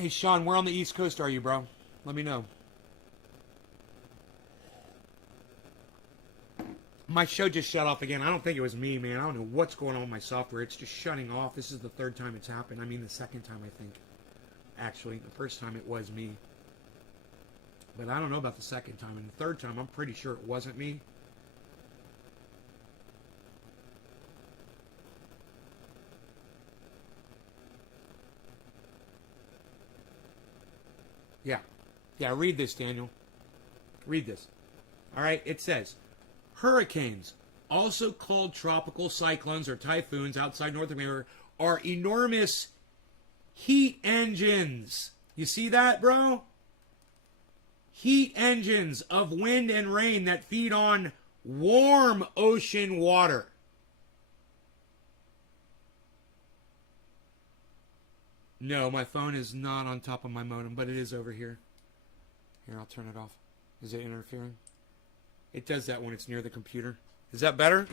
Hey, Sean, where on the East Coast are you, bro? Let me know. My show just shut off again. I don't think it was me, man. I don't know what's going on with my software. It's just shutting off. This is the third time it's happened. I mean, the second time, I think. Actually, the first time it was me. But I don't know about the second time. And the third time, I'm pretty sure it wasn't me. Yeah. Yeah, read this, Daniel. Read this. All right, it says, hurricanes, also called tropical cyclones or typhoons outside North America, are enormous heat engines. You see that, bro? Heat engines of wind and rain that feed on warm ocean water. No, my phone is not on top of my modem, but it is over here. Here, I'll turn it off. Is it interfering? It does that when it's near the computer. Is that better?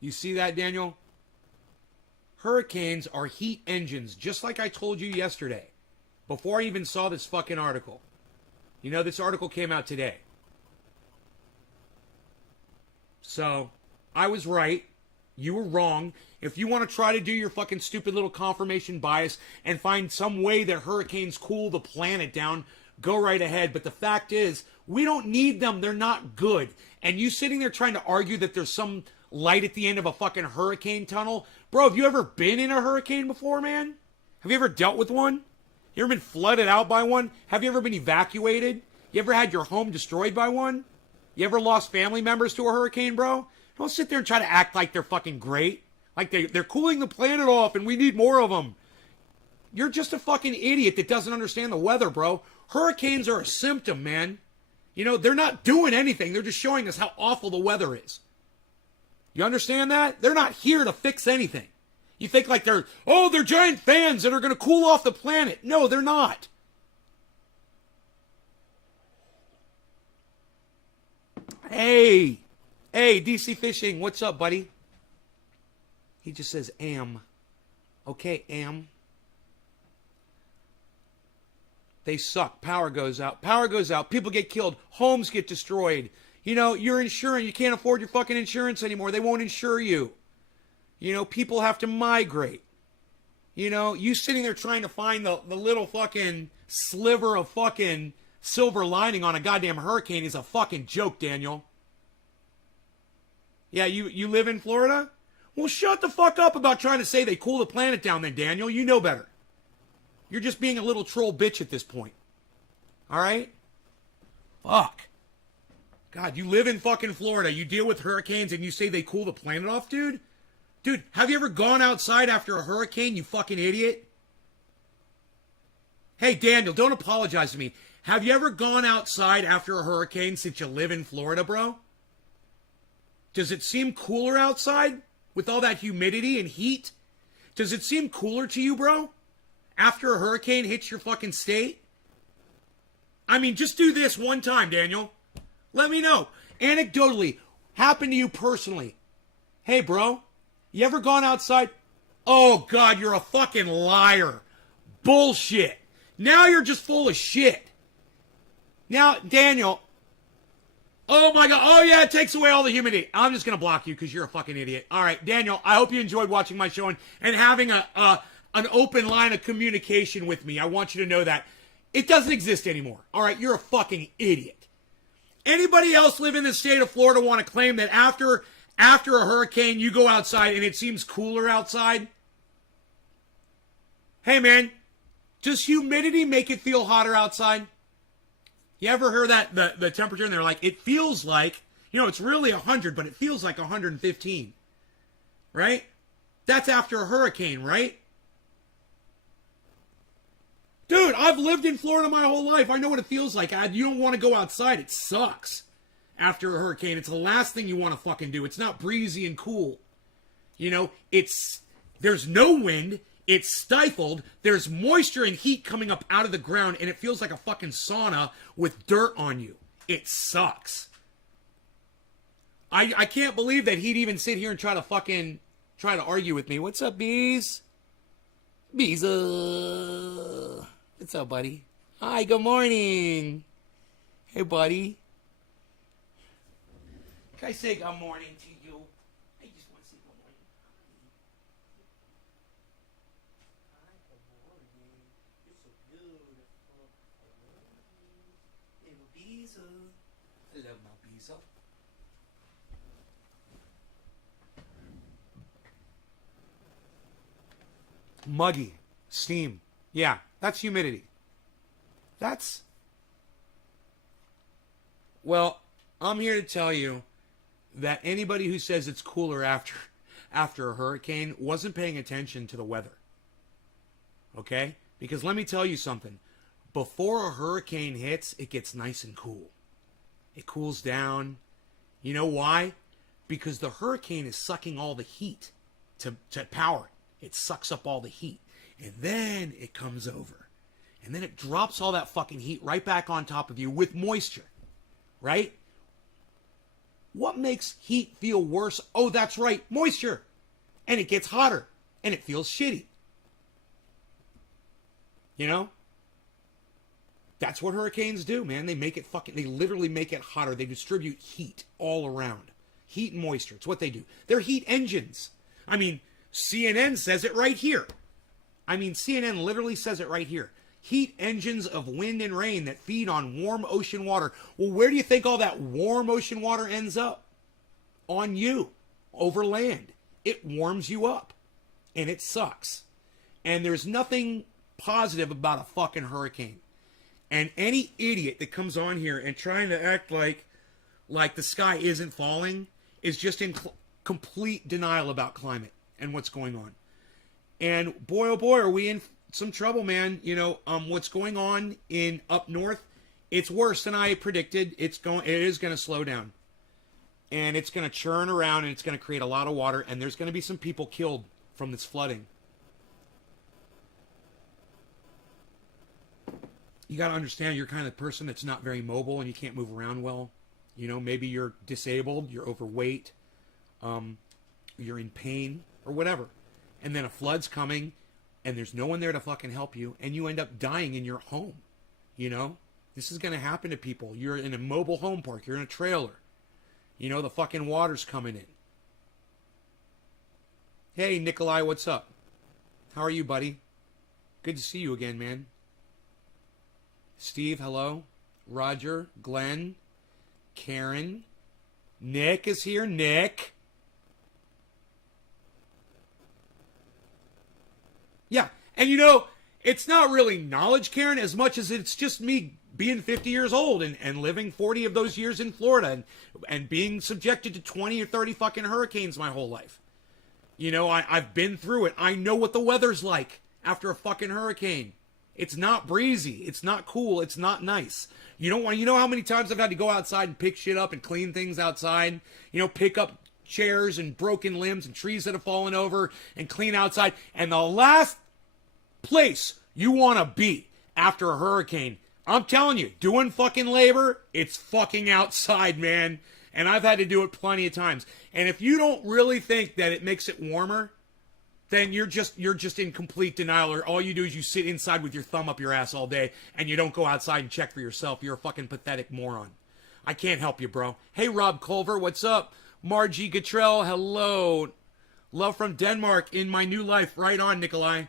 You see that, Daniel? Hurricanes are heat engines, just like I told you yesterday, before I even saw this fucking article. You know, this article came out today. So, I was right. You were wrong. If you want to try to do your fucking stupid little confirmation bias and find some way that hurricanes cool the planet down, go right ahead. But the fact is, we don't need them. They're not good. And you sitting there trying to argue that there's some light at the end of a fucking hurricane tunnel. Bro, have you ever been in a hurricane before, man? Have you ever dealt with one? You ever been flooded out by one? Have you ever been evacuated? You ever had your home destroyed by one? You ever lost family members to a hurricane, bro? Don't sit there and try to act like they're fucking great. Like they're cooling the planet off and we need more of them. You're just a fucking idiot that doesn't understand the weather, bro. Hurricanes are a symptom, man. You know, they're not doing anything. They're just showing us how awful the weather is. You understand that? They're not here to fix anything. You think like they're giant fans that are going to cool off the planet. No, they're not. Hey, DC Fishing, what's up, buddy? He just says am. Okay, am. They suck. Power goes out. Power goes out. People get killed. Homes get destroyed. You know, you're insuring. You can't afford your fucking insurance anymore. They won't insure you. You know, people have to migrate. You know, you sitting there trying to find the little fucking sliver of fucking silver lining on a goddamn hurricane is a fucking joke, Daniel. Yeah, you live in Florida? Well, shut the fuck up about trying to say they cool the planet down then, Daniel. You know better. You're just being a little troll bitch at this point. All right? Fuck. God, you live in fucking Florida. You deal with hurricanes and you say they cool the planet off, dude? Dude, have you ever gone outside after a hurricane, you fucking idiot? Hey, Daniel, don't apologize to me. Have you ever gone outside after a hurricane since you live in Florida, bro? Does it seem cooler outside with all that humidity and heat? Does it seem cooler to you, bro? After a hurricane hits your fucking state? I mean, just do this one time, Daniel. Let me know. Anecdotally, happened to you personally. Hey, bro, you ever gone outside? Oh, God, you're a fucking liar. Bullshit. Now you're just full of shit. Now, Daniel, oh my God, oh yeah, it takes away all the humidity. I'm just going to block you because you're a fucking idiot. All right, Daniel, I hope you enjoyed watching my show and having an open line of communication with me. I want you to know that. It doesn't exist anymore. All right, you're a fucking idiot. Anybody else live in the state of Florida want to claim that after a hurricane you go outside and it seems cooler outside? Hey man, does humidity make it feel hotter outside? You ever heard that the temperature and they're like, it feels like, you know, it's really 100, but it feels like 115. Right? That's after a hurricane, right? Dude, I've lived in Florida my whole life. I know what it feels like. You don't want to go outside. It sucks after a hurricane. It's the last thing you want to fucking do. It's not breezy and cool. You know, there's no wind. It's stifled. There's moisture and heat coming up out of the ground, and it feels like a fucking sauna with dirt on you. It sucks. I can't believe that he'd even sit here and try to argue with me. What's up, Bees? Bees, what's up, buddy? Hi, good morning. Hey, buddy. Can I say good morning to you? I just want to say good morning. Hi, good morning. You're so beautiful. Little Bees. I love my Bees. Muggy. Steam. Yeah, that's humidity. Well, I'm here to tell you that anybody who says it's cooler after a hurricane wasn't paying attention to the weather. Okay? Because let me tell you something. Before a hurricane hits, it gets nice and cool. It cools down. You know why? Because the hurricane is sucking all the heat to power it. It sucks up all the heat. And then it comes over. And then it drops all that fucking heat right back on top of you with moisture. Right? What makes heat feel worse? Oh, that's right, moisture. And it gets hotter. And it feels shitty. You know? That's what hurricanes do, man. They literally make it hotter. They distribute heat all around. Heat and moisture. It's what they do. They're heat engines. I mean, CNN says it right here. CNN literally says it right here. Heat engines of wind and rain that feed on warm ocean water. Well, where do you think all that warm ocean water ends up? On you, over land. It warms you up. And it sucks. And there's nothing positive about a fucking hurricane. And any idiot that comes on here and trying to act like the sky isn't falling is just in complete denial about climate and what's going on. And boy, oh boy, are we in some trouble, man. You know, what's going on in up north, it's worse than I predicted. It is going to slow down. And it's going to churn around and it's going to create a lot of water. And there's going to be some people killed from this flooding. You got to understand, you're kind of the person that's not very mobile and you can't move around well. You know, maybe you're disabled, you're overweight, you're in pain or whatever. And then a flood's coming and there's no one there to fucking help you and you end up dying in your home. You know, this is going to happen to people. You're in a mobile home park, you're in a trailer. You know, the fucking water's coming in. Hey, Nikolai, what's up? How are you, buddy? Good to see you again, man. Steve, hello. Roger, Glenn, Karen. Nick is here. Nick. Yeah, and you know, it's not really knowledge, Karen, as much as it's just me being 50 years old and living 40 of those years in Florida and being subjected to 20 or 30 fucking hurricanes my whole life. You know, I've been through it. I know what the weather's like after a fucking hurricane. It's not breezy. It's not cool. It's not nice. You know how many times I've had to go outside and pick shit up and clean things outside? You know, pick up chairs and broken limbs and trees that have fallen over and clean outside. And the last place you want to be after a hurricane, I'm telling you, doing fucking labor, it's fucking outside, man. And I've had to do it plenty of times. And if you don't really think that it makes it warmer, then you're just in complete denial, or all you do is you sit inside with your thumb up your ass all day and you don't go outside and check for yourself. You're a fucking pathetic moron. I can't help you, bro. Hey, Rob Culver, what's up? Margie Gatrell, hello. Love from Denmark in my new life. Right on, Nikolai.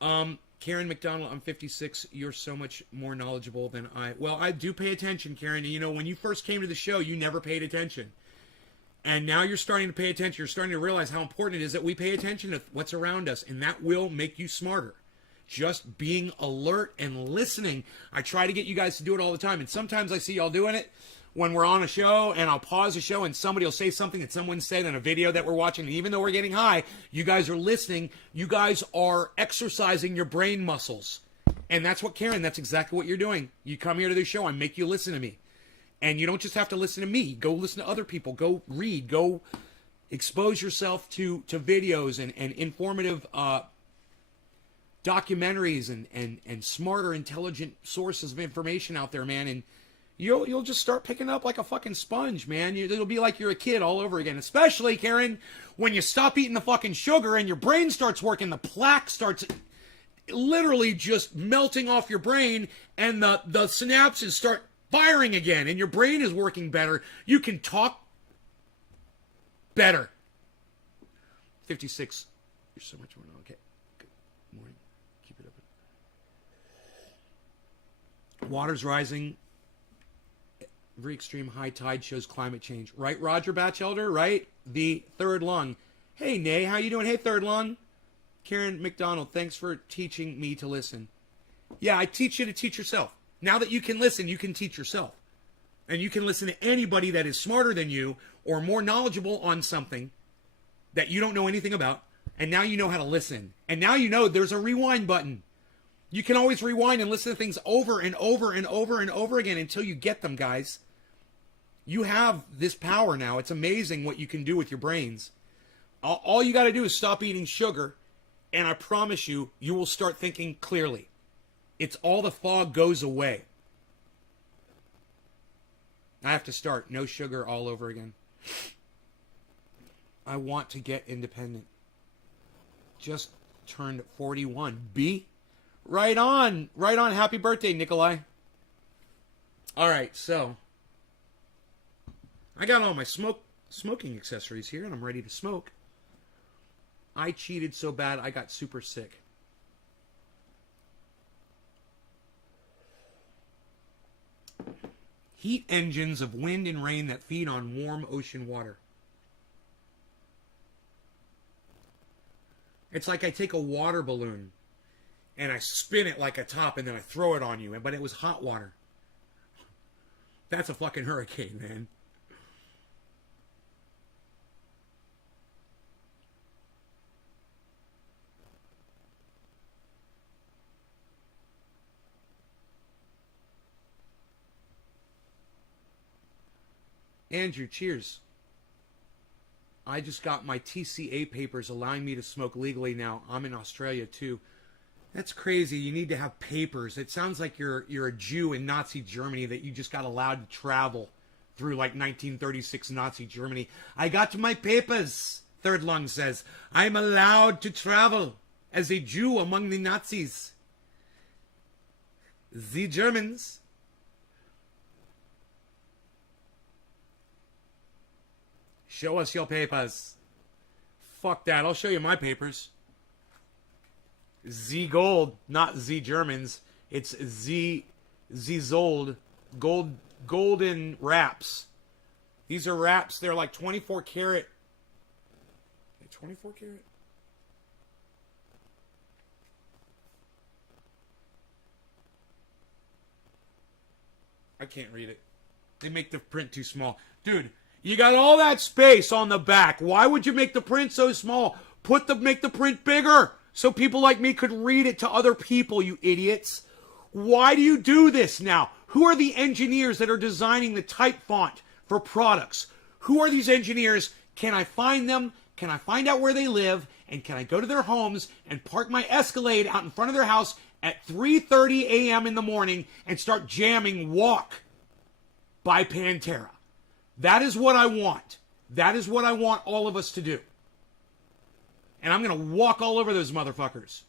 Karen McDonald, I'm 56. You're so much more knowledgeable than I. Well, I do pay attention, Karen. You know, when you first came to the show, you never paid attention. And now you're starting to pay attention. You're starting to realize how important it is that we pay attention to what's around us. And that will make you smarter. Just being alert and listening. I try to get you guys to do it all the time. And sometimes I see y'all doing it when we're on a show, and I'll pause the show and somebody will say something that someone said in a video that we're watching. And even though we're getting high, you guys are listening. You guys are exercising your brain muscles. And that's what, Karen, that's exactly what you're doing. You come here to the show, I make you listen to me. And you don't just have to listen to me. Go listen to other people. Go read. Go expose yourself to videos and informative documentaries and smarter, intelligent sources of information out there, man. And, you'll just start picking up like a fucking sponge, man. It'll be like you're a kid all over again. Especially, Karen, when you stop eating the fucking sugar and your brain starts working, the plaque starts literally just melting off your brain, and the synapses start firing again, and your brain is working better. You can talk better. 56. You're so much more. Okay. Good morning. Keep it up. Water's rising. Very extreme high tide shows climate change. Right, Roger Batchelder? Right? The third lung. Hey, Nay, how you doing? Hey, third lung. Karen McDonald, thanks for teaching me to listen. Yeah, I teach you to teach yourself. Now that you can listen, you can teach yourself. And you can listen to anybody that is smarter than you or more knowledgeable on something that you don't know anything about. And now you know how to listen. And now you know there's a rewind button. You can always rewind and listen to things over and over and over and over again until you get them, guys. You have this power now. It's amazing what you can do with your brains. All you got to do is stop eating sugar, and I promise you, you will start thinking clearly. It's all the fog goes away. I have to start. No sugar all over again. I want to get independent. Just turned 41. B? Right on. Right on. Happy birthday, Nikolai. All right, so I got all my smoking accessories here, and I'm ready to smoke. I cheated so bad, I got super sick. Heat engines of wind and rain that feed on warm ocean water. It's like I take a water balloon and I spin it like a top and then I throw it on you, but it was hot water. That's a fucking hurricane, man. Andrew, cheers. I just got my TCA papers allowing me to smoke legally now. I'm in Australia too. That's crazy. You need to have papers. It sounds like you're a Jew in Nazi Germany that you just got allowed to travel through like 1936 Nazi Germany. I got my papers, Third Lung says. I'm allowed to travel as a Jew among the Nazis. The Germans. Show us your papers. Fuck that. I'll show you my papers. Z Gold, not Z Germans. It's Z Zold. Golden wraps. These are wraps. They're like 24 karat. 24 karat? I can't read it. They make the print too small. Dude, you got all that space on the back. Why would you make the print so small? Make the print bigger so people like me could read it to other people, you idiots. Why do you do this now? Who are the engineers that are designing the type font for products? Who are these engineers? Can I find them? Can I find out where they live? And can I go to their homes and park my Escalade out in front of their house at 3:30 a.m. in the morning and start jamming Walk by Pantera? That is what I want. That is what I want all of us to do. And I'm going to walk all over those motherfuckers.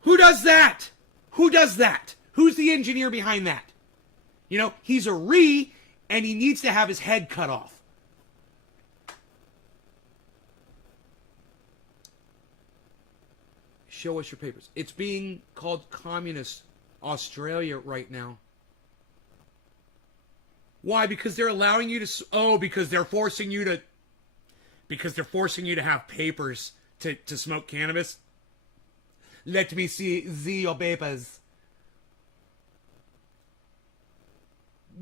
Who does that? Who does that? Who's the engineer behind that? You know, he's a and he needs to have his head cut off. Show us your papers. It's being called Communist Australia right now. Why? Because they're allowing you to... because they're forcing you to... Because they're forcing you to have papers to smoke cannabis. Let me see your papers.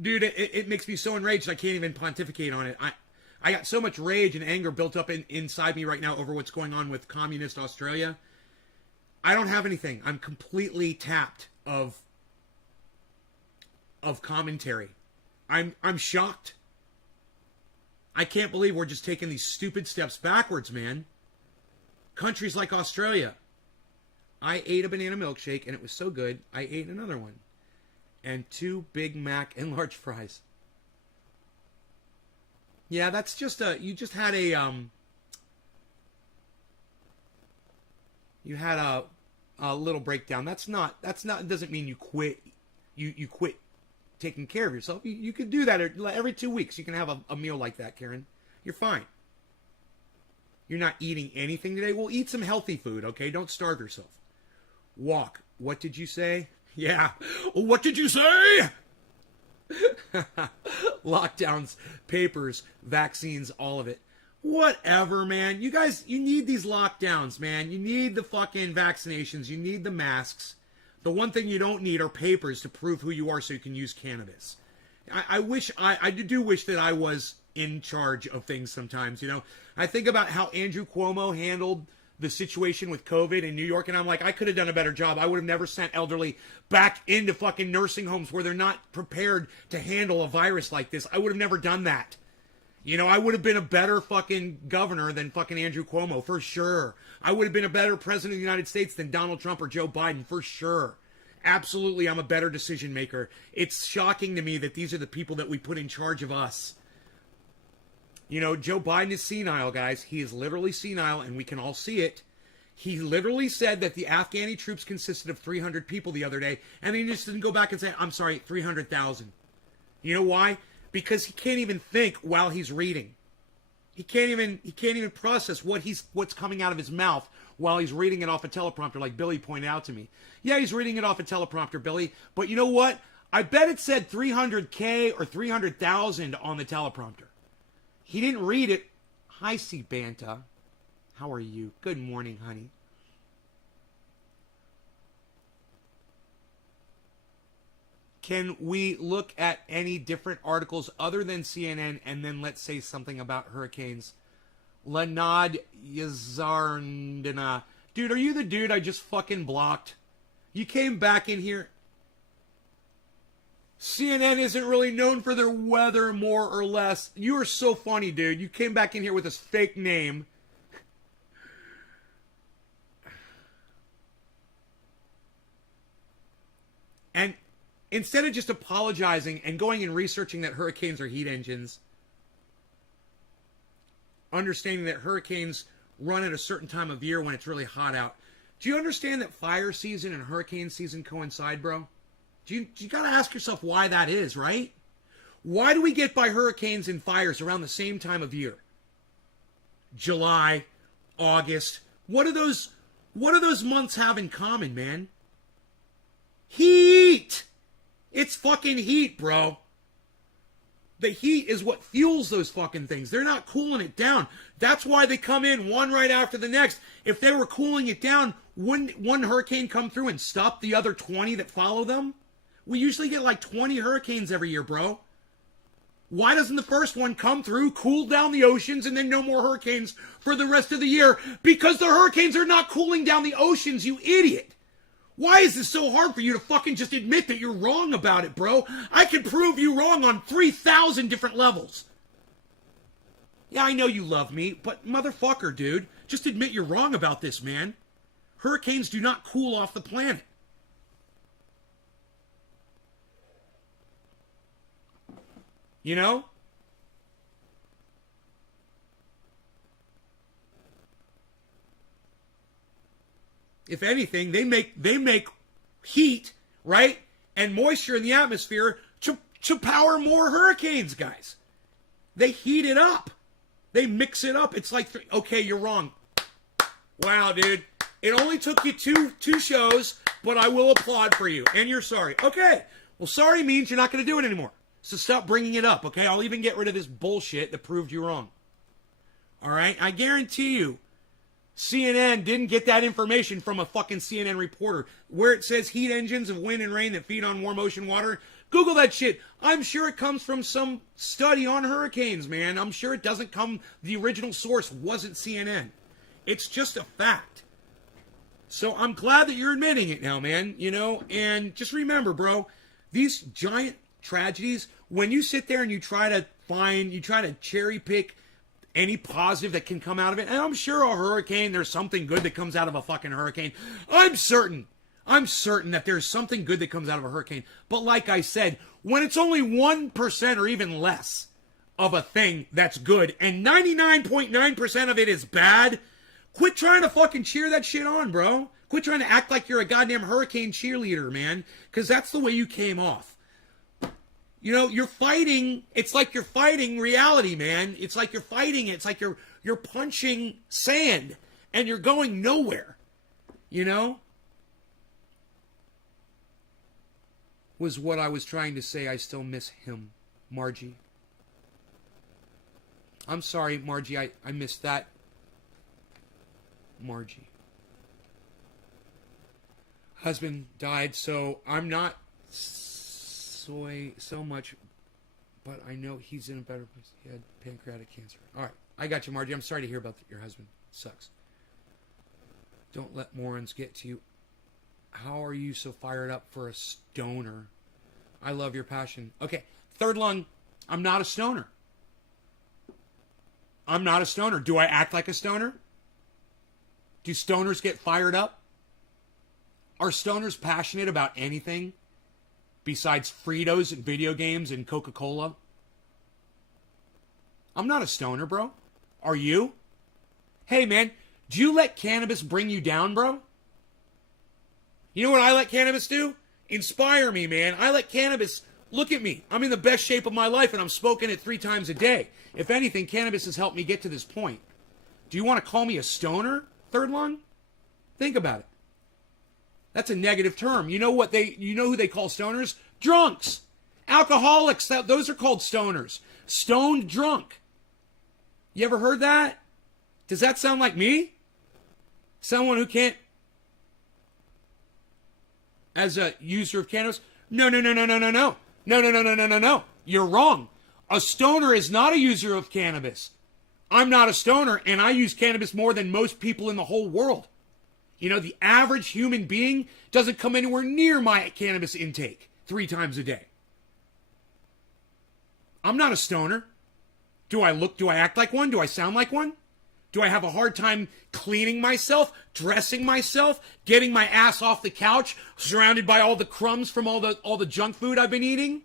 Dude, it makes me so enraged I can't even pontificate on it. I got so much rage and anger built up inside me right now over what's going on with Communist Australia. I don't have anything. I'm completely tapped of commentary. I'm shocked. I can't believe we're just taking these stupid steps backwards, man. Countries like Australia. I ate a banana milkshake and it was so good, I ate another one. And 2 Big Mac and large fries. Yeah, that's just you just had you had a little breakdown. That's not doesn't mean you quit. You quit taking care of yourself. You could do that every 2 weeks. You can have a meal like that, Karen. You're fine. You're not eating anything today. Well, eat some healthy food, okay? Don't starve yourself. Walk. What did you say? Yeah. What did you say? Lockdowns, papers, vaccines, all of it. Whatever, man. You guys, you need these lockdowns, man. You need the fucking vaccinations. You need the masks. The one thing you don't need are papers to prove who you are so you can use cannabis. I do wish that I was in charge of things sometimes, you know. I think about how Andrew Cuomo handled the situation with COVID in New York, and I'm like, I could have done a better job. I would have never sent elderly back into fucking nursing homes where they're not prepared to handle a virus like this. I would have never done that. You know, I would have been a better fucking governor than fucking Andrew Cuomo, for sure. I would have been a better president of the United States than Donald Trump or Joe Biden, for sure. Absolutely, I'm a better decision maker. It's shocking to me that these are the people that we put in charge of us. You know, Joe Biden is senile, guys. He is literally senile, and we can all see it. He literally said that the Afghani troops consisted of 300 people the other day, and he just didn't go back and say, I'm sorry, 300,000. You know why? Because he can't even think while he's reading. He can't even process what's coming out of his mouth while he's reading it off a teleprompter, like Billy pointed out to me. Yeah, he's reading it off a teleprompter, Billy, but you know what? I bet it said 300K or 300,000 on the teleprompter. He didn't read it. Hi, C. Banta. How are you? Good morning, honey. Can we look at any different articles other than CNN and then let's say something about hurricanes? Lanad Yazarndana. Dude, are you the dude I just fucking blocked? You came back in here. CNN isn't really known for their weather, more or less. You are so funny, dude. You came back in here with this fake name. And instead of just apologizing and going and researching that hurricanes are heat engines, understanding that hurricanes run at a certain time of year when it's really hot out. Do you understand that fire season and hurricane season coincide, bro? You got to ask yourself why that is, right? Why do we get by hurricanes and fires around the same time of year? July, August. What do those months have in common, man? Heat! It's fucking heat, bro. The heat is what fuels those fucking things. They're not cooling it down. That's why they come in one right after the next. If they were cooling it down, wouldn't one hurricane come through and stop the other 20 that follow them? We usually get like 20 hurricanes every year, bro. Why doesn't the first one come through, cool down the oceans, and then no more hurricanes for the rest of the year? Because the hurricanes are not cooling down the oceans, you idiot. Why is this so hard for you to fucking just admit that you're wrong about it, bro? I can prove you wrong on 3,000 different levels. Yeah, I know you love me, but motherfucker, dude, just admit you're wrong about this, man. Hurricanes do not cool off the planet. You know? If anything, they make heat, right? And moisture in the atmosphere to power more hurricanes, guys. They heat it up. They mix it up. It's like, okay, you're wrong. Wow, dude. It only took you two shows, but I will applaud for you. And you're sorry. Okay. Well, sorry means you're not going to do it anymore. So stop bringing it up, okay? I'll even get rid of this bullshit that proved you wrong. All right? I guarantee you, CNN didn't get that information from a fucking CNN reporter. Where it says heat engines of wind and rain that feed on warm ocean water, Google that shit. I'm sure it comes from some study on hurricanes, man. I'm sure it doesn't come, the original source wasn't CNN. It's just a fact. So I'm glad that you're admitting it now, man, you know? And just remember, bro, these giant tragedies, when you sit there and you try to cherry pick any positive that can come out of it, and I'm sure a hurricane, there's something good that comes out of a fucking hurricane. I'm certain I'm certain that there's something good that comes out of a hurricane. But like I said, when it's only 1% or even less of a thing that's good and 99.9% of it is bad, quit trying to fucking cheer that shit on, bro. Quit trying to act like you're a goddamn hurricane cheerleader, man. Because that's the way you came off. You know, you're fighting. It's like you're fighting reality, man. It's like you're fighting. It's like you're punching sand and you're going nowhere. You know? Was what I was trying to say. I still miss him, Margie. I'm sorry, Margie. I missed that. Margie. Husband died, so I'm not so much, but I know he's in a better place. He had pancreatic cancer. All right, I got you, Margie. I'm sorry to hear about your husband. Sucks. Don't let morons get to you. How are you so fired up for a stoner? I love your passion. Okay, third lung. I'm not a stoner. I'm not a stoner. Do I act like a stoner? Do stoners get fired up? Are stoners passionate about anything besides Fritos and video games and Coca-Cola? I'm not a stoner, bro. Are you? Hey, man, do you let cannabis bring you down, bro? You know what I let cannabis do? Inspire me, man. I let cannabis... Look at me. I'm in the best shape of my life, and I'm smoking it 3 times a day. If anything, cannabis has helped me get to this point. Do you want to call me a stoner, third lung? Think about it. That's a negative term. You know who they call stoners? Drunks. Alcoholics. Those are called stoners. Stoned drunk. You ever heard that? Does that sound like me? Someone who can't... As a user of cannabis? No. No. You're wrong. A stoner is not a user of cannabis. I'm not a stoner, and I use cannabis more than most people in the whole world. You know, the average human being doesn't come anywhere near my cannabis intake 3 times a day. I'm not a stoner. Do I act like one? Do I sound like one? Do I have a hard time cleaning myself, dressing myself, getting my ass off the couch, surrounded by all the crumbs from all the junk food I've been eating?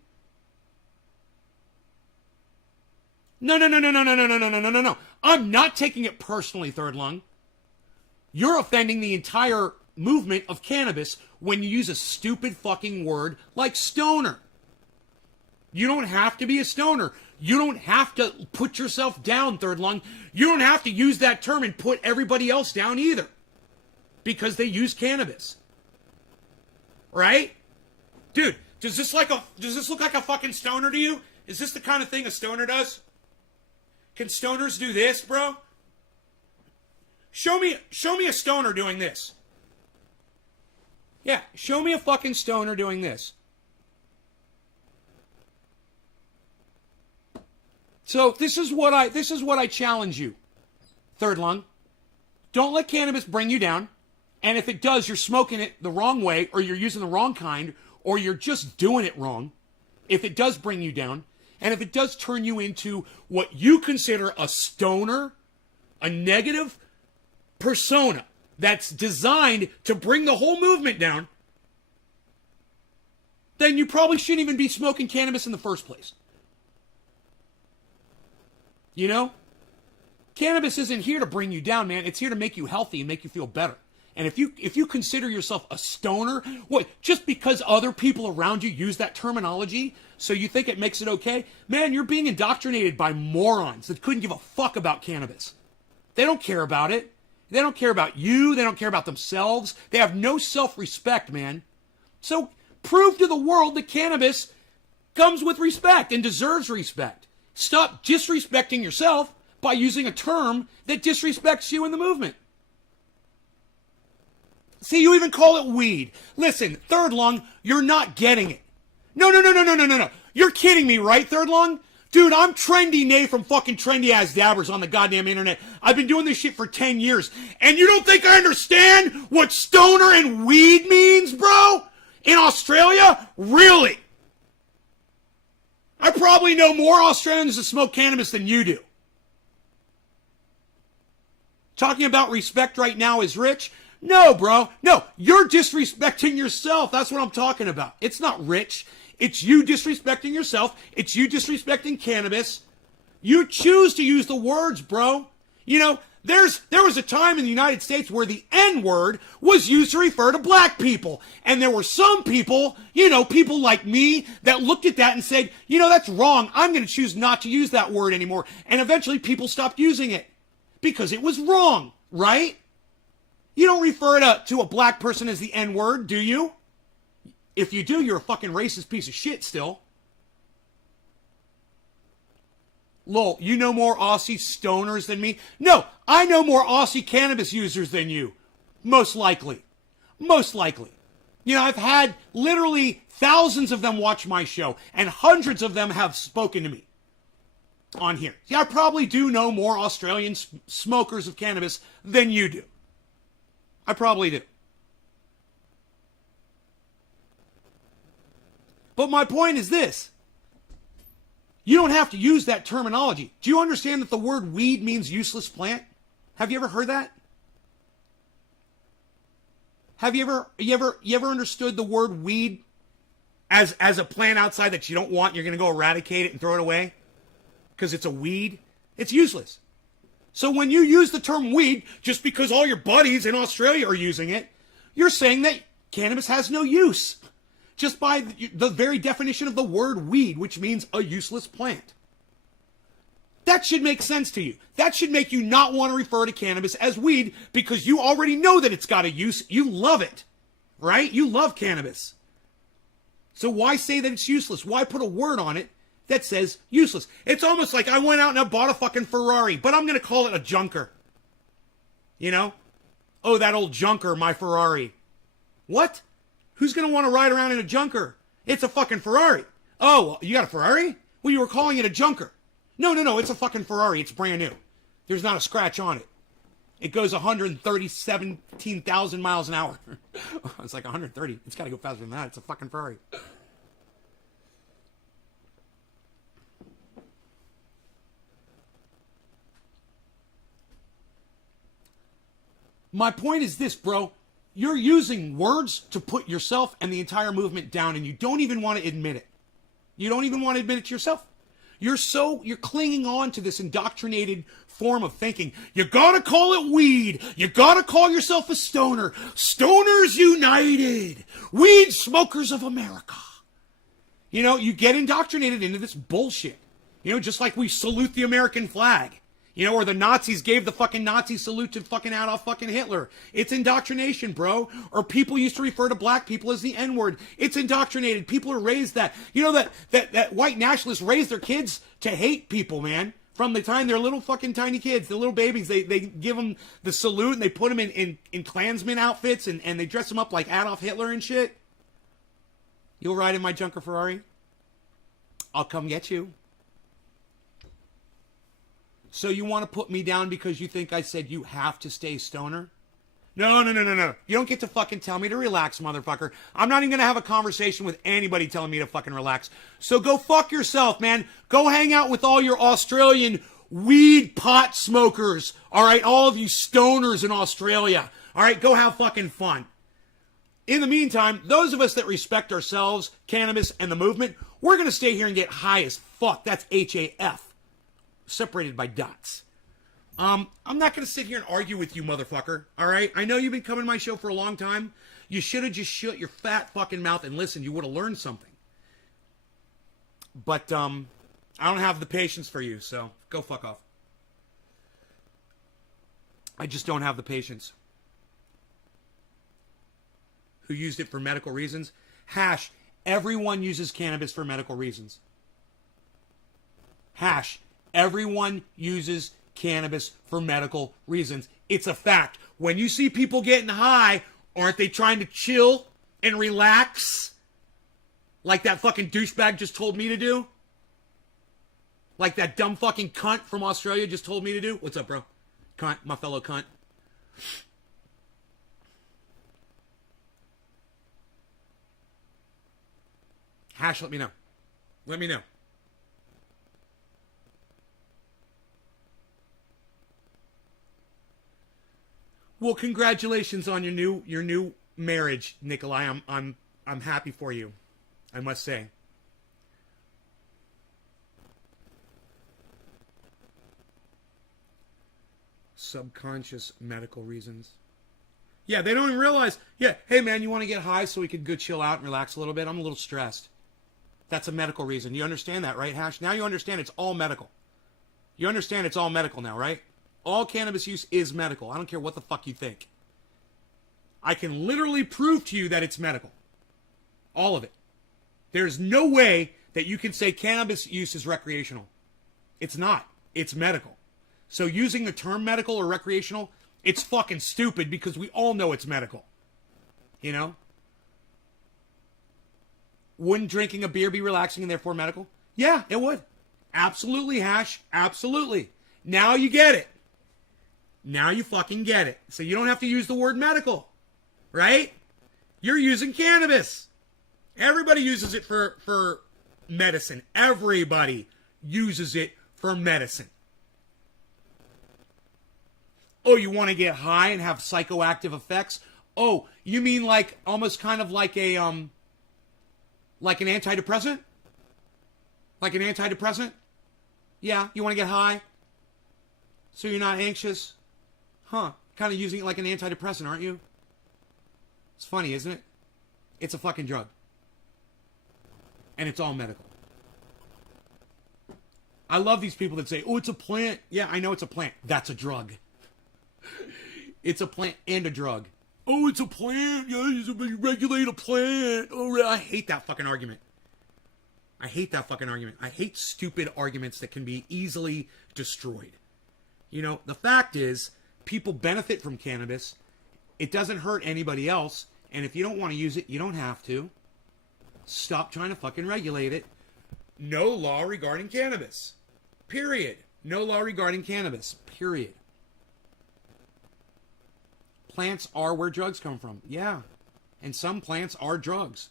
No. I'm not taking it personally, third lung. You're offending the entire movement of cannabis when you use a stupid fucking word like stoner. You don't have to be a stoner. You don't have to put yourself down, third lung. You don't have to use that term and put everybody else down either. Because they use cannabis. Right? Dude, does this look like a fucking stoner to you? Is this the kind of thing a stoner does? Can stoners do this, bro? Show me a stoner doing this. Yeah, show me a fucking stoner doing this. So this is what I challenge you, third lung. Don't let cannabis bring you down. And if it does, you're smoking it the wrong way, or you're using the wrong kind, or you're just doing it wrong. If it does bring you down, and if it does turn you into what you consider a stoner, a negative persona that's designed to bring the whole movement down, then you probably shouldn't even be smoking cannabis in the first place. You know? Cannabis isn't here to bring you down, man. It's here to make you healthy and make you feel better. And if you consider yourself a stoner, what, just because other people around you use that terminology, so you think it makes it okay? Man, you're being indoctrinated by morons that couldn't give a fuck about cannabis. They don't care about it. They don't care about you. They don't care about themselves. They have no self-respect, man. So prove to the world that cannabis comes with respect and deserves respect. Stop disrespecting yourself by using a term that disrespects you in the movement. See, you even call it weed. Listen, third lung, you're not getting it. No. You're kidding me, right, third lung? Dude, I'm Trendy Nay from fucking Trendy Ass Dabbers on the goddamn internet. I've been doing this shit for 10 years. And you don't think I understand what stoner and weed means, bro? In Australia? Really? I probably know more Australians that smoke cannabis than you do. Talking about respect right now is rich. No, bro. No, you're disrespecting yourself. That's what I'm talking about. It's not Rich. It's you disrespecting yourself. It's you disrespecting cannabis. You choose to use the words, bro. You know, there was a time in the United States where the N-word was used to refer to black people. And there were some people, you know, people like me that looked at that and said, you know, that's wrong. I'm going to choose not to use that word anymore. And eventually people stopped using it because it was wrong, right? You don't refer to a black person as the N-word, do you? If you do, you're a fucking racist piece of shit still. Lol, you know more Aussie stoners than me? No, I know more Aussie cannabis users than you. Most likely. Most likely. You know, I've had literally thousands of them watch my show, and hundreds of them have spoken to me on here. Yeah, I probably do know more Australian smokers of cannabis than you do. I probably do. But my point is this. You don't have to use that terminology. Do you understand that the word weed means useless plant? Have you ever heard that? Have you ever understood the word weed as a plant outside that you don't want, you're going to go eradicate it and throw it away? Because it's a weed? It's useless. So when you use the term weed, just because all your buddies in Australia are using it, you're saying that cannabis has no use. Just by the very definition of the word weed, which means a useless plant. That should make sense to you. That should make you not want to refer to cannabis as weed because you already know that it's got a use. You love it, right? You love cannabis. So why say that it's useless? Why put a word on it that says useless? It's almost like I went out and I bought a fucking Ferrari, but I'm going to call it a junker. You know? Oh, that old junker, my Ferrari. What? Who's going to want to ride around in a junker? It's a fucking Ferrari. Oh, you got a Ferrari? Well, you were calling it a junker. No, it's a fucking Ferrari. It's brand new. There's not a scratch on it. It goes 117,000 miles an hour. It's like 130. It's got to go faster than that. It's a fucking Ferrari. My point is this, bro. You're using words to put yourself and the entire movement down, and you don't even want to admit it. You don't even want to admit it to yourself. You're clinging on to this indoctrinated form of thinking. You gotta call it weed. You gotta call yourself a stoner. Stoners United. Weed smokers of America. You know, you get indoctrinated into this bullshit. You know, just like we salute the American flag. You know, or the Nazis gave the fucking Nazi salute to fucking Adolf fucking Hitler. It's indoctrination, bro. Or people used to refer to black people as the N-word. It's indoctrinated. People are raised that. You know that white nationalists raise their kids to hate people, man. From the time they're little fucking tiny kids, the little babies, they give them the salute and they put them in Klansman outfits and they dress them up like Adolf Hitler and shit. You'll ride in my junker Ferrari? I'll come get you. So you want to put me down because you think I said you have to stay stoner? No. You don't get to fucking tell me to relax, motherfucker. I'm not even going to have a conversation with anybody telling me to fucking relax. So go fuck yourself, man. Go hang out with all your Australian weed pot smokers. All right, all of you stoners in Australia. All right, go have fucking fun. In the meantime, those of us that respect ourselves, cannabis, and the movement, we're going to stay here and get high as fuck. That's HAF. Separated by dots. I'm not going to sit here and argue with you, motherfucker. All right? I know you've been coming to my show for a long time. You should have just shut your fat fucking mouth and listened. You would have learned something. But I don't have the patience for you, so go fuck off. I just don't have the patience. Who used it for medical reasons? Hash. Everyone uses cannabis for medical reasons. Hash. Everyone uses cannabis for medical reasons. It's a fact. When you see people getting high, aren't they trying to chill and relax? Like that fucking douchebag just told me to do? Like that dumb fucking cunt from Australia just told me to do? What's up, bro? Cunt, my fellow cunt. Hash, let me know. Let me know. Well, congratulations on your new marriage, Nikolai. I'm happy for you, I must say. Subconscious medical reasons. Yeah, they don't even realize. Yeah, hey man, you want to get high so we could go chill out and relax a little bit? I'm a little stressed. That's a medical reason. You understand that, right, Hash? Now you understand it's all medical. You understand it's all medical now, right? All cannabis use is medical. I don't care what the fuck you think. I can literally prove to you that it's medical. All of it. There's no way that you can say cannabis use is recreational. It's not. It's medical. So using the term medical or recreational, it's fucking stupid because we all know it's medical. You know? Wouldn't drinking a beer be relaxing and therefore medical? Yeah, it would. Absolutely, Hash. Absolutely. Now you get it. Now you fucking get it. So you don't have to use the word medical. Right? You're using cannabis. Everybody uses it for medicine. Everybody uses it for medicine. Oh, you want to get high and have psychoactive effects? Oh, you mean like almost kind of like a like an antidepressant? Like an antidepressant? Yeah, you want to get high? So you're not anxious? Huh, kind of using it like an antidepressant, aren't you? It's funny, isn't it? It's a fucking drug. And it's all medical. I love these people that say, oh, it's a plant. Yeah, I know it's a plant. That's a drug. It's a plant and a drug. Oh, it's a plant. Yeah, you regulate a plant. Oh, I hate that fucking argument. I hate that fucking argument. I hate stupid arguments that can be easily destroyed. You know, the fact is, people benefit from cannabis. It doesn't hurt anybody else. And if you don't want to use it, you don't have to. Stop trying to fucking regulate it. No law regarding cannabis. Period. No law regarding cannabis. Period. Plants are where drugs come from. Yeah. And some plants are drugs.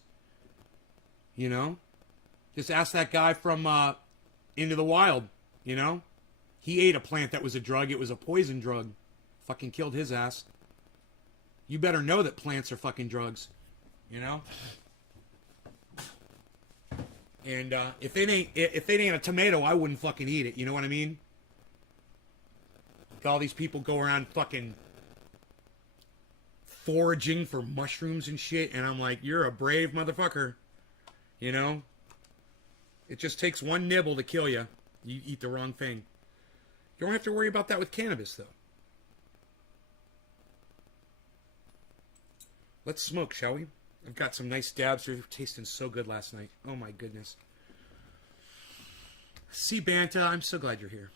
You know? Just ask that guy from Into the Wild. You know? He ate a plant that was a drug. It was a poison drug. Fucking killed his ass. You better know that plants are fucking drugs. You know? And if it ain't a tomato, I wouldn't fucking eat it. You know what I mean? All these people go around fucking foraging for mushrooms and shit, and I'm like, you're a brave motherfucker. You know? It just takes one nibble to kill you. You eat the wrong thing. You don't have to worry about that with cannabis, though. Let's smoke, shall we? I've got some nice dabs. They're tasting so good last night. Oh my goodness. See, Banta, I'm so glad you're here.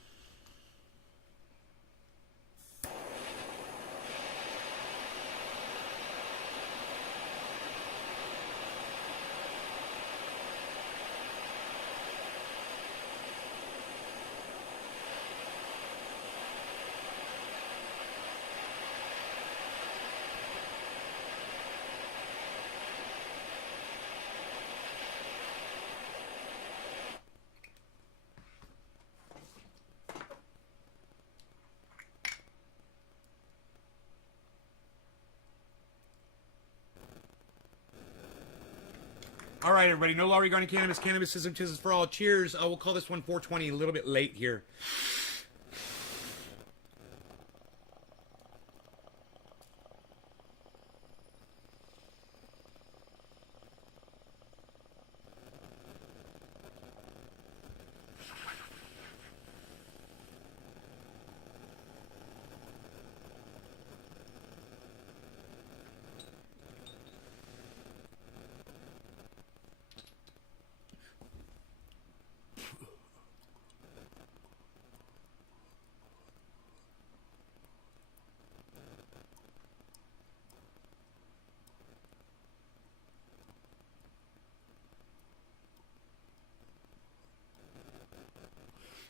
All right, everybody. No law regarding cannabis. Cannabisism, tis for all. Cheers. We'll call this one 420. A little bit late here.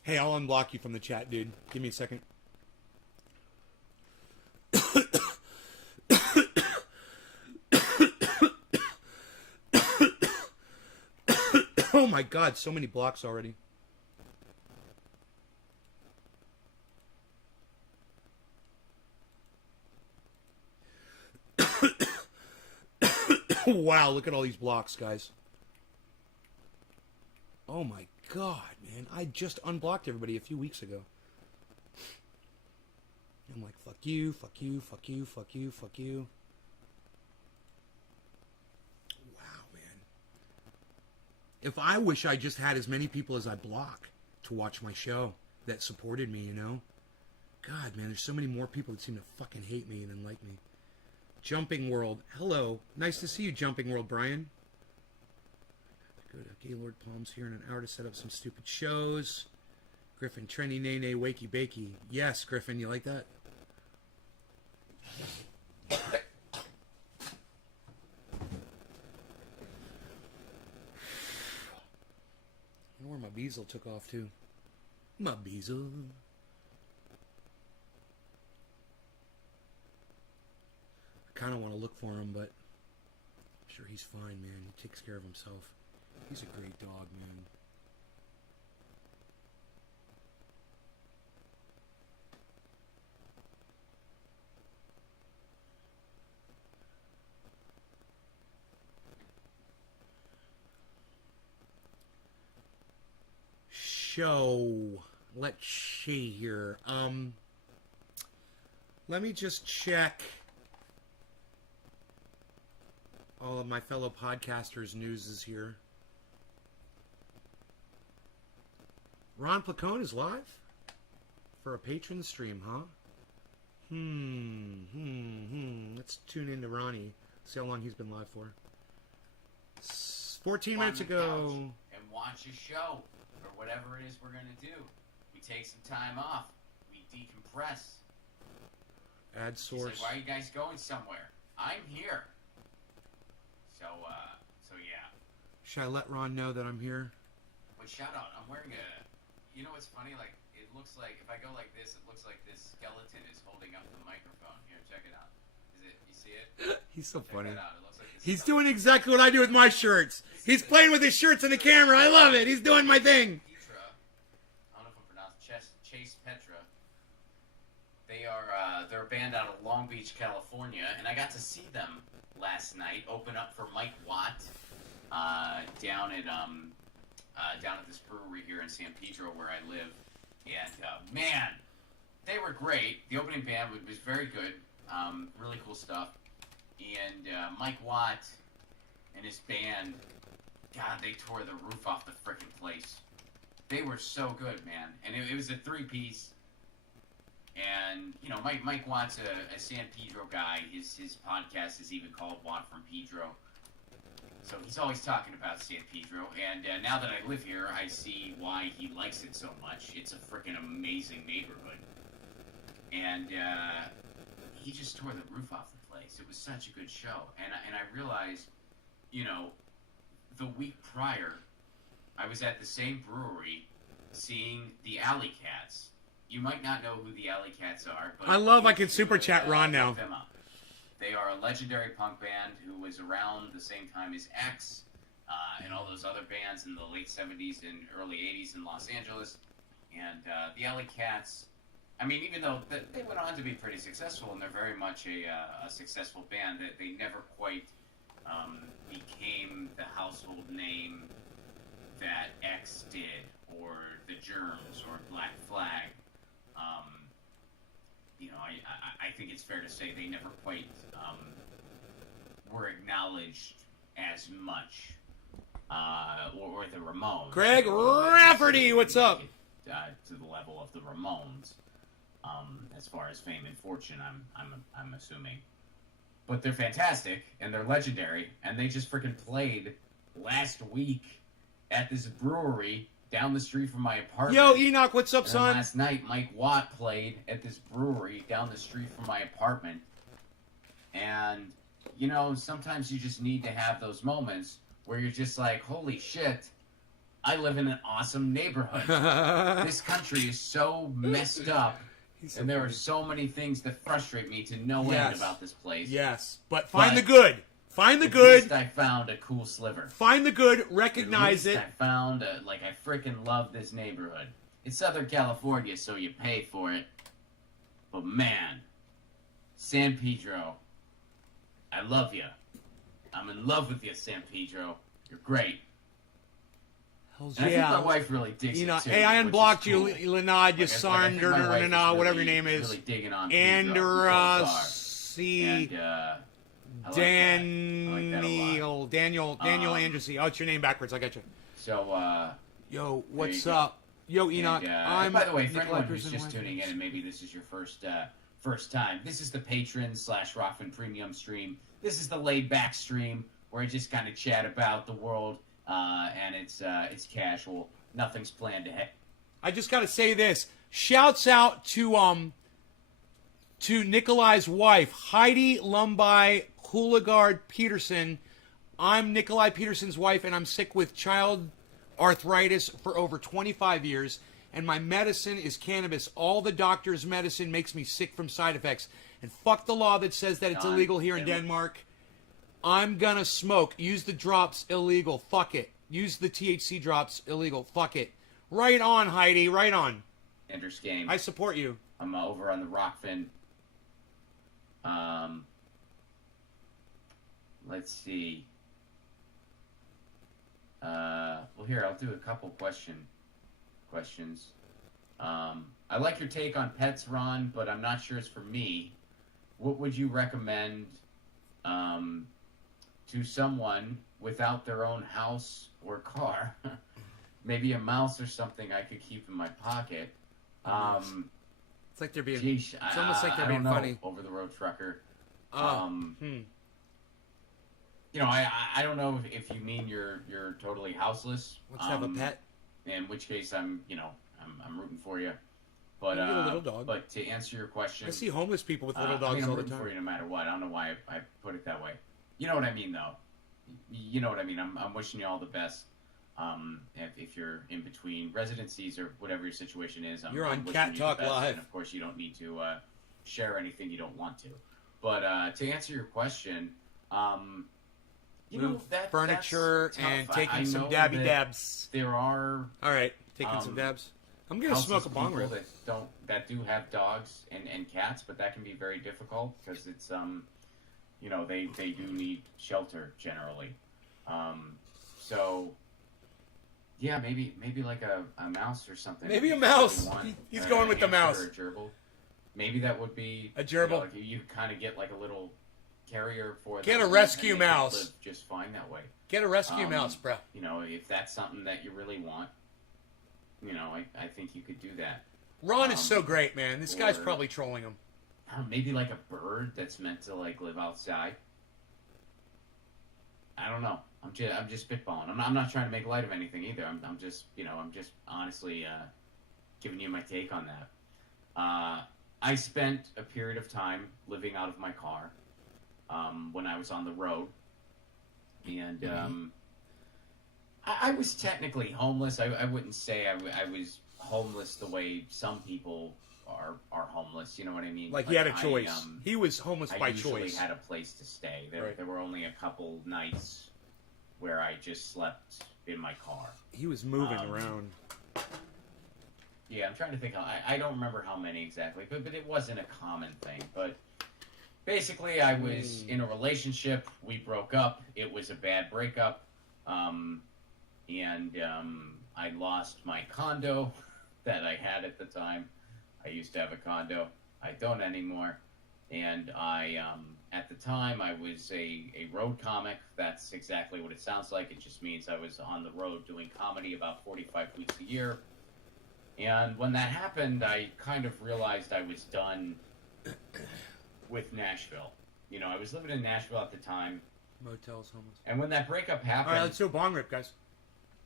Hey, I'll unblock you from the chat, dude. Give me a second. Oh my god, so many blocks already. wow, look at all these blocks, guys. Oh my god, man. I just unblocked everybody a few weeks ago. I'm like, fuck you, fuck you, fuck you, fuck you, fuck you. Wow, man. If I wish I just had as many people as I block to watch my show that supported me, you know? God, man, there's so many more people that seem to fucking hate me than like me. Jumping World. Hello. Nice to see you, Jumping World, Brian. Go to Gaylord Palms here in an hour to set up some stupid shows. Griffin, Trendy Nene, Wakey Bakey. Yes, Griffin, you like that? I wonder where my Beazle took off to. My Beazle. I kind of want to look for him, but I'm sure he's fine, man. He takes care of himself. He's a great dog, man. Show. Let's see here. Let me just check all of my fellow podcasters' news is here. Ron Placone is live for a patron stream, huh? Let's tune into Ronnie. See how long he's been live for. 14 minutes ago. And watch a show or whatever it is we're gonna do. We take some time off. We decompress. Add source. He's like, why are you guys going somewhere? I'm here. So yeah. Should I let Ron know that I'm here? But shout out, I'm wearing a... You know what's funny? Like, it looks like, if I go like this, it looks like this skeleton is holding up the microphone. Here, check it out. You see it? He's so Check funny. that out. It looks like this He's skeleton. doing exactly what I do with my shirts. He's playing with his shirts in the camera. I love it. He's doing my thing. Petra, I don't know if I'm pronouncing Chase Petra. They are they're a band out of Long Beach, California, and I got to see them last night. Open up for Mike Watt down at this brewery here in San Pedro where I live. And man, they were great. The opening band was very good. Really cool stuff. And Mike Watt and his band, God, they tore the roof off the frickin' place. They were so good, man. And it was a three-piece. And, you know, Mike Watt's a San Pedro guy. His podcast is even called Watt from Pedro. So he's always talking about San Pedro. And now that I live here, I see why he likes it so much. It's a frickin' amazing neighborhood. And he just tore the roof off the place. It was such a good show. And I realized, you know, the week prior, I was at the same brewery seeing the Alley Cats. You might not know who the Alley Cats are, but I can super chat Ron now. look them up. They are a legendary punk band who was around the same time as X and all those other bands in the late 70s and early 80s in Los Angeles. And the Alley Cats, I mean, even though they went on to be pretty successful, and they're very much a successful band, that they never quite became the household name that X did, or the Germs, or Black Flag. You know, I think it's fair to say they never quite were acknowledged as much, or the Ramones. Greg Rafferty, what's up? To the level of the Ramones, as far as fame and fortune, I'm assuming. But they're fantastic and they're legendary, and they just freaking played last week at this brewery down the street from my apartment. Yo, Enoch, what's up, and son? Last night, Mike Watt played at this brewery down the street from my apartment. And, you know, sometimes you just need to have those moments where you're just like, holy shit, I live in an awesome neighborhood. This country is so messed up. And there are so many things that frustrate me to no end about this place. Yes, but find the good. Find the good. At least I found a cool sliver. Find the good. Recognize it. I found I freaking love this neighborhood. It's Southern California, so you pay for it. But man, San Pedro, I love you. I'm in love with you, San Pedro. You're great. Hells And I think yeah. my wife really digs You know, it too. hey, I which is unblocked you, cool. Lenard, you whatever your name is. Really digging on Pedro. C. And, I like that. I like that a lot. Daniel Andrusy. Oh, it's your name backwards. I got you. So, yo, what's up? Yo, Enoch. And by the way, for anyone who's just tuning in and maybe this is your first time, this is the Patron/Rockfin Premium stream. This is the laid back stream where I just kind of chat about the world, and it's casual. Nothing's planned ahead. I just got to say this. Shouts out to Nikolai's wife, Heidi Lumbai Houligard Peterson. I'm Nikolai Peterson's wife, and I'm sick with child arthritis for over 25 years, and my medicine is cannabis. All the doctor's medicine makes me sick from side effects. And fuck the law that says that it's illegal here in Denmark. I'm gonna smoke. Use the drops, illegal. Fuck it. Use the THC drops, illegal. Fuck it. Right on, Heidi. Right on. Ender's Game. I support you. I'm over on the Rockfin. Let's see. Well, here, I'll do a couple questions. I like your take on pets, Ron, but I'm not sure it's for me. What would you recommend to someone without their own house or car? Maybe a mouse or something I could keep in my pocket. It's like they're being. Geesh, it's almost like they're I being don't know, funny. Over the road trucker. You know, I don't know if you mean you're totally houseless. Let's have a pet. In which case, I'm rooting for you. But You get a little dog. But to answer your question, I see homeless people with little dogs I'm all the rooting time. for you no matter what. I don't know why I put it that way. You know what I mean, though. You know what I mean. I'm wishing you all the best. If you're in between residencies or whatever your situation is, You're on wishing Cat you the Talk best. Live. And of course, you don't need to share anything you don't want to. But to answer your question, you know, furniture that's tough. and I taking some know dabby that dabs. There are All right, taking some dabs. I'm gonna smoke a bong rip. that do have dogs and cats, but that can be very difficult because it's you know, they do need shelter generally. So yeah, maybe like a mouse or something. Maybe a If you mouse. want, He's going with the mouse. Or a gerbil. Maybe that would be A gerbil. You know, like you kind of get like a little carrier for them. Get a and rescue they can mouse. live just fine that way. Get a rescue mouse, bro. You know, if that's something that you really want, you know, I think you could do that. Ron is so great, man. This guy's or- probably trolling him. Maybe like a bird that's meant to like live outside. I don't know. I'm just spitballing. I'm not trying to make light of anything either. I'm just honestly giving you my take on that. I spent a period of time living out of my car when I was on the road, and I was technically homeless. I wouldn't say I was homeless the way some people are homeless. You know what I mean? Like he had a choice. He was homeless by I usually choice. had a place to stay. Right. There were only a couple nights where I just slept in my car. He was moving around. Yeah, I'm trying to think. I don't remember how many exactly, but it wasn't a common thing. But basically, I was in a relationship. We broke up. It was a bad breakup. And I lost my condo that I had at the time. I used to have a condo. I don't anymore. And at the time, I was a road comic. That's exactly what it sounds like. It just means I was on the road doing comedy about 45 weeks a year. And when that happened, I kind of realized I was done with Nashville. You know, I was living in Nashville at the time. Motels, homeless. And when that breakup happened, All right, let's do a bong rip, guys.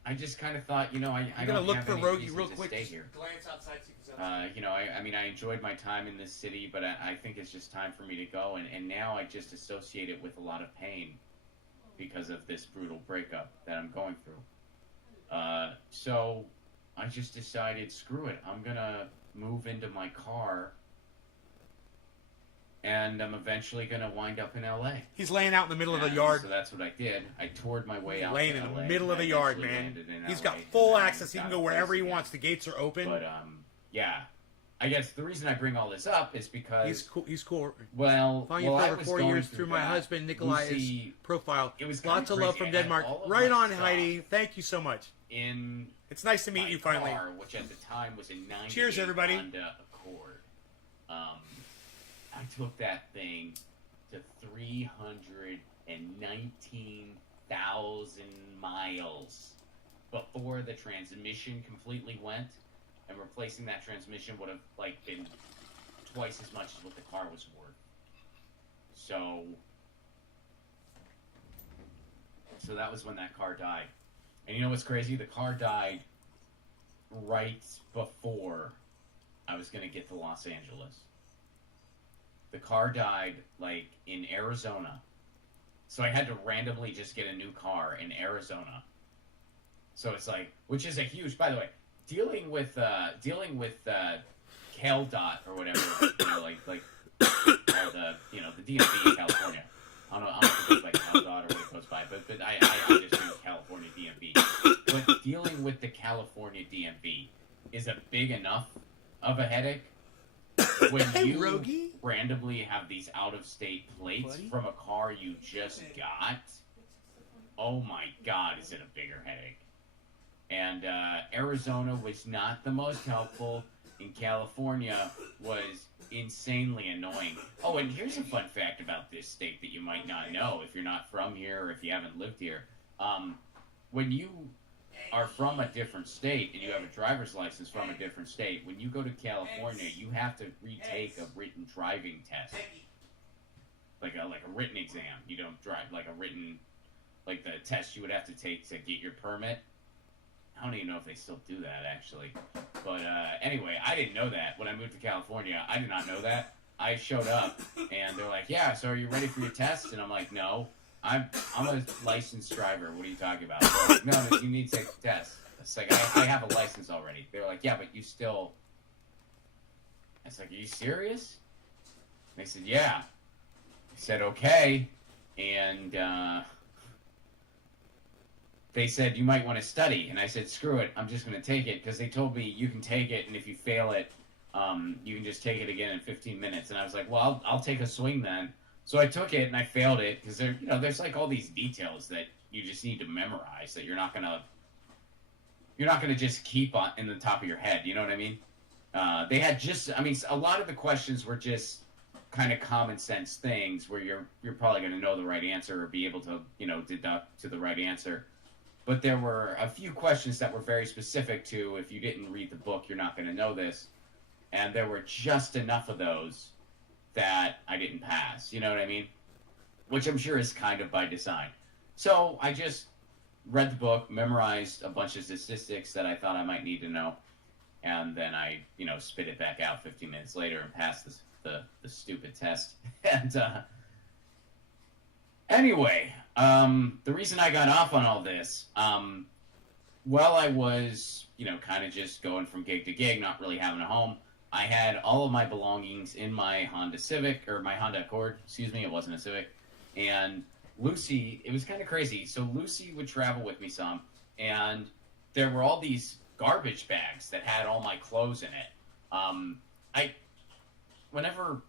I just kind of thought, you know, I I'm don't gonna look have for any Rogie reason real to quick. stay Just here. glance outside. See if it's outside. You know, I mean, I enjoyed my time in this city, but I think it's just time for me to go. And now I just associate it with a lot of pain because of this brutal breakup that I'm going through. So I just decided, screw it. I'm going to move into my car, and I'm eventually going to wind up in L.A. He's laying out in the middle of the yard. So that's what I did. I toured my way out Laying to in the LA, middle of and the I yard, eventually man. landed in He's LA, got full and I access. He can got go a wherever place he again. wants. The gates are open. But, yeah. I guess the reason I bring all this up is because He's cool. He's cool. well, Following you while for I over was 4 going years through my that, husband Nikolai's Lucy, profile. it was kinda Lots of love crazy. from I had Denmark. all of Right my on, stuff Heidi. Thank you so much. in It's nice to meet my you finally. car, which at the time was a 98 Cheers, everybody. Honda Accord. I took that thing to 319,000 miles before the transmission completely went, and replacing that transmission would have like been twice as much as what the car was worth. So that was when that car died. And you know what's crazy? The car died right before I was going to get to Los Angeles. The car died, like, in Arizona. So I had to randomly just get a new car in Arizona. So it's like, which is a huge, by the way, dealing with CalDOT or whatever, like or the DMV in California. I don't know if it goes by CalDOT or what it goes by, but I just do California DMV. But dealing with the California DMV is a big enough of a headache when you Rogie? randomly have these out-of-state plates from a car you just got. Oh my God, is it a bigger headache? And Arizona was not the most helpful, and California was insanely annoying. Oh, and here's a fun fact about this state that you might not know if you're not from here or if you haven't lived here. When you are from a different state and you have a driver's license from a different state, when you go to California, you have to retake a written driving test, like a written exam. You don't drive like the test you would have to take to get your permit. I don't even know if they still do that, actually. But anyway, I didn't know that when I moved to California. I did not know that. I showed up, and they're like, yeah, so are you ready for your test? And I'm like, no. I'm a licensed driver. What are you talking about? They're like, no, you need to take the test. It's like, I have a license already. They're like, yeah, but you still... It's like, are you serious? And they said, yeah. I said, okay. And they said, you might want to study. And I said, screw it. I'm just going to take it. Because they told me you can take it, and if you fail it, you can just take it again in 15 minutes. And I was like, well, I'll take a swing then. So I took it and I failed it because there's like all these details that you just need to memorize that you're not gonna just keep on in the top of your head. You know what I mean? They had a lot of the questions were just kind of common sense things where you're probably gonna know the right answer or be able to deduct to the right answer. But there were a few questions that were very specific to if you didn't read the book, you're not gonna know this, and there were just enough of those that I didn't pass, you know what I mean? Which I'm sure is kind of by design. So I just read the book, memorized a bunch of statistics that I thought I might need to know, and then I, spit it back out 15 minutes later and passed the stupid test. And anyway, the reason I got off on all this, while I was, kind of just going from gig to gig, not really having a home, I had all of my belongings in my Honda Accord, it wasn't a Civic, and Lucy, it was kind of crazy, so Lucy would travel with me some, and there were all these garbage bags that had all my clothes in it. Whenever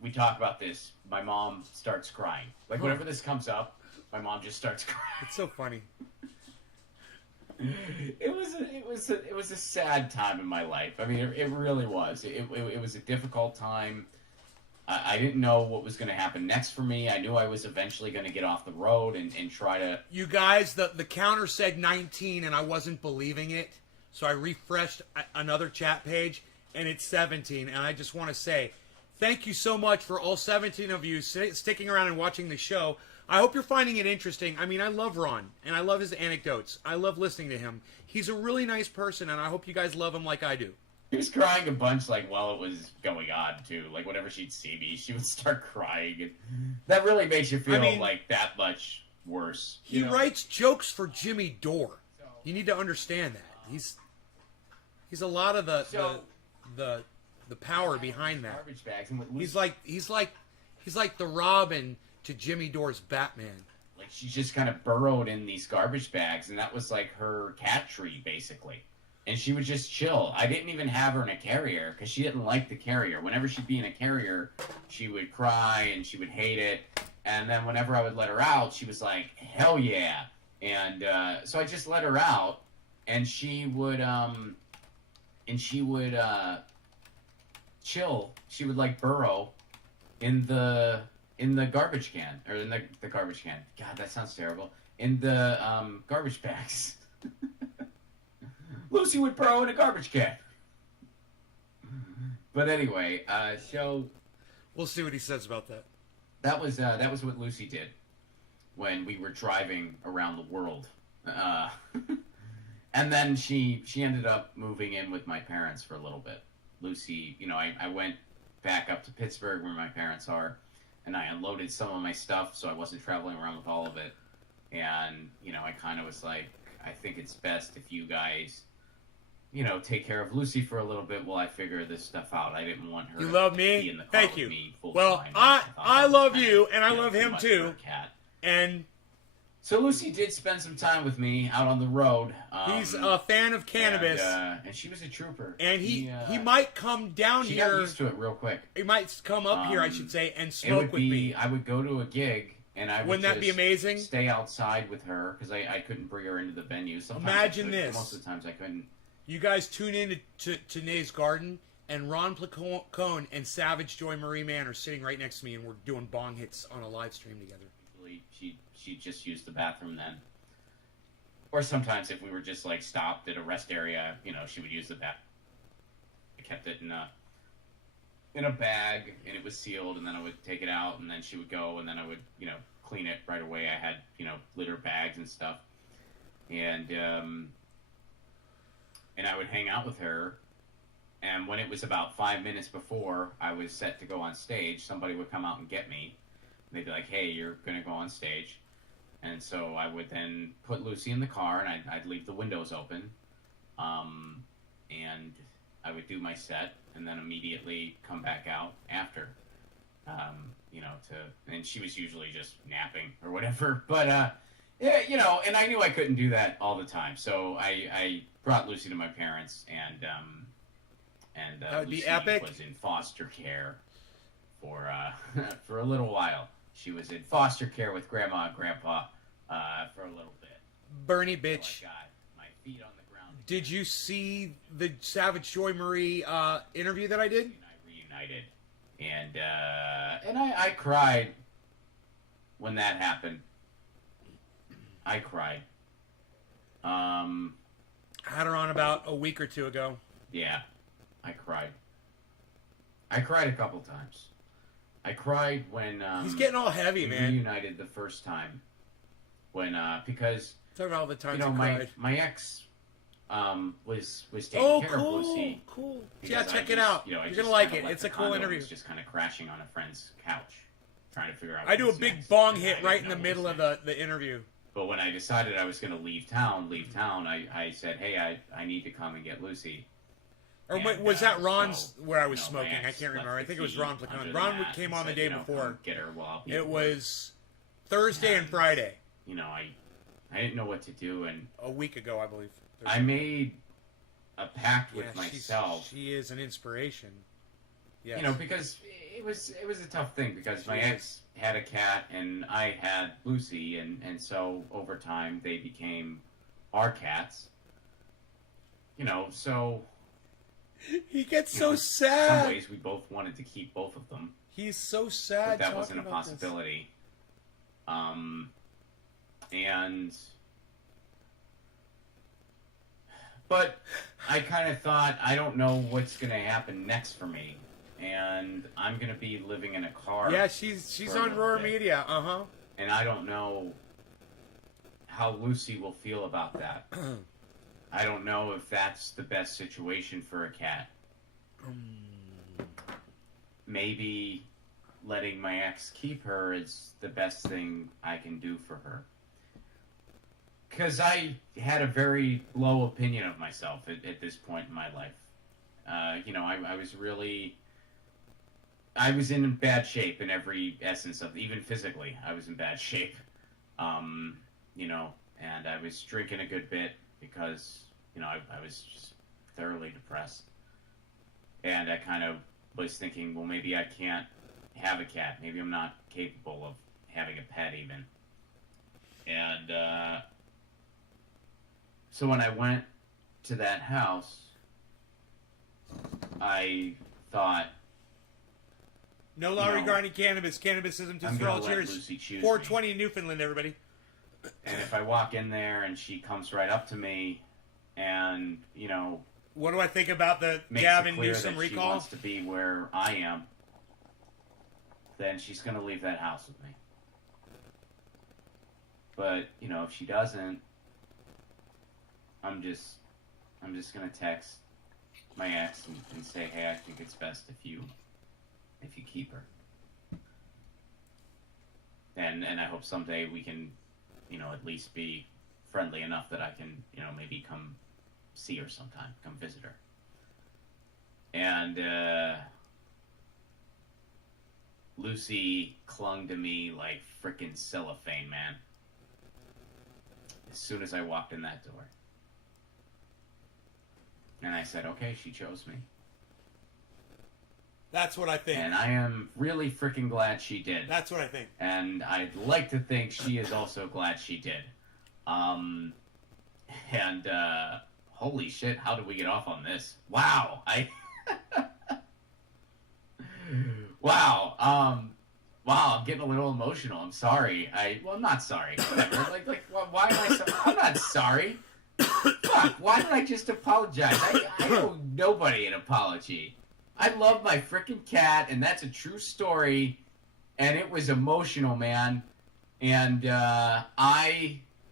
we talk about this, my mom starts crying. Like, whenever this comes up, my mom just starts crying. It's so funny. It was a sad time in my life. I mean, it really was. It was a difficult time. I didn't know what was going to happen next for me. I knew I was eventually going to get off the road and try to... You guys, the counter said 19, and I wasn't believing it. So I refreshed another chat page, and it's 17. And I just want to say, thank you so much for all 17 of you sticking around and watching the show. I hope you're finding it interesting. I mean, I love Ron, and I love his anecdotes. I love listening to him. He's a really nice person, and I hope you guys love him like I do. He was crying a bunch, while it was going on, too. Whenever she'd see me, she would start crying. And that really makes you feel, that much worse. He writes jokes for Jimmy Dore. You need to understand that. He's a lot of the power behind that. Garbage bags. He's like the Robin to Jimmy Dore's Batman. She just kind of burrowed in these garbage bags, and that was her cat tree, basically. and she would just chill. I didn't even have her in a carrier because she didn't like the carrier. Whenever she'd be in a carrier, she would cry and she would hate it. And then whenever I would let her out, she was like, hell yeah. And so I just let her out, and she would chill. She would like burrow in the garbage can, or in the garbage can. God, that sounds terrible. In the garbage bags. Lucy would burrow in a garbage can. But anyway, so we'll see what he says about that. That was what Lucy did when we were driving around the world. And then she ended up moving in with my parents for a little bit. Lucy, you know, I went back up to Pittsburgh where my parents are, and I unloaded some of my stuff so I wasn't traveling around with all of it. And, you know, I kind of was like, I think it's best if you guys, you know, take care of Lucy for a little bit while I figure this stuff out. I didn't want her you love to me? be in the car Thank with you. me full Well, time. I love you, and I you know, love him much too. for a cat. And so Lucy did spend some time with me out on the road. he's a fan of cannabis, and she was a trooper. and he might come down she here. got used to it real quick. He might come up here, I should say, and It smoke would with be, me. I would go to a gig, and I would Wouldn't that be just amazing? stay outside with her because I couldn't bring her into the venue. Sometimes Imagine I could, this. Most of the times I couldn't. You guys tune in to Nay's Garden, and Ron Placone and Savage Joy Marie Mann are sitting right next to me, and we're doing bong hits on a live stream together. Usually she just used the bathroom then. Or sometimes if we were just like stopped at a rest area, you know, she would use the bathroom. I kept it in a bag, and it was sealed, and then I would take it out, and then she would go, and then I would, you know, clean it right away. I had, you know, litter bags and stuff. And I would hang out with her, and when it was about 5 minutes before I was set to go on stage, somebody would come out and get me. They'd be like, hey, you're going to go on stage. And so I would then put Lucy in the car, and I'd leave the windows open, and I would do my set, and then immediately come back out after, you know, and she was usually just napping or whatever, but, yeah, you know, and I knew I couldn't do that all the time, so I brought Lucy to my parents, and That would be Lucy epic. was in foster care for a little while. She was in foster care with Grandma and Grandpa for a little bit. Bernie So I bitch. got my feet on the ground. Did you see the Savage Joy Marie interview that I did? And I reunited, and I cried when that happened. I cried. Had her on about a week or two ago. Yeah, I cried. I cried a couple times. I cried when He's getting all heavy, we man. reunited the first time. When because Talk about all the times you know you cried. my ex was taking care of Lucy. Cool. because Yeah, I check it just, out. you know, I You're just gonna like kinda it. left It's the a cool condo and interview. was just kind of crashing on a friend's couch, trying to figure out. I do a what's big next. bong And hit I right didn't in the know middle what of was next. the interview. But when I decided I was going to leave town, I said, hey, I need to come and get Lucy. Or And, was that Ron's so, where I was you know, my smoking? I ex can't remember. left I the think it was key Ron under Placone. the Ron mat came and on the said, day you know, before. come get her while I'll be It at work. was Thursday and Friday. You know, I didn't know what to do, and A week ago, I believe. I made a pact with Yeah, myself. She is an inspiration. Yes. You know, because it was a tough thing because my She is. ex had a cat and I had Lucy, and so over time they became our cats. You know, so He gets you so know, in sad. some ways we both wanted to keep both of them, He's so but sad. that talking wasn't a about this. possibility. And but I kind of thought, I don't know what's going to happen next for me, and I'm going to be living in a car. Yeah, she's for a on little Roar bit. Media. And I don't know how Lucy will feel about that. I don't know if that's the best situation for a cat. Maybe letting my ex keep her is the best thing I can do for her. Because I had a very low opinion of myself at this point in my life. You know, I was really... I was in bad shape in every essence of... Even physically, I was in bad shape. You know, and I was drinking a good bit because I was just thoroughly depressed. And I kind of was thinking, well, maybe I can't have a cat. Maybe I'm not capable of having a pet even. And so when I went to that house, I thought, no law regarding cannabis. Cannabism just for all cheers. 420 in Newfoundland, everybody. And if I walk in there and she comes right up to me and, what do I think about the Gavin Newsom recall? She wants to be where I am, then she's going to leave that house with me. But, if she doesn't, I'm just going to text my ex and say, hey, I think it's best if you keep her. And I hope someday we can, at least be friendly enough that I can, maybe come see her sometime, come visit her. And Lucy clung to me like frickin' cellophane, man. As soon as I walked in that door. And I said, okay, she chose me. That's what I think. And I am really freaking glad she did. That's what I think. And I'd like to think she is also glad she did. Holy shit, how did we get off on this? Wow. Wow. Wow, I'm getting a little emotional. I'm sorry. I'm not sorry. Whatever. Why am I sorry? I'm not sorry. Fuck, why did I just apologize? I owe nobody an apology. I love my freaking cat, and that's a true story, and it was emotional, man. And,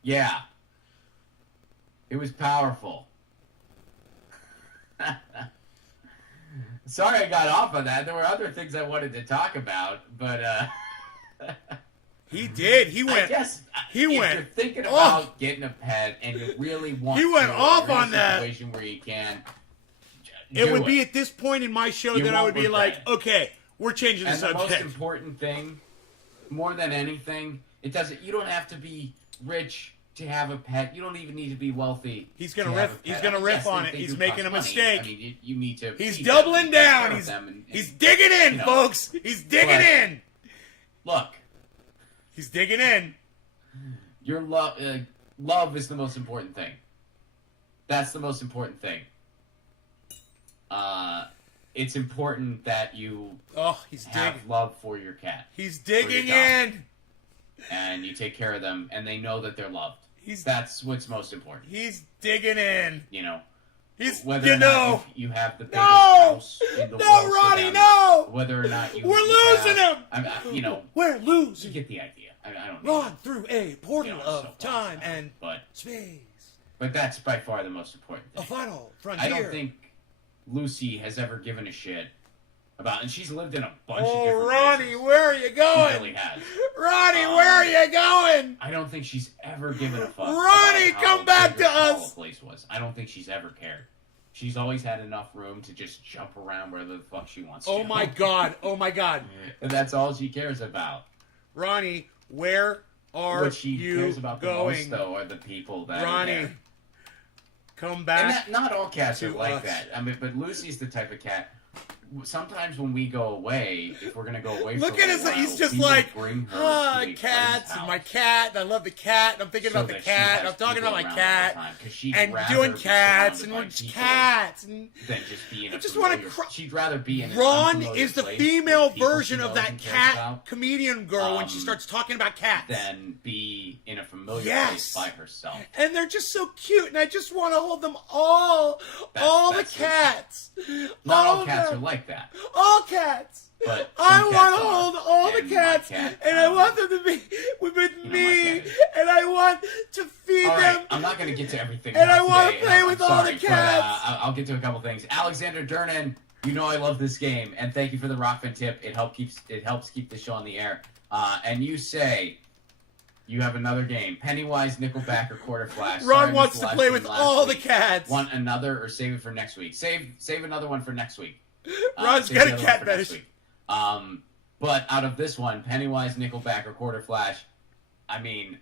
yeah. It was powerful. Sorry I got off on that. There were other things I wanted to talk about, but, He did. He went. If you're thinking about getting a pet and you really want he went off on that situation where you can. It would be at this point in my show that I would be like, okay, we're changing the subject. And the most important thing, more than anything, you don't have to be rich to have a pet. You don't even need to be wealthy. He's gonna riff. He's gonna riff on it. He's making a mistake. I mean, you need to. He's doubling down. He's digging in, folks. He's digging in. Look. He's digging in. Your love is the most important thing. That's the most important thing. It's important that you have love for your cat. He's digging in. And you take care of them, and they know that they're loved. That's what's most important. He's digging in. Whether or not you have the biggest house in the world. No, Ronnie, no! Whether or not we're losing him. We're losing. You get the idea. I don't Run through a portal of time and space. But that's by far the most important thing. A final frontier. I don't think Lucy has ever given a shit about, and she's lived in a bunch of different Ronnie, places. where are you going? She really has. Ronnie, where are you going? I don't think she's ever given a fuck. Ronnie, come back to us. Place was. I don't think she's ever cared. She's always had enough room to just jump around wherever the fuck she wants to. Oh my god. Oh my god. And that's all she cares about. Ronnie, where are what she you cares about going? The most, though, are the people that Ronnie, are there. Come back. And not all cats are like us. that. I mean, but Lucy's the type of cat. Sometimes when we go away, if we're gonna go away, look for at a his. while, He's just we will like, bring her to a cats, friend's and my house cat. And I love the cat. And I'm thinking so about the that she cat. has I'm talking people about my around cat. all the time, 'cause she'd and rather doing be cats and surrounded by we're people cats and than just be in a I just want to familiar- She'd rather be in an Ron unfamiliar is the place female with people version she of knows that and cares cat about, comedian girl when she starts talking about cats. than be in a familiar Yes. place by herself. And they're just so cute, and I just want to hold them all. All the that's the- cats. Not all of cats them. are like that. All cats. But I some want cats to are, hold all the and my cats, cat, and I want them to be with my me, cat is- and I want to feed All them. right, I'm not going to get to everything. And I else wanna today, play and I'm with all sorry, the cats. But, I'll get to a couple things. Alexander Durnan, you know I love this game, and thank you for the Rockfin tip. It helps keep the show on the air. And you say you have another game: Pennywise, Nickelback, or Quarter Flash. Ron Sorry, wants missed to the play live with stream last all the week. cats. Want another, or save it for next week? Save another one for next week. Ron's Save got the a other cat one for next fetish. week. But out of this one, Pennywise, Nickelback, or Quarter Flash, I mean,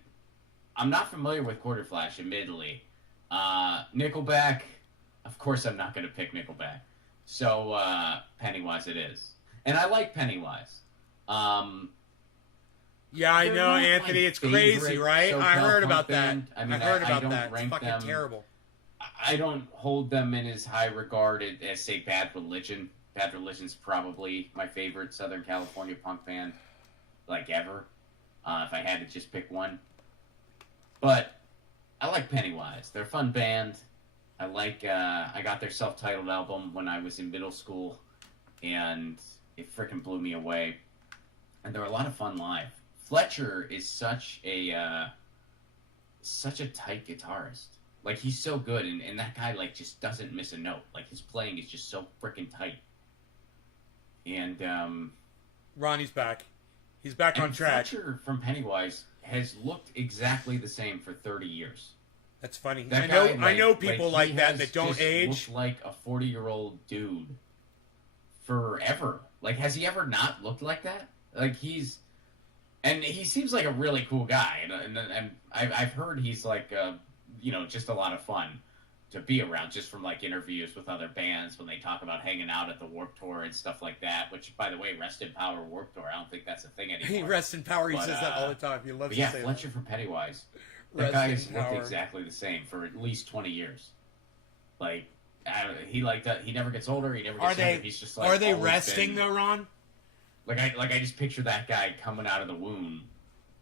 I'm not familiar with Quarter Flash, admittedly. Nickelback, of course I'm not going to pick Nickelback. So, Pennywise it is. And I like Pennywise. Yeah, I They're know, not Anthony. my It's crazy, favorite right? I SoCal heard punk about that. band. I mean, I heard I about don't that. It's rank fucking them. terrible. I don't hold them in as high regard as, say, Bad Religion. Bad Religion's probably my favorite Southern California punk band, like, ever. If I had to just pick one. But I like Pennywise. They're a fun band. I got their self-titled album when I was in middle school, and it freaking blew me away. And they're a lot of fun live. Fletcher is such a tight guitarist. Like, he's so good, and that guy, like, just doesn't miss a note. Like, his playing is just so freaking tight. And, Ronnie's back. He's back on track. Fletcher from Pennywise has looked exactly the same for 30 years. That's funny. That I know people like that don't age. Looked like a 40-year-old dude forever. Like, has he ever not looked like that? Like, he seems like a really cool guy, and I've heard he's like, just a lot of fun to be around, just from like interviews with other bands when they talk about hanging out at the Warped Tour and stuff like that. Which, by the way, rest in power, Warped Tour. I don't think that's a thing anymore. Rest in power. He says that all the time. He loves to say Fletcher that. from Pennywise. That Rest guy's in looked power. exactly the same for at least 20 years. Like, he like that. He never gets older. He never gets younger. He's just like. Are they always resting been, though, Ron? Like I just picture that guy coming out of the womb,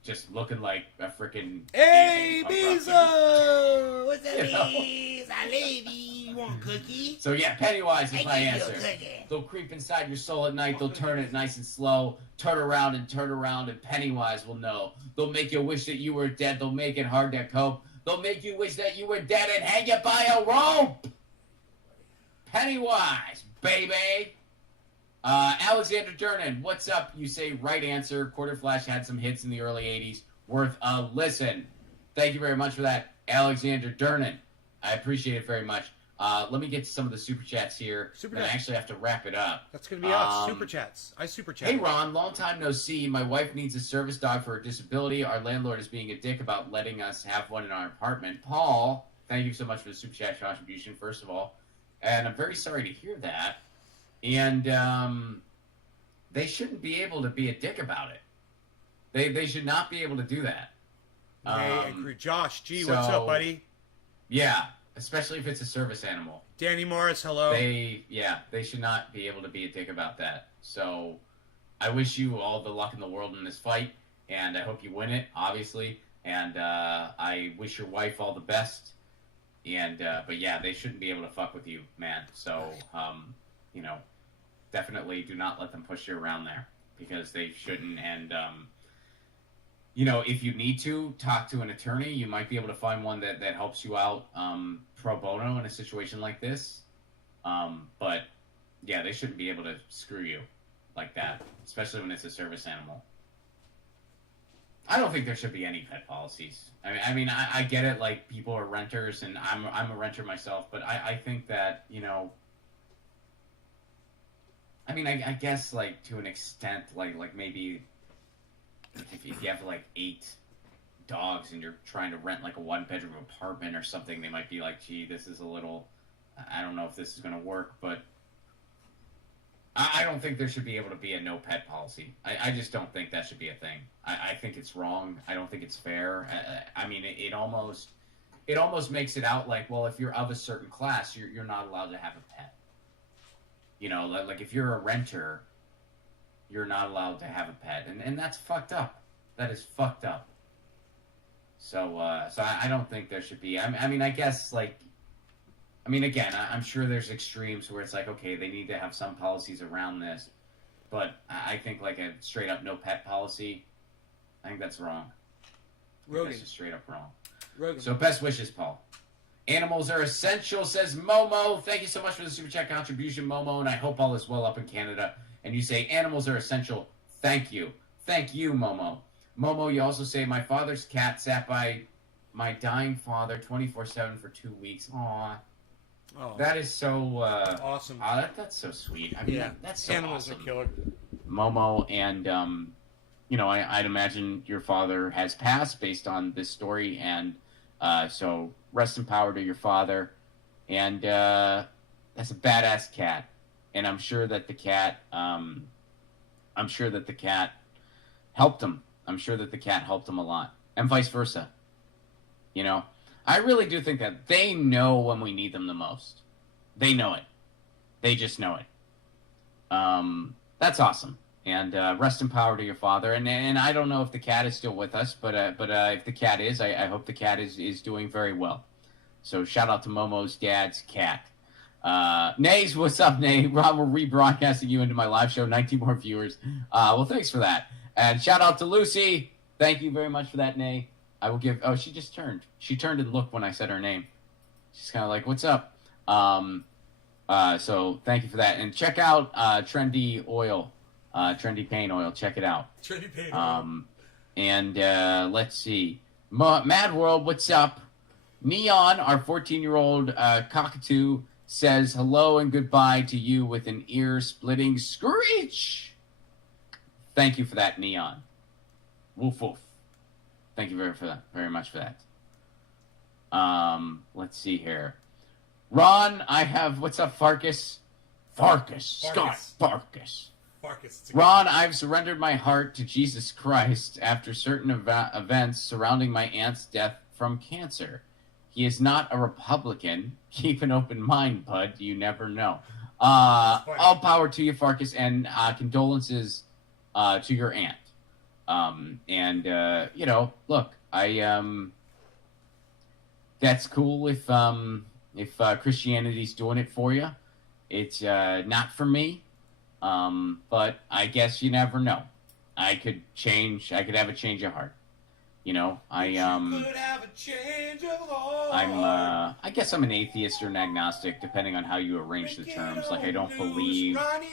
just looking like a freaking. Hey, Asian punk rock Bezo! What's You up, know? Beez? I love you. Want a cookie? So yeah, Pennywise is my give you a answer. cookie. They'll creep inside your soul at night. They'll turn it nice and slow. Turn around, and Pennywise will know. They'll make you wish that you were dead. They'll make it hard to cope. They'll make you wish that you were dead and hang you by a rope. Pennywise, baby. Alexander Durnan, what's up? You say right answer. Quarter Flash had some hits in the early 80s. Worth a listen. Thank you very much for that, Alexander Durnan. I appreciate it very much. Let me get to some of the super chats here. Super I chat. actually have to wrap it up. That's going to be us. Super chats. I super chat. Hey, Ron, long time no see. My wife needs a service dog for her disability. Our landlord is being a dick about letting us have one in our apartment. Paul, thank you so much for the super chat contribution, first of all. And I'm very sorry to hear that. And they shouldn't be able to be a dick about it. They should not be able to do that. I agree. Josh, what's up, buddy? Yeah, especially if it's a service animal. Danny Morris, hello. They should not be able to be a dick about that. So I wish you all the luck in the world in this fight, and I hope you win it, obviously. And I wish your wife all the best. And but yeah, they shouldn't be able to fuck with you, man. So definitely do not let them push you around there, because they shouldn't. And if you need to talk to an attorney, you might be able to find one that helps you out pro bono in a situation like this. But yeah, they shouldn't be able to screw you like that, especially when it's a service animal. I don't think there should be any pet policies. I mean, I get it, like, people are renters, and I'm a renter myself, but I think that, I mean, I guess, like, to an extent, like maybe if you have, like, 8 dogs and you're trying to rent, like, a 1-bedroom apartment or something, they might be like, gee, this is a little, I don't know if this is going to work, but I don't think there should be able to be a no pet policy. I just don't think that should be a thing. I think it's wrong. I don't think it's fair. I mean, it almost makes it out like, well, if you're of a certain class, you're not allowed to have a pet. Like if you're a renter, you're not allowed to have a pet, and that's fucked up. That is fucked up. So I don't think there should be. I mean, I guess, like, again, I'm sure there's extremes where it's like, okay, they need to have some policies around this, but I think, like, a straight up no pet policy, I think that's wrong. That's just straight up wrong. Rogan. So best wishes, Paul. Animals are essential, says Momo. Thank you so much for the super chat contribution, Momo, and I hope all is well up in Canada. And you say animals are essential. Thank you. Thank you, Momo. Momo, you also say, my father's cat sat by my dying father 24/7 for 2 weeks. Aww. Oh, That is so awesome. That's so sweet. I mean, Yeah, that's so animals awesome. are killer. Momo, and I'd imagine your father has passed based on this story, and So rest in power to your father. And that's a badass cat. And I'm sure that the cat helped him. I'm sure that the cat helped him a lot. And vice versa. You know, I really do think that they know when we need them the most. They know it. They just know it. That's awesome. And rest in power to your father. And I don't know if the cat is still with us, but if the cat is, I hope the cat is doing very well. So shout out to Momo's dad's cat. Nays, what's up, Nay? Rob, we're rebroadcasting you into my live show. 19 more viewers. Well, thanks for that. And shout out to Lucy. Thank you very much for that, Nay. I will give... Oh, she just turned. She turned and looked when I said her name. She's kind of like, what's up? So thank you for that. And check out Trendy Oil. Trendy Pain Oil. Check it out. Trendy Pain Oil. And let's see. Mad World, what's up? Neon, our 14-year-old cockatoo, says hello and goodbye to you with an ear-splitting screech. Thank you for that, Neon. Woof woof. Thank you very much for that. Let's see here. Ron, I have... What's up, Farkas? Scott Farkas. Ron, I've surrendered my heart to Jesus Christ after certain events surrounding my aunt's death from cancer. He is not a Republican. Keep an open mind, bud. You never know. All power to you, Farkas, and condolences to your aunt. You know, look, that's cool if Christianity's doing it for you. It's not for me, but I guess you never know. I could have a change of heart. You know, I guess I'm an atheist or an agnostic, depending on how you arrange the terms. Like, I don't believe... I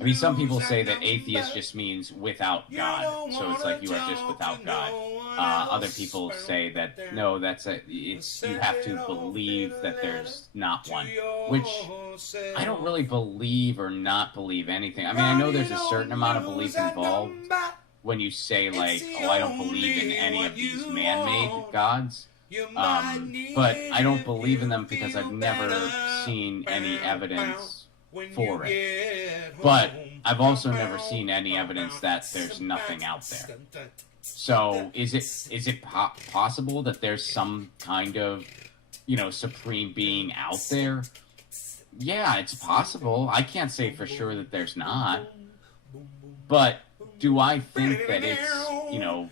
mean, some people say that atheist just means without God. So it's like you are just without God. Other people say that, no, you have to believe that there's not one. Which, I don't really believe or not believe anything. I mean, I know there's a certain amount of belief involved when you say, like, oh, I don't believe in any of these man-made gods. But I don't believe in them because I've never seen any evidence for it. But I've also never seen any evidence that there's nothing out there. So is it possible that there's some kind of, you know, supreme being out there? Yeah, it's possible. I can't say for sure that there's not. But do I think that it's, you know,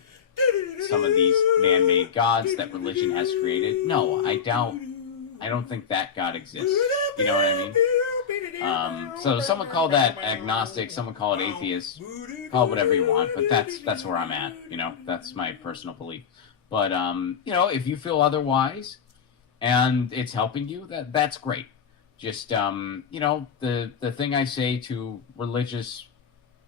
some of these man-made gods that religion has created? No, I don't think that God exists. You know what I mean? So someone call that agnostic, someone call it atheist, call it whatever you want, but that's where I'm at, you know, that's my personal belief. But, you know, if you feel otherwise and it's helping you, that's great. Just, you know, the thing I say to religious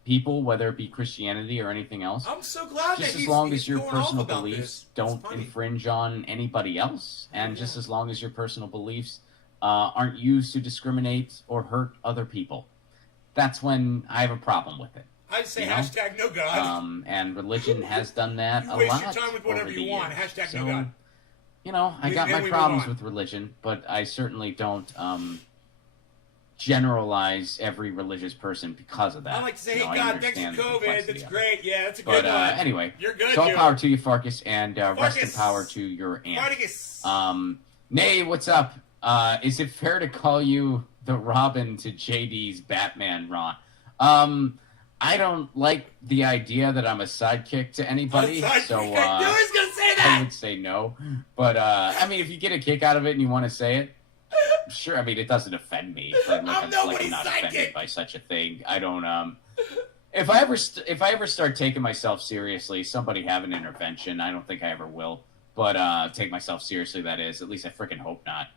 people, whether it be Christianity or anything else, I'm so glad just that as long as your going personal off about beliefs this. don't infringe on anybody else, and just as long as your personal beliefs aren't used to discriminate or hurt other people, that's when I have a problem with it. I'd say you know? hashtag no God. And religion has done that a lot. You waste your time with whatever you want. Years. Hashtag so, no God. You know, I got my problems with religion, but I certainly don't generalize every religious person because of that. I like to say, hey, God, thanks for COVID. That's great. Yeah, that's a good one. But anyway, you're good. So all power to you, Farkas, and rest in power to your aunt. Farkas. Nay, what's up? Is it fair to call you the Robin to JD's Batman, Ron? I don't like the idea that I'm a sidekick to anybody, so I knew he was gonna say that. I would say no. But I mean, if you get a kick out of it and you want to say it, sure. I mean, it doesn't offend me. I'm not offended by such a thing. I don't. If I ever start taking myself seriously, somebody have an intervention. I don't think I ever will. But take myself seriously, that is. At least I freaking hope not.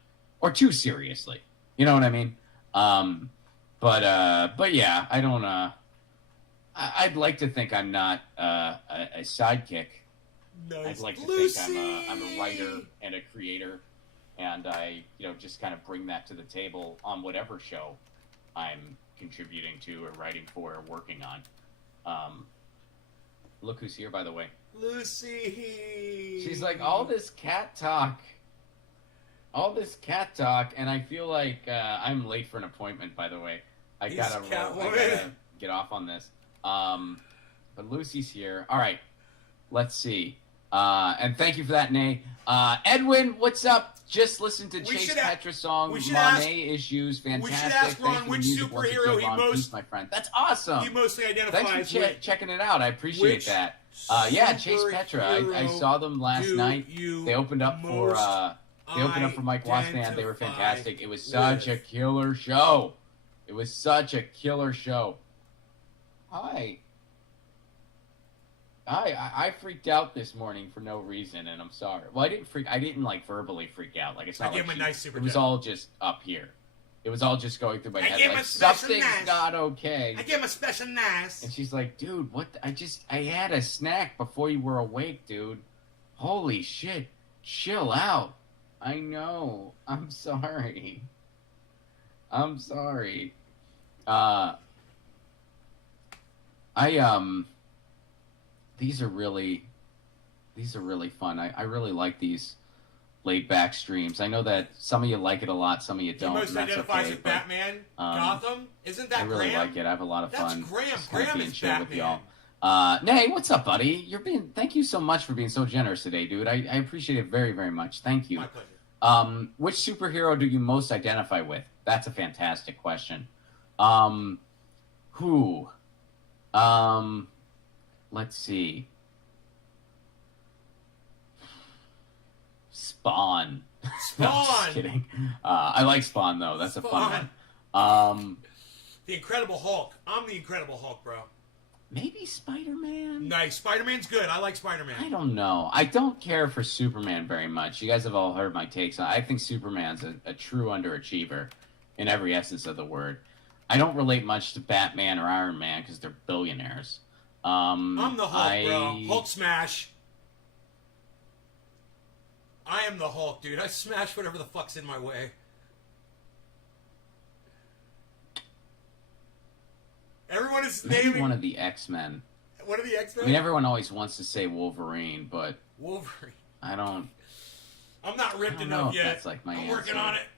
Or too seriously. You know what I mean? But yeah, I don't. I'd like to think I'm not a sidekick. Nice. I'd like to think I'm a writer and a creator. And I, you know, just kind of bring that to the table on whatever show I'm contributing to or writing for or working on. Look who's here, by the way. Lucy. She's like, all this cat talk, and I feel like I'm late for an appointment, by the way. I gotta get off on this. But Lucy's here. All right, let's see. And thank you for that, Nay. Edwin, what's up? Just listen to Chase Petra's song, Monet Issues. Fantastic. We should ask Ron which superhero he most... my friend. That's awesome. He mostly identifies Thanks for checking it out. I appreciate that. Yeah, Chase Petra. I saw them last night. They opened up for Mike Watt's band. They were fantastic. It was such a killer show. Hi. I freaked out this morning for no reason, and I'm sorry. Well, I didn't like verbally freak out. Like, it's not. I gave him a nice super. It was all just up here. It was all just going through my head. Like, something's not okay. I gave him a special nice. And she's like, dude, what? I had a snack before you were awake, dude. Holy shit. Chill out. I know. I'm sorry. These are really fun. I really like these laid back streams. I know that some of you like it a lot, some of you don't. He most identifies with Batman. Gotham? Isn't that Graham? I really like it. I have a lot of fun. That's Graham. Graham is Batman. With y'all. Nay, what's up, buddy? Thank you so much for being so generous today, dude. I appreciate it very, very much. Thank you. My pleasure. Which superhero do you most identify with? That's a fantastic question. Who? Let's see. Spawn. No, just kidding. I like Spawn, though. That's a fun one. The Incredible Hulk. I'm the Incredible Hulk, bro. Maybe Spider-Man? Nice. Spider-Man's good. I like Spider-Man. I don't know. I don't care for Superman very much. You guys have all heard my takes on it. I think Superman's a true underachiever in every essence of the word. I don't relate much to Batman or Iron Man because they're billionaires. I'm the Hulk, bro. Hulk smash. I am the Hulk, dude. I smash whatever the fuck's in my way. Everyone is naming... Maybe one of the X-Men. One of the X-Men? I mean, everyone always wants to say Wolverine, but... Wolverine. I don't... I'm not ripped enough yet. That's like my answer. Working on it.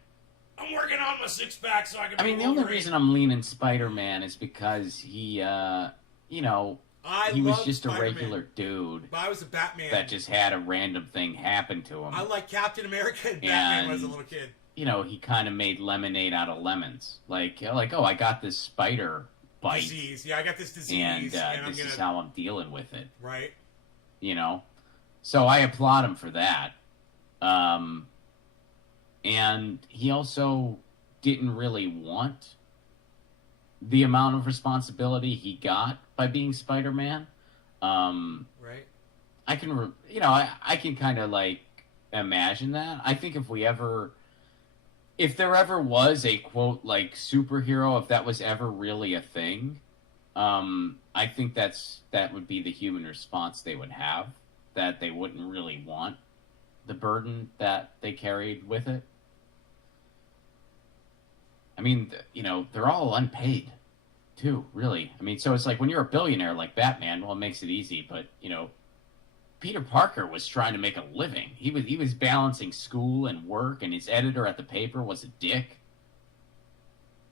I'm working on my six-pack so I can be the only reason I'm leaning Spider-Man is because he, he was just a regular dude. But I was a Batman. That just had a random thing happen to him. I like Captain America and Batman when I was a little kid. He kind of made lemonade out of lemons. Like, oh, I got this spider bite. Disease. Yeah, I got this disease. And this is how I'm dealing with it. Right. So I applaud him for that. And he also didn't really want the amount of responsibility he got by being Spider-Man. Right. I can, I can kind of like imagine that. I think if there ever was a quote like superhero, if that was ever really a thing, I think that would be the human response they would have, that they wouldn't really want the burden that they carried with it. I mean, they're all unpaid, too, really. I mean, so it's like when you're a billionaire like Batman, well, it makes it easy. But, Peter Parker was trying to make a living. He was balancing school and work, and his editor at the paper was a dick.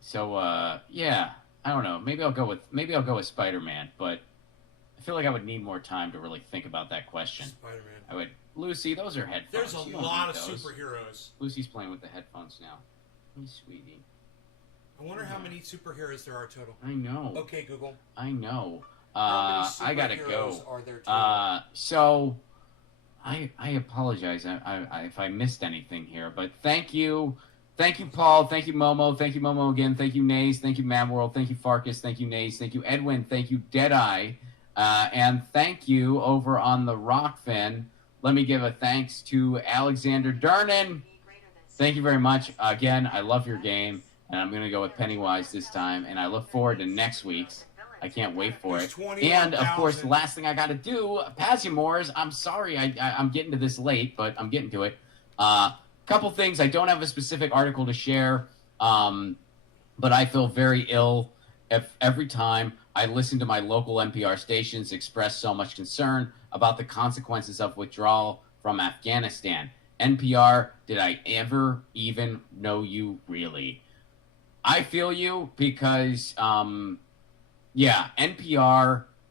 So, yeah, I don't know. Maybe I'll go with Spider-Man, but I feel like I would need more time to really think about that question. Spider-Man. Lucy, those are headphones. There's a lot of superheroes. Lucy's playing with the headphones now. Hey, sweetie. I wonder how many superheroes there are total. I know. Okay, Google. I know. How many I gotta go. Are there total? So I apologize if I missed anything here, but thank you, Paul, thank you, Momo, again, thank you, Nays, thank you, Mad World, thank you, Farkas, thank you, Nays, thank you, Edwin, thank you, Deadeye, and thank you over on the Rockfin. Let me give a thanks to Alexander Durnan. Thank you very much. Again, I love your game. And I'm going to go with Pennywise this time. And I look forward to next week's. I can't wait for it. And, of course, the last thing I got to do, Pazumors, I'm sorry I'm getting to this late, but I'm getting to it. Couple things. I don't have a specific article to share, but I feel very ill every time I listened to my local NPR stations express so much concern about the consequences of withdrawal from Afghanistan. NPR, did I ever even know you really? I feel you because, NPR,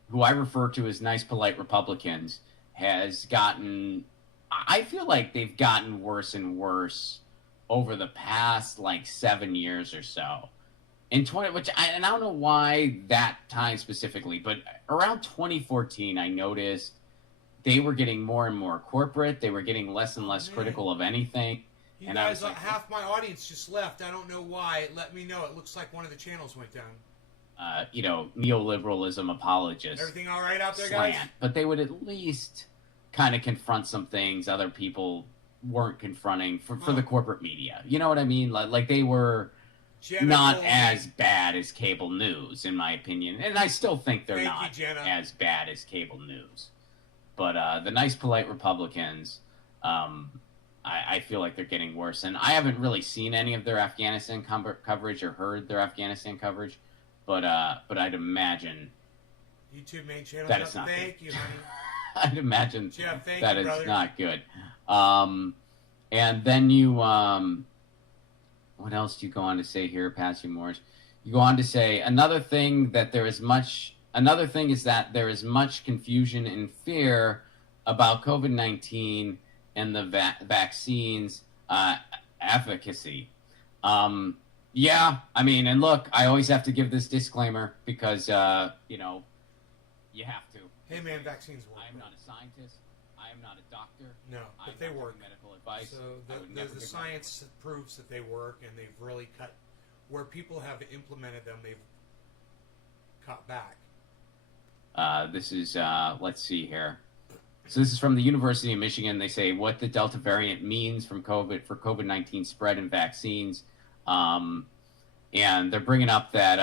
who I refer to as nice, polite Republicans, has gotten, I feel like they've gotten worse and worse over the past, 7 years or so. In I don't know why that time specifically, but around 2014, I noticed they were getting more and more corporate. They were getting less and less critical of anything. You guys, half my audience just left. I don't know why. Let me know. It looks like one of the channels went down. Neoliberalism apologists. Everything all right out there, guys? But they would at least kind of confront some things other people weren't confronting for the corporate media. You know what I mean? Like they were not as bad as cable news, in my opinion. And I still think they're not as bad as cable news. But the nice, polite Republicans, I feel like they're getting worse. And I haven't really seen any of their Afghanistan coverage or heard their Afghanistan coverage. But I'd imagine YouTube main channel. That it's not Thank good. You, honey. I'd imagine that you, it's not good. And then you, what else do you go on to say here, Patsy Morris? You go on to say another thing is that there is much confusion and fear about COVID-19 and the vaccines efficacy. Yeah, I mean, and look, I always have to give this disclaimer because, you have to. Hey, man, vaccines work. I am not a scientist. I am not a doctor. No, but they work. Medical advice. So the science proves that they work, and they've really cut where people have implemented them. They've cut back. This is let's see here. So this is from the University of Michigan. They say what the Delta variant means for COVID-19 spread and vaccines. And they're bringing up that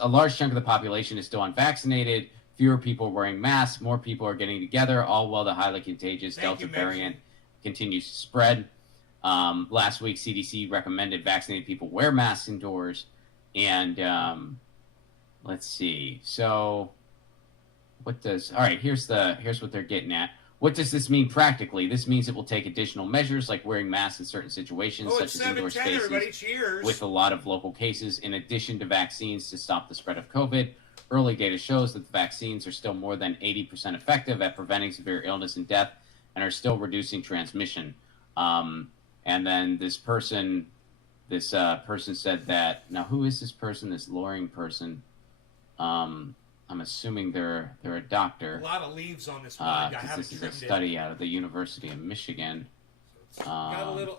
a large chunk of the population is still unvaccinated. Fewer people are wearing masks. More people are getting together, all while the highly contagious Delta variant continues to spread. Last week, CDC recommended vaccinated people wear masks indoors. And let's see. So all right, here's what they're getting at. What does this mean practically? This means it will take additional measures like wearing masks in certain situations, such as indoor spaces with a lot of local cases, in addition to vaccines to stop the spread of COVID. Early data shows that the vaccines are still more than 80% effective at preventing severe illness and death and are still reducing transmission. And then this person said that, now who is this person, this Loring person? I'm assuming they're a doctor. A lot of leaves on this one. This is a study out of the University of Michigan. Got a little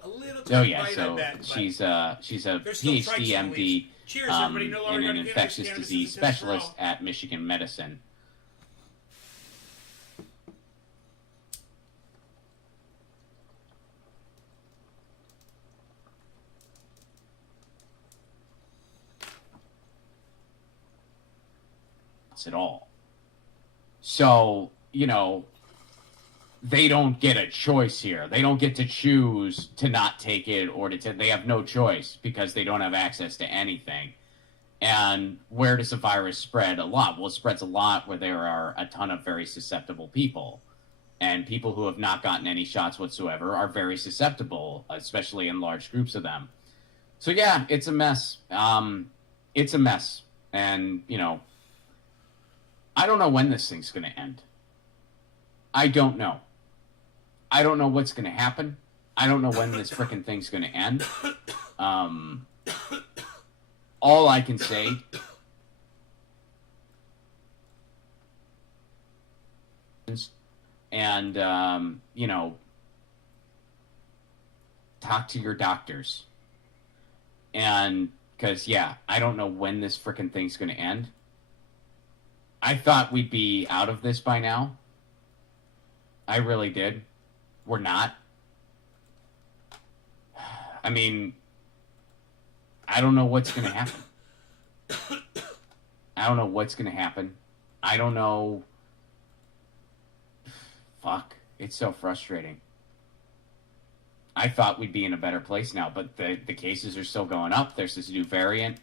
bite, so she's a PhD, MD, and an infectious disease specialist at Michigan Medicine. At all. So, they don't get a choice here. They don't get to choose to not take it or they have no choice because they don't have access to anything. And where does the virus spread a lot? Well, it spreads a lot where there are a ton of very susceptible people. And people who have not gotten any shots whatsoever are very susceptible, especially in large groups of them. So yeah, it's a mess. It's a mess. And, I don't know when this thing's going to end. I don't know. I don't know what's going to happen. I don't know when this frickin' thing's going to end. All I can say and, talk to your doctors. And, because, I don't know when this frickin' thing's going to end. I thought we'd be out of this by now. I really did. We're not. I mean, I don't know what's going to happen. I don't know what's going to happen. I don't know. Fuck. It's so frustrating. I thought we'd be in a better place now, but the cases are still going up. There's this new variant.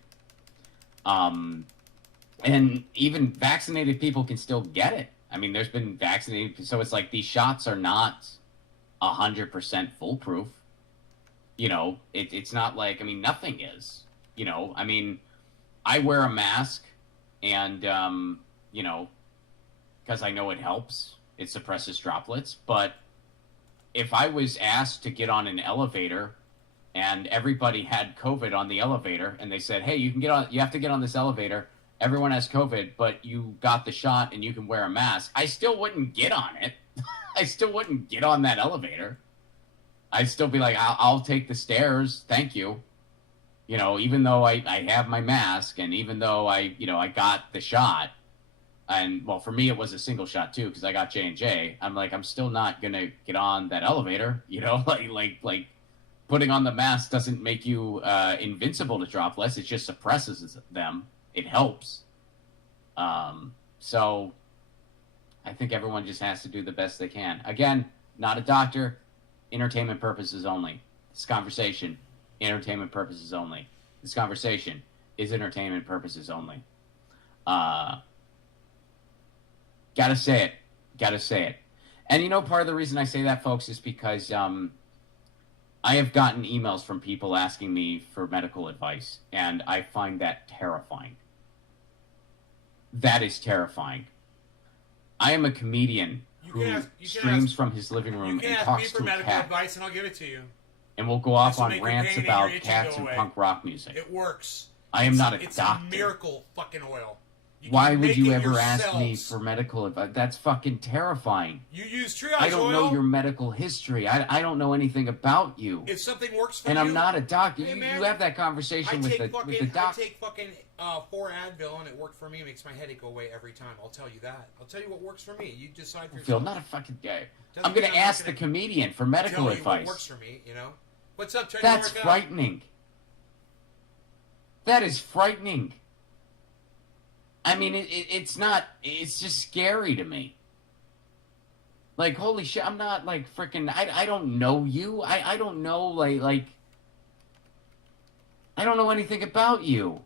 And even vaccinated people can still get it. I mean, there's been vaccinated, so it's like these shots are not 100% foolproof. You know, it's not like, I mean, nothing is. You know, I mean, I wear a mask, and you know, because I know it helps. It suppresses droplets. But if I was asked to get on an elevator and everybody had COVID on the elevator and they said, hey, you have to get on this elevator. Everyone has COVID, but you got the shot and you can wear a mask. I still wouldn't get on it. I still wouldn't get on that elevator. I'd still be like, I'll take the stairs. Thank you. You know, even though I have my mask and even though I got the shot, and well, for me, it was a single shot too, because I got J&J. I'm like, I'm still not going to get on that elevator. You know, like putting on the mask doesn't make you invincible to droplets. It just suppresses them. It helps. So I think everyone just has to do the best they can. Again, not a doctor, entertainment purposes only. This conversation, entertainment purposes only. This conversation is entertainment purposes only. Gotta say it. Gotta say it. And you know, part of the reason I say that, folks, is because I have gotten emails from people asking me for medical advice, and I find that terrifying. That is terrifying. I am a comedian who streams from his living room and talks to a cat. You can ask me for medical advice, and I'll give it to you. And we'll go off on rants about cats and punk rock music. It works. I am not a doctor. It's a miracle fucking oil. Why would you ever ask me for medical advice? That's fucking terrifying. You use triage oil. I don't know your medical history. I don't know anything about you. If something works for you... And I'm not a doctor. Hey, you have that conversation with the doctor. I take fucking 4 Advil, and it worked for me. It makes my headache go away every time. I'll tell you that. I'll tell you what works for me. You decide for yourself. Phil, not a fucking guy. I'm going to ask the comedian for medical advice. Tell you what works for me, you know? What's up, Tony? That's frightening. That is frightening. I mean, it's not, it's just scary to me. Like, holy shit, I'm not, like, freaking, I don't know you. I don't know, like, I don't know anything about you.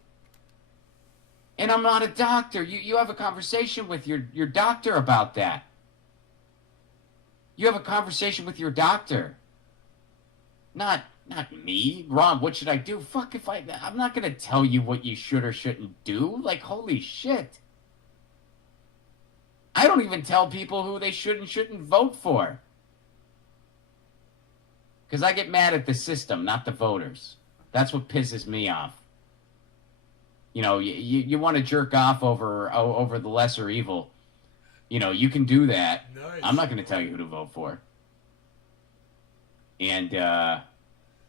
And I'm not a doctor. You have a conversation with your doctor about that. You have a conversation with your doctor. Not me. Ron, what should I do? Fuck if I'm not going to tell you what you should or shouldn't do. Like, holy shit. I don't even tell people who they should and shouldn't vote for. Because I get mad at the system, not the voters. That's what pisses me off. You know, you want to jerk off over the lesser evil. You know, you can do that. Nice. I'm not going to tell you who to vote for. And,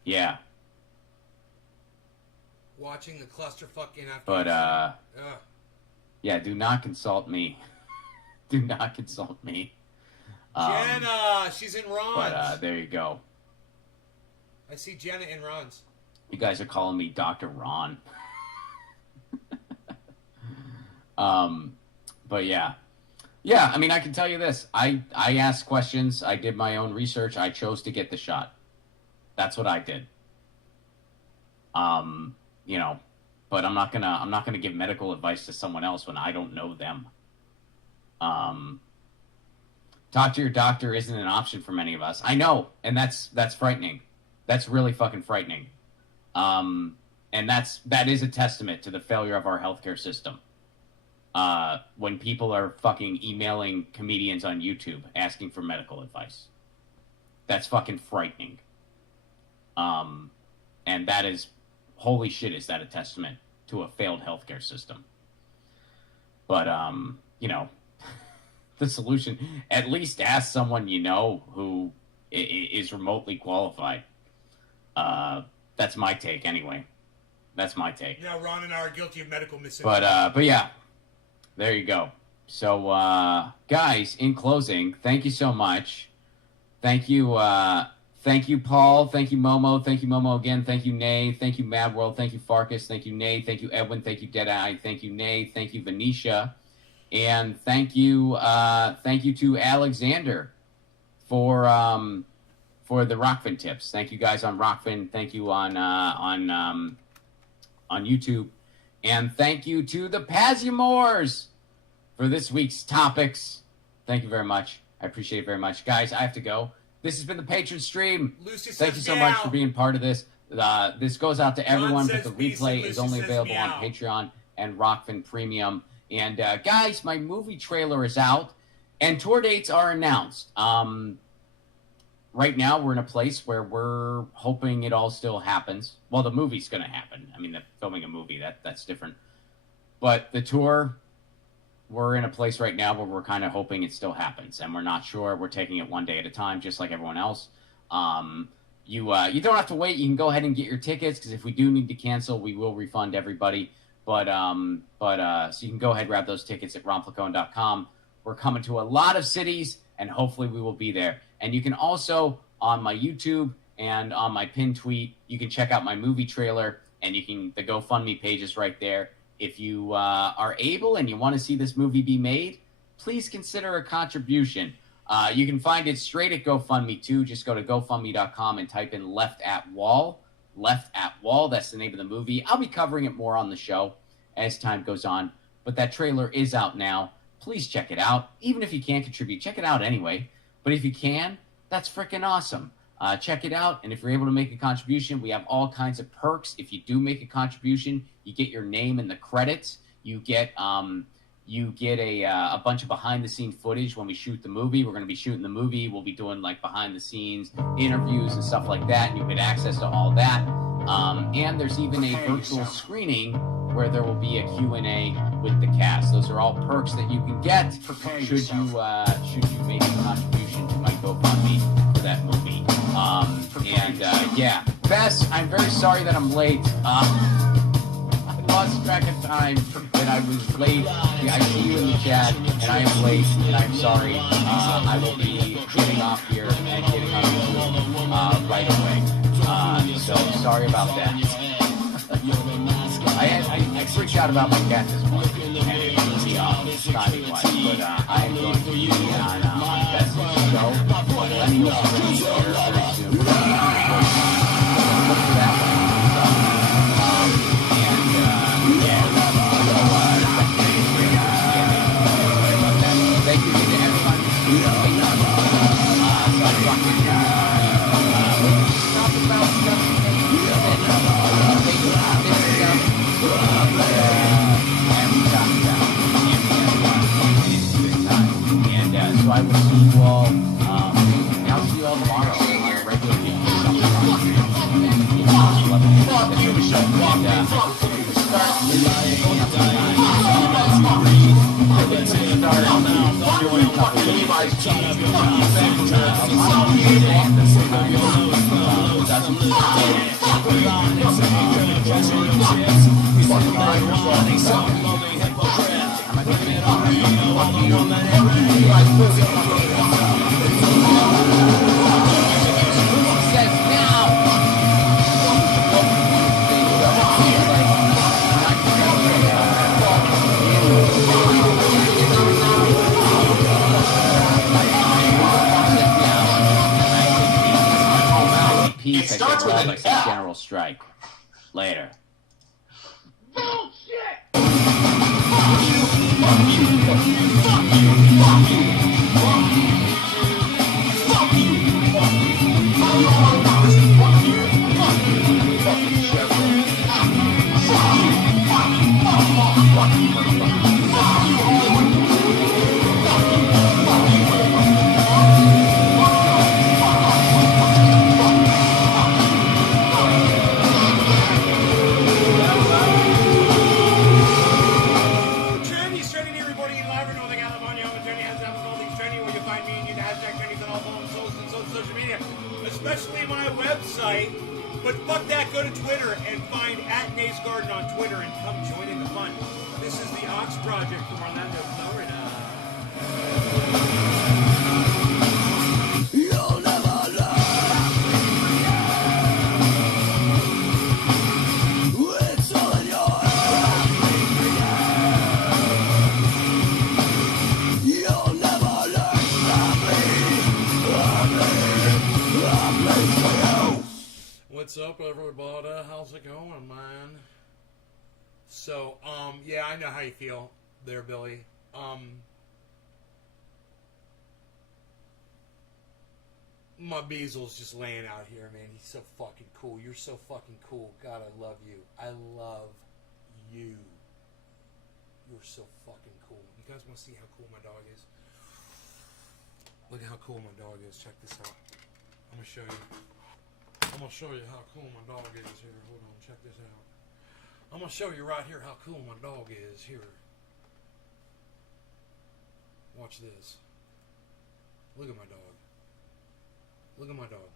yeah. Watching the clusterfuck in Afghanistan. But, yeah, do not consult me. Do not consult me. Jenna, she's in Ron's. But, there you go. I see Jenna in Ron's. You guys are calling me Dr. Ron. But yeah. Yeah, I mean, I can tell you this. I asked questions. I did my own research. I chose to get the shot. That's what I did. You know, but I'm not gonna give medical advice to someone else when I don't know them. Talk to your doctor isn't an option for many of us. I know, and that's frightening. That's really fucking frightening. And that is a testament to the failure of our healthcare system. When people are fucking emailing comedians on YouTube asking for medical advice. That's fucking frightening. And that is, holy shit, is that a testament to a failed healthcare system. But, you know, the solution, at least ask someone you know who is remotely qualified. That's my take anyway. That's my take. Yeah, Ron and I are guilty of medical misinformation. But yeah, there you go. So, guys, in closing, thank you so much. Thank you, Paul. Thank you, Momo. Thank you, Momo again. Thank you, Nay. Thank you, Mad World. Thank you, Farkas. Thank you, Nay. Thank you, Edwin. Thank you, Deadeye. Thank you, Nay. Thank you, Venetia. And thank you to Alexander for the Rockfin tips. Thank you guys on Rockfin. Thank you on YouTube. And thank you to the Pazumors for this week's topics. Thank you very much. I appreciate it very much. Guys, I have to go. This has been the Patron Stream. Lucy says Thank you so meow. much for being part of this. This goes out to everyone, but says the peace and replay Lucy is only says available meow. on Patreon and Rockfin Premium. And guys, my movie trailer is out, and tour dates are announced. Right now, we're in a place where we're hoping it all still happens. Well, the movie's going to happen. I mean, filming a movie, that's different. But the tour, we're in a place right now where we're kind of hoping it still happens, and we're not sure. We're taking it one day at a time, just like everyone else. You don't have to wait. You can go ahead and get your tickets, because if we do need to cancel, we will refund everybody. But so you can go ahead and grab those tickets at romflacone.com. We're coming to a lot of cities, and hopefully we will be there. And you can also, on my YouTube and on my pinned tweet, you can check out my movie trailer, and the GoFundMe page is right there. If you are able and you want to see this movie be made, please consider a contribution. You can find it straight at GoFundMe too. Just go to GoFundMe.com and type in Left at Wall. Left at Wall, that's the name of the movie. I'll be covering it more on the show as time goes on. But that trailer is out now. Please check it out. Even if you can't contribute, check it out anyway. But if you can, that's freaking awesome. Check it out. And if you're able to make a contribution, we have all kinds of perks. If you do make a contribution, you get your name in the credits. You get a bunch of behind-the-scenes footage when we shoot the movie. We're going to be shooting the movie. We'll be doing like behind-the-scenes interviews and stuff like that, and you get access to all that. And there's even a virtual screening where there will be a Q&A with the cast. Those are all perks that you can get should you make a contribution to my GoFundMe for that movie. Bess, I'm very sorry that I'm late. I lost track of time and I was late. I see you in the chat, and I am late, and I'm sorry. I will be getting off here and getting on YouTube right away. So sorry about that. I freaked out about my cat this morning, and it was timing-wise, but I am going to be on Bess's show. Let me know if you're here very soon. Look for that one. Thank you to everyone. So I will see you all. I'll see you all tomorrow on a regular week. It starts with an F. General strike. Later. Especially my website. But fuck that, go to Twitter and find @NaceGarden on Twitter and come join in the fun. This is the Ox Project from Orlando, Florida. You'll never learn. It's all in your head. You'll never learn. What's up, everybody? How's it going, man? So, yeah, I know how you feel there, Billy. My Beasel's just laying out here, man. He's so fucking cool. You're so fucking cool. God, I love you. I love you. You're so fucking cool. You guys want to see how cool my dog is? Look at how cool my dog is. Check this out. I'm going to show you. I'm going to show you how cool my dog is here. Hold on. Check this out. I'm going to show you right here how cool my dog is here. Watch this. Look at my dog. Look at my dog.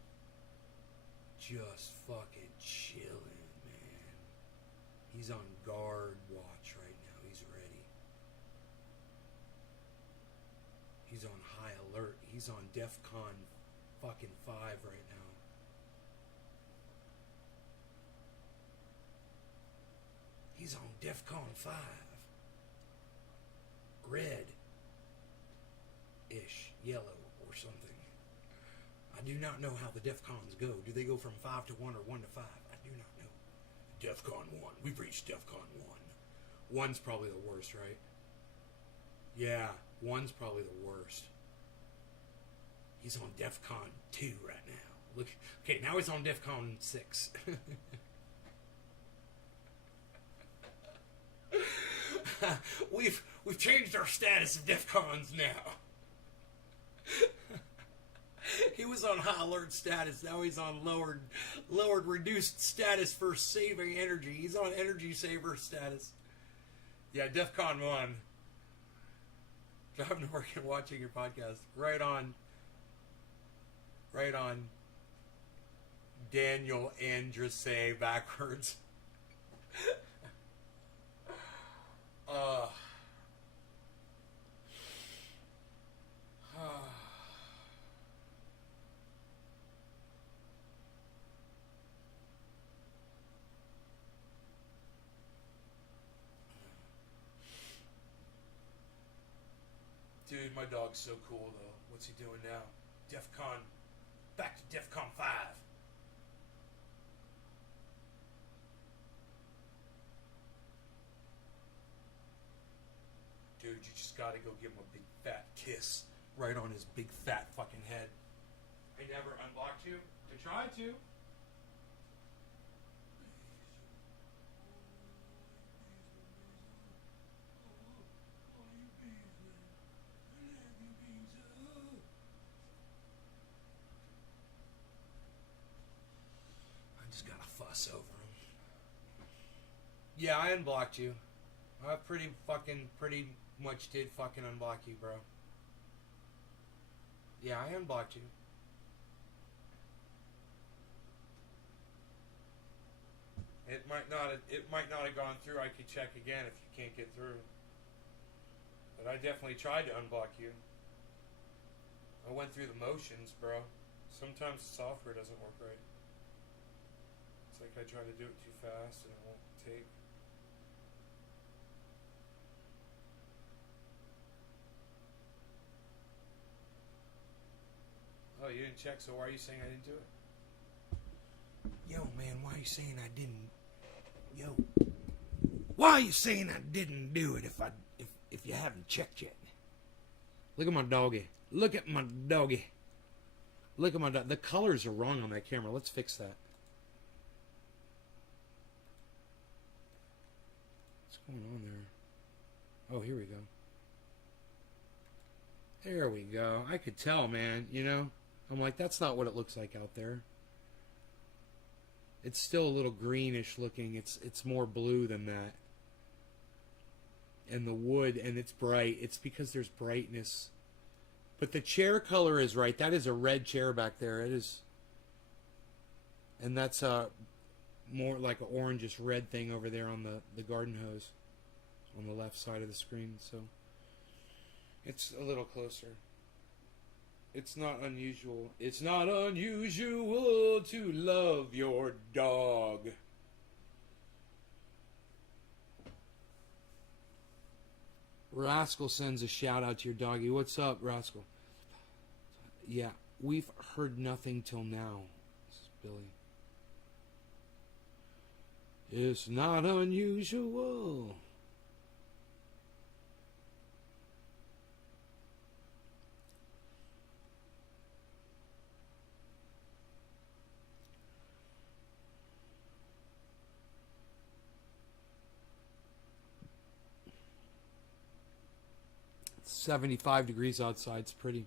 Just fucking chilling, man. He's on guard watch right now. He's ready. He's on high alert. He's on DEFCON fucking 5 right now. He's on DEFCON 5. Red-ish, yellow, or something. I do not know how the DEFCONs go. Do they go from 5 to 1 or 1 to 5? I do not know. DEFCON 1. We've reached DEFCON 1. 1's probably the worst, right? Yeah, 1's probably the worst. He's on DEFCON 2 right now. Look, okay, now he's on DEFCON 6. We've changed our status of DEFCONs now. He was on high alert status. Now he's on lowered reduced status for saving energy. He's on energy saver status. Yeah, DEFCON 1. Driving to work and watching your podcast. Right on. Daniel Andrese backwards. Dude, my dog's so cool, though. What's he doing now? DEFCON. Back to DEFCON 5. Dude, you just gotta go give him a big fat kiss right on his big fat fucking head. I never unblocked you. I tried to. I just gotta fuss over him. Yeah, I unblocked you. I pretty much did fucking unblock you, bro. Yeah, I unblocked you. It might not have gone through. I could check again if you can't get through. But I definitely tried to unblock you. I went through the motions, bro. Sometimes the software doesn't work right. It's like I try to do it too fast and it won't take. Oh, you didn't check, so why are you saying I didn't do it? Yo, man, why are you saying I didn't? Yo, why are you saying I didn't do it if you haven't checked yet? Look at my doggy. Look at my doggy. Look at my dog. The colors are wrong on that camera. Let's fix that. What's going on there? Oh, here we go. There we go. I could tell, man, you know? I'm like, that's not what it looks like out there. It's still a little greenish looking. It's more blue than that. And the wood, and it's bright. It's because there's brightness. But the chair color is right. That is a red chair back there. It is. And that's more like an orangish red thing over there on the garden hose. On the left side of the screen. So it's a little closer. It's not unusual. It's not unusual to love your dog. Rascal sends a shout out to your doggy. What's up, Rascal? Yeah, we've heard nothing till now. This is Billy. It's not unusual. It's 75 degrees outside. It's pretty.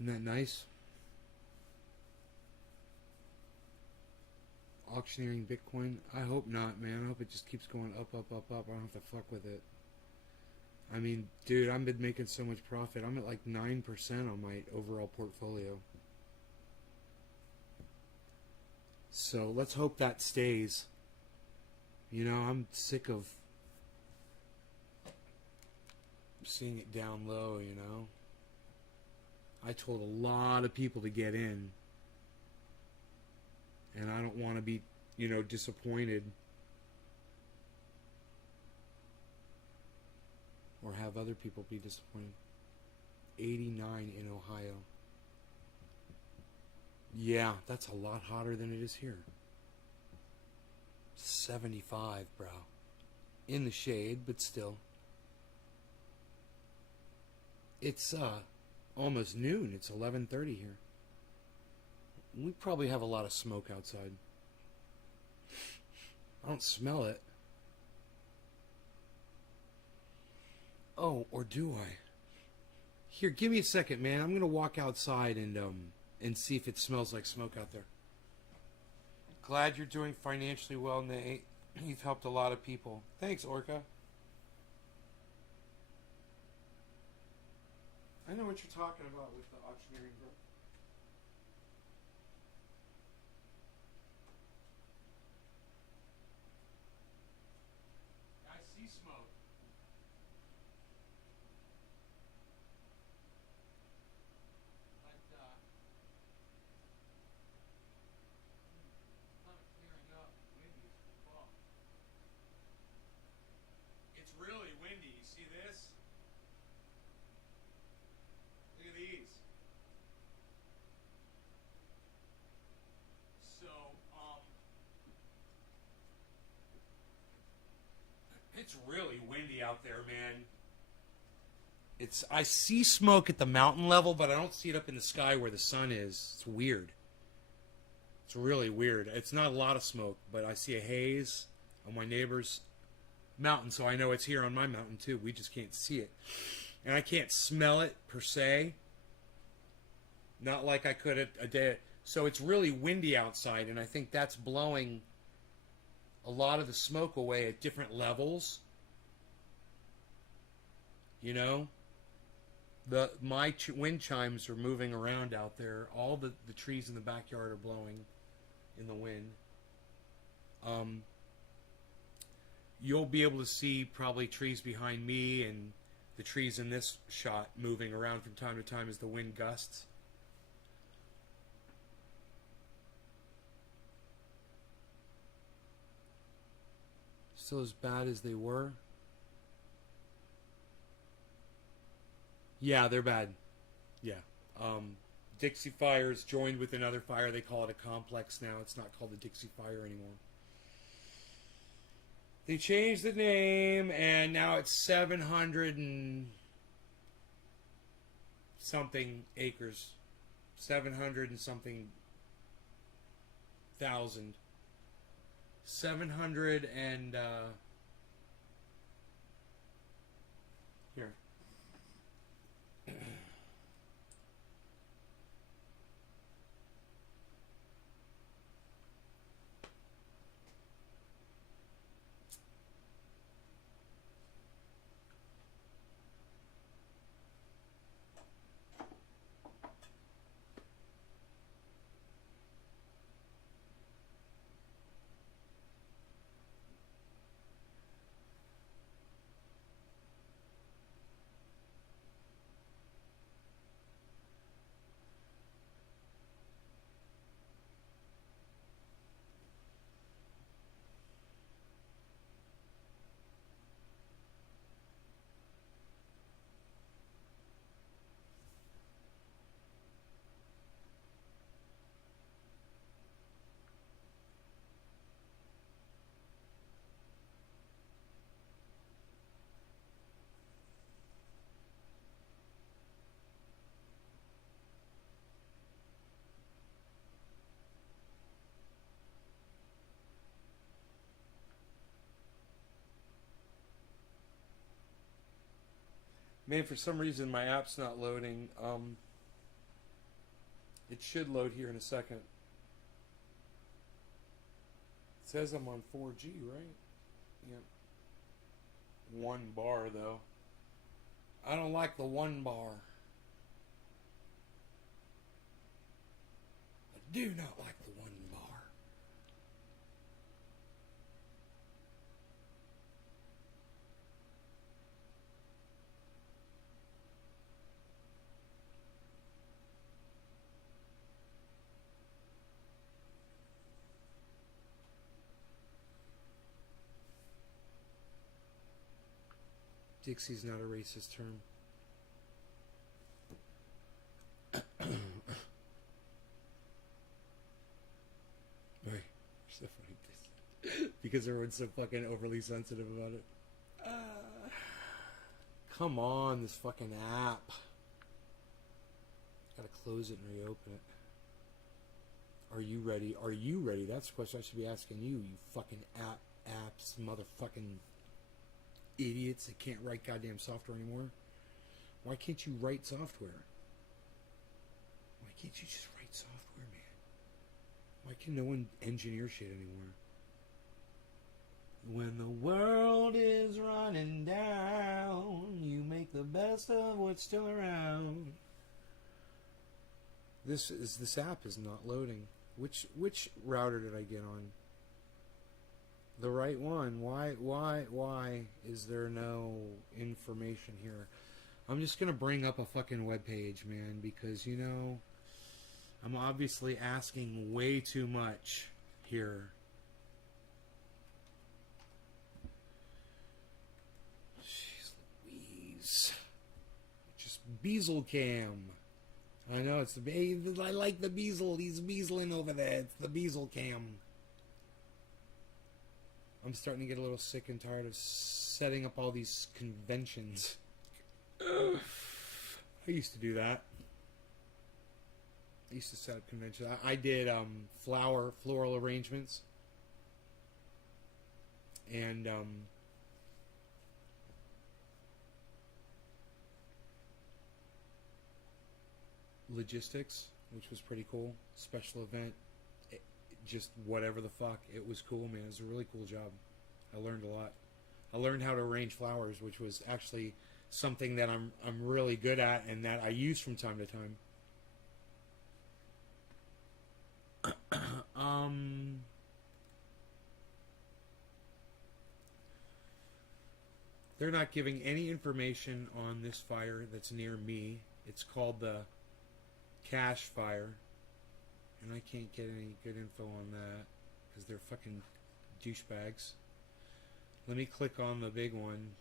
Isn't that nice? Auctioneering Bitcoin? I hope not, man. I hope it just keeps going up, up, up, up. I don't have to fuck with it. I mean, dude, I've been making so much profit. I'm at like 9% on my overall portfolio. So let's hope that stays. You know, I'm sick of seeing it down low, you know. I told a lot of people to get in. And I don't want to be, you know, disappointed. Or have other people be disappointed. 89 in Ohio. Yeah, that's a lot hotter than it is here. 75, bro. In the shade, but still. It's almost noon. It's 11:30 here. We probably have a lot of smoke outside. I don't smell it. Oh, or do I? Here, give me a second, man. I'm gonna walk outside and see if it smells like smoke out there. Glad you're doing financially well, Nate. You've helped a lot of people. Thanks, Orca. I know what you're talking about with the auctioneering group. I see smoke. But, kind of clearing up. Windy as fuck. It's really windy. You see this? Look at these. So, it's really windy out there, man. I see smoke at the mountain level, but I don't see it up in the sky where the sun is. It's weird. It's really weird. It's not a lot of smoke, but I see a haze on my neighbor's mountain, so I know it's here on my mountain too. We just can't see it. And I can't smell it per se. Not like I could a day. So it's really windy outside, and I think that's blowing a lot of the smoke away at different levels. You know? My wind chimes are moving around out there. All the trees in the backyard are blowing in the wind. You'll be able to see probably trees behind me and the trees in this shot moving around from time to time as the wind gusts. Still as bad as they were? Yeah, they're bad. Yeah. Dixie Fire's joined with another fire. They call it a complex now. It's not called the Dixie Fire anymore. They changed the name, and now it's 700 and something acres. 700 and something thousand. 700 and here. Man, for some reason my app's not loading. It should load here in a second. It says I'm on 4G, right? Yep. 1 bar, though. I don't like the 1 bar. I do not like the 1 bar. Dixie's not a racist term. Right. So funny. Because everyone's so fucking overly sensitive about it. Come on, this fucking app. Gotta close it and reopen it. Are you ready? Are you ready? That's the question I should be asking you, you fucking apps, motherfucking idiots that can't write goddamn software anymore. Why can't you write software? Why can't you just write software, man? Why can no one engineer shit anymore? When the world is running down, you make the best of what's still around. This app is not loading. Which router did I get on? The right one. Why is there no information here? I'm just gonna bring up a fucking webpage, man, because you know I'm obviously asking way too much here. Jeez Louise. Just Beazle Cam. I know it's the I like the Beazle. He's Beazling over there. It's the Beazle Cam. I'm starting to get a little sick and tired of setting up all these conventions. I used to do that. I used to set up conventions. I did floral arrangements. And logistics, which was pretty cool. Special event. Just whatever the fuck. It was cool, man. It was a really cool job. I learned a lot. I learned how to arrange flowers, which was actually something that I'm really good at and that I use from time to time. They're not giving any information on this fire that's near me. It's called the Cache Fire. And I can't get any good info on that because they're fucking douchebags. Let me click on the big one.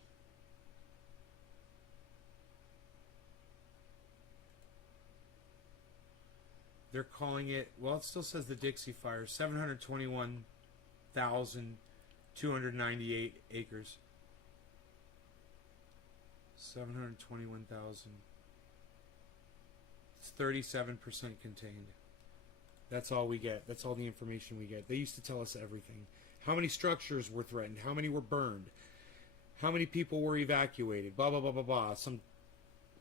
They're calling it, well, it still says the Dixie Fire, 721,298 acres. 721,000. It's 37% contained. That's all we get. That's all the information we get. They used to tell us everything. How many structures were threatened? How many were burned? How many people were evacuated? Blah, blah, blah, blah, blah. Some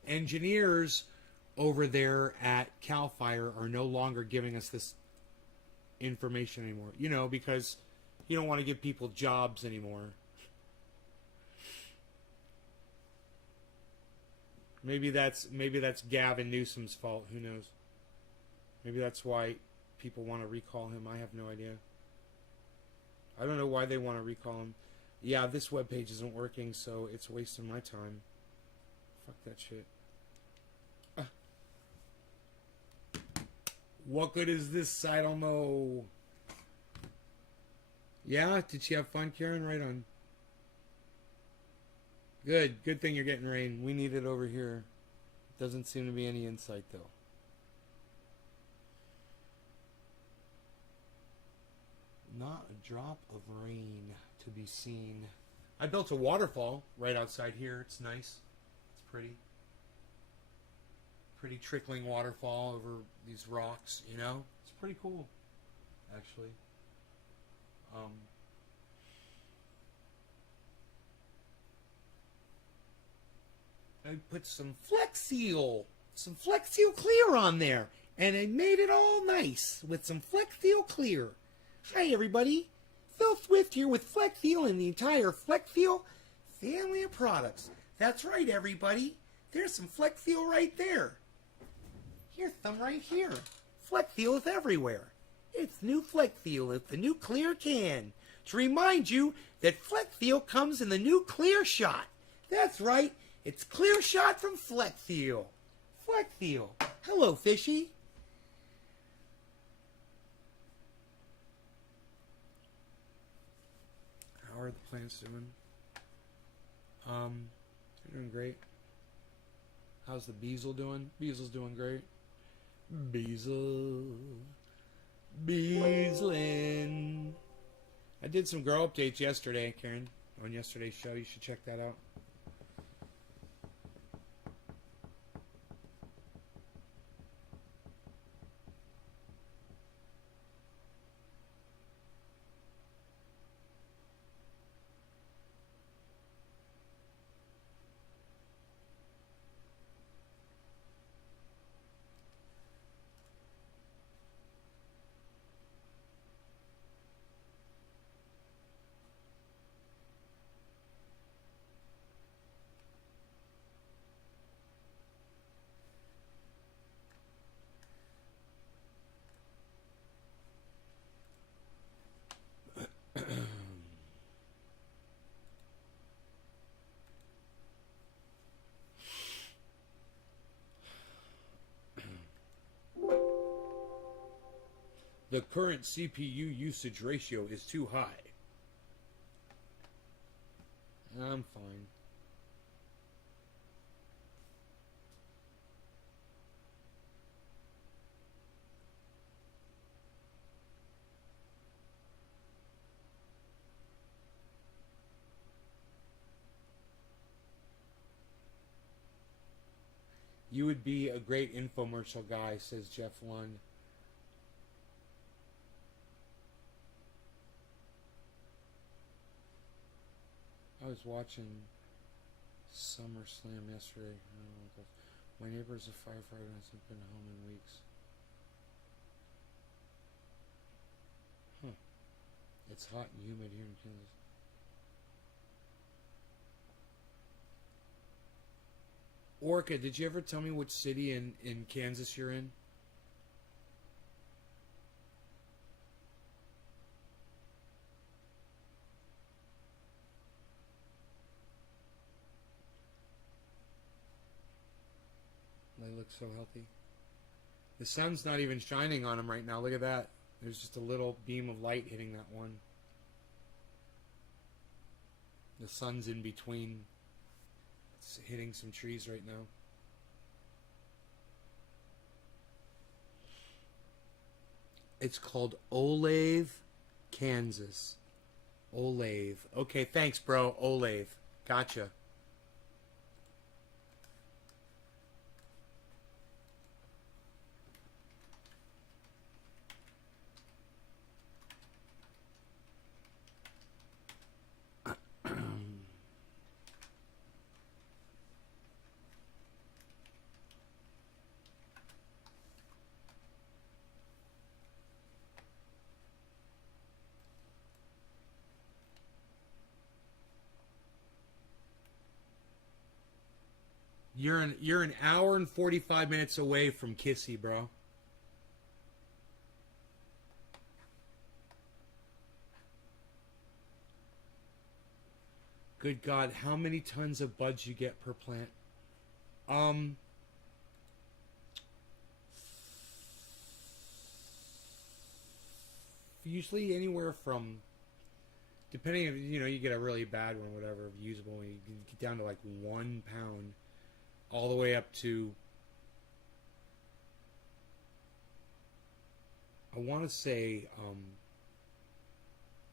engineers over there at CAL FIRE are no longer giving us this information anymore. You know, because you don't want to give people jobs anymore. Maybe that's Gavin Newsom's fault. Who knows? Maybe that's why people want to recall him. I have no idea. I don't know why they want to recall him. Yeah, this webpage isn't working, so it's wasting my time. Fuck that shit. What good is this? I don't know. Yeah? Did she have fun, Karen? Right on. Good. Good thing you're getting rain. We need it over here. Doesn't seem to be any insight, though. Not a drop of rain to be seen. I built a waterfall right outside here. It's nice. It's pretty. Pretty trickling waterfall over these rocks, you know? It's pretty cool, actually. I put some Flex Seal Clear on there, and I made it all nice with some Flex Seal Clear. Hi everybody, Phil Swift here with Flex Seal and the entire Flex Seal family of products. That's right everybody, there's some Flex Seal right there. Here's some right here. Flex Seal is everywhere. It's new Flex Seal with the new clear can. To remind you that Flex Seal comes in the new Clear Shot. That's right, it's Clear Shot from Flex Seal. Flex Seal. Hello, fishy. How are the plants doing? They're doing great. How's the Beazle doing? Beazle's doing great. Beazle. Beazlin. I did some grow updates yesterday, Karen, on yesterday's show. You should check that out. The current CPU usage ratio is too high. I'm fine. You would be a great infomercial guy, says Jeff Lund. I was watching SummerSlam yesterday. I don't know what that- My neighbor is a firefighter and hasn't been home in weeks. Huh. It's hot and humid here in Kansas. Orca, did you ever tell me which city in Kansas you're in? They look so healthy. The sun's not even shining on them right now. Look at that. There's just a little beam of light hitting that one. The sun's in between. It's hitting some trees right now. It's called Olathe, Kansas. Olathe. Okay, thanks, bro. Olathe. Gotcha. You're an hour and 45 minutes away from Kissy, bro. Good God, how many tons of buds you get per plant? Usually anywhere from, depending if you get a really bad one, whatever, usable, you can get down to like 1 pound. All the way up to, I want to say,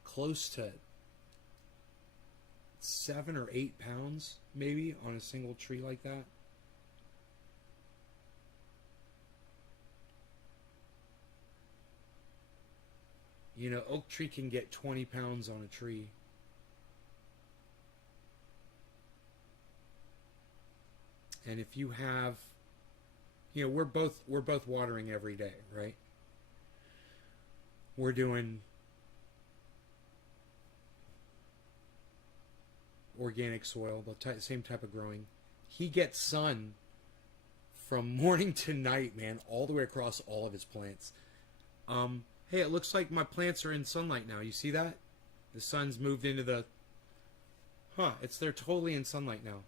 close to 7 or 8 pounds, maybe, on a single tree like that. Oak tree can get 20 pounds on a tree. And if you have, we're both watering every day, right? We're doing organic soil, the same type of growing. He gets sun from morning to night, man, all the way across all of his plants. Hey, it looks like my plants are in sunlight now. You see that? The sun's moved into the... they're totally in sunlight now.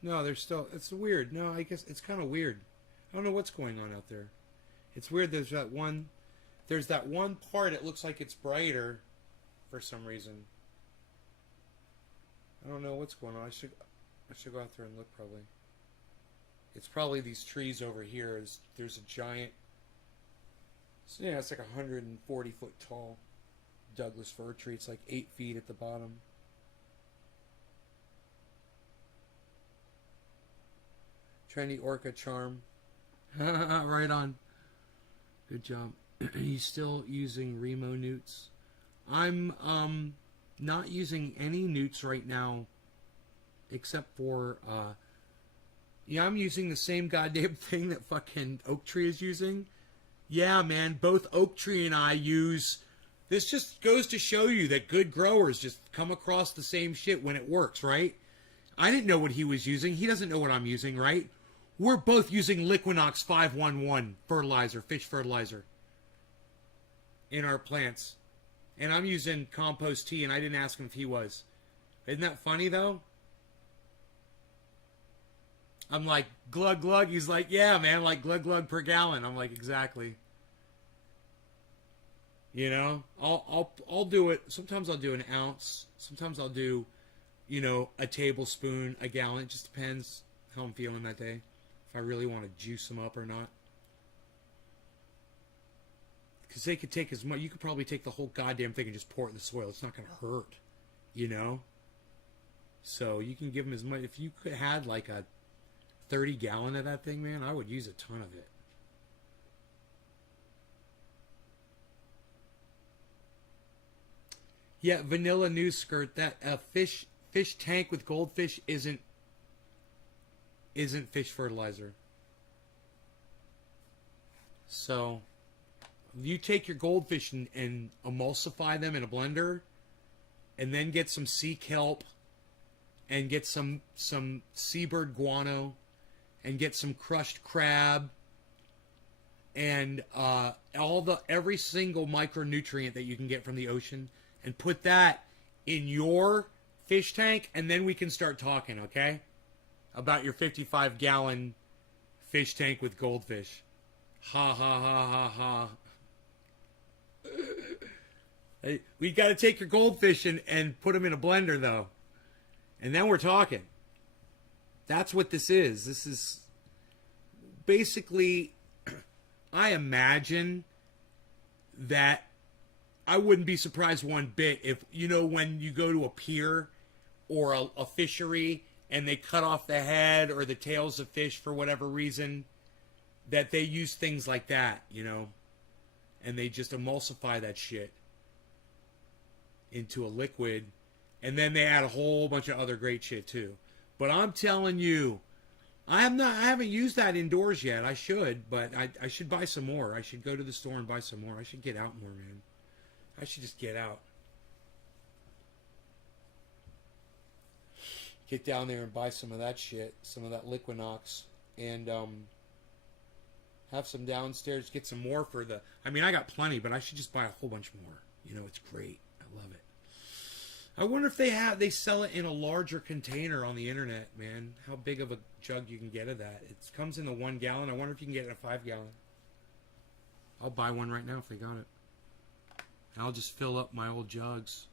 No, they're still... It's weird. No, I guess it's kind of weird. I don't know what's going on out there. It's weird. There's that one part, it looks like it's brighter for some reason. I don't know what's going on. I should go out there and look probably. It's probably these trees over here. There's a giant... it's like 140 foot tall Douglas fir tree. It's like 8 feet at the bottom. Trendy Orca charm. Right on. Good job. He's still using Remo newts. I'm not using any newts right now, except for I'm using the same goddamn thing that fucking Oak Tree is using. Yeah, man, both Oak Tree and I use... This just goes to show you that good growers just come across the same shit when it works, right? I didn't know what he was using. He doesn't know what I'm using, right? We're both using Liquinox 511 fertilizer, fish fertilizer, in our plants. And I'm using compost tea, and I didn't ask him if he was. Isn't that funny, though? I'm like, glug, glug. He's like, yeah, man, like glug, glug per gallon. I'm like, exactly. I'll do it. Sometimes I'll do an ounce. Sometimes I'll do, a tablespoon, a gallon. It just depends how I'm feeling that day. If I really want to juice them up or not. Because they could take as much. You could probably take the whole goddamn thing and just pour it in the soil. It's not going to hurt, So you can give them as much. If you could had like a 30 gallon of that thing, man, I would use a ton of it. Yeah, vanilla news skirt. That fish tank with goldfish isn't fish fertilizer. So you take your goldfish and emulsify them in a blender, and then get some sea kelp, and get some seabird guano, and get some crushed crab, and every single micronutrient that you can get from the ocean, and put that in your fish tank, and then we can start talking, okay? About your 55-gallon fish tank with goldfish. Ha ha ha ha ha. Hey, we got to take your goldfish and put them in a blender, though. And then we're talking. That's what this is. This is basically, I imagine that I wouldn't be surprised one bit if, when you go to a pier or a fishery and they cut off the head or the tails of fish for whatever reason, that they use things like that, and they just emulsify that shit into a liquid, and then they add a whole bunch of other great shit too. But I'm telling you, I haven't used that indoors yet. I should, but I should buy some more. I should go to the store and buy some more. I should get out more, man. I should just get out. Get down there and buy some of that shit, some of that Liquinox, and have some downstairs, get some more for the... I mean, I got plenty, but I should just buy a whole bunch more. It's great. I love it. I wonder if they sell it in a larger container on the internet, man. How big of a jug you can get of that. It comes in the 1 gallon. I wonder if you can get it in a 5 gallon. I'll buy one right now if they got it. I'll just fill up my old jugs.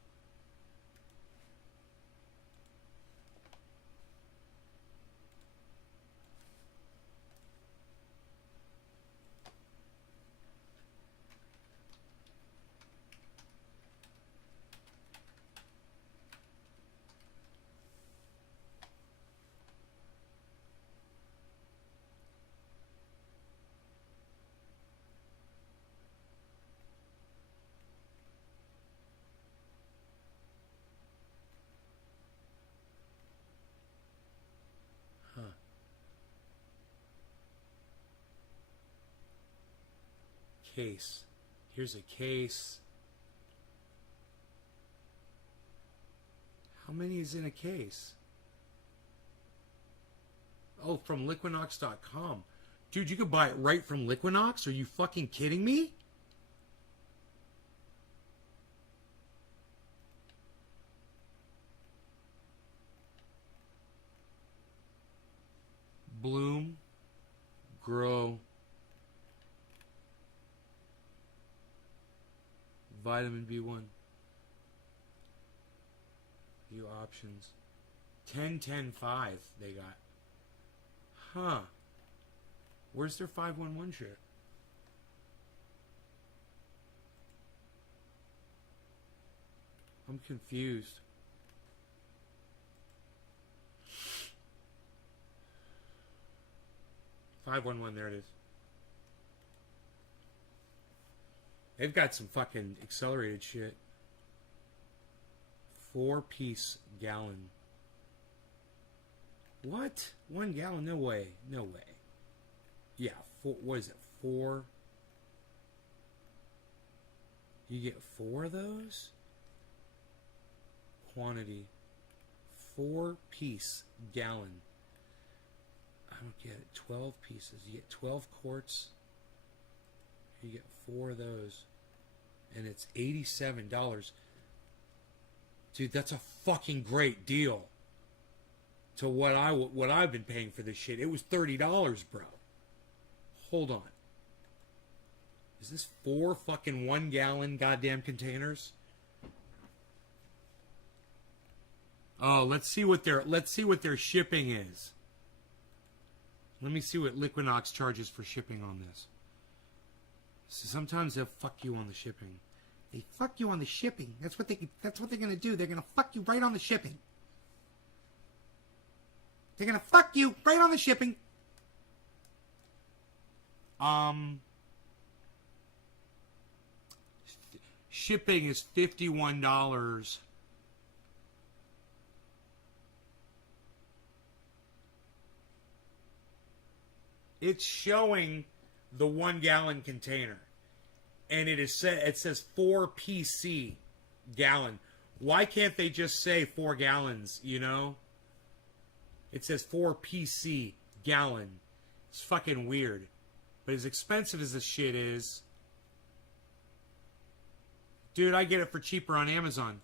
case. Here's a case. How many is in a case? Oh, from Liquinox.com. Dude, you could buy it right from Liquinox? Are you fucking kidding me? Bloom, grow, vitamin B1. View options. 10-10-5 they got. Huh. Where's their 511 shit? I'm confused. $511, there it is. They've got some fucking accelerated shit. 4-piece gallon. What? 1 gallon? No way. No way. Yeah, what is it? 4? You get 4 of those? Quantity. 4-piece gallon. I don't get it. 12 pieces. You get 12 quarts. You get 4 of those. And it's $87. Dude, that's a fucking great deal. To what I've been paying for this shit. It was $30, bro. Hold on. Is this 4 fucking 1 gallon goddamn containers? Oh, let's see what their shipping is. Let me see what Liquinox charges for shipping on this. So sometimes they'll fuck you on the shipping. They fuck you on the shipping. That's what they're gonna do. They're gonna fuck you right on the shipping. They're gonna fuck you right on the shipping. Shipping is $51. It's showing the 1 gallon container. And it says 4 PC gallon. Why can't they just say 4 gallons, you know? It says 4 PC gallon. It's fucking weird. But as expensive as this shit is, dude, I get it for cheaper on Amazon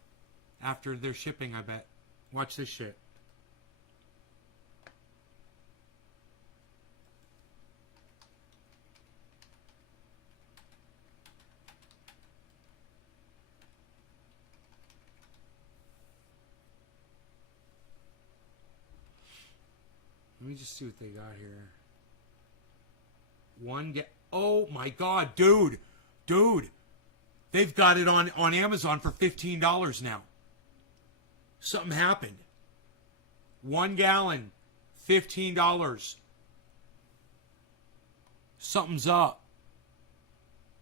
after their shipping, I bet. Watch this shit. Let me just see what they got here. Oh my god, dude. They've got it on Amazon for $15 now. Something happened. 1 gallon, $15. Something's up.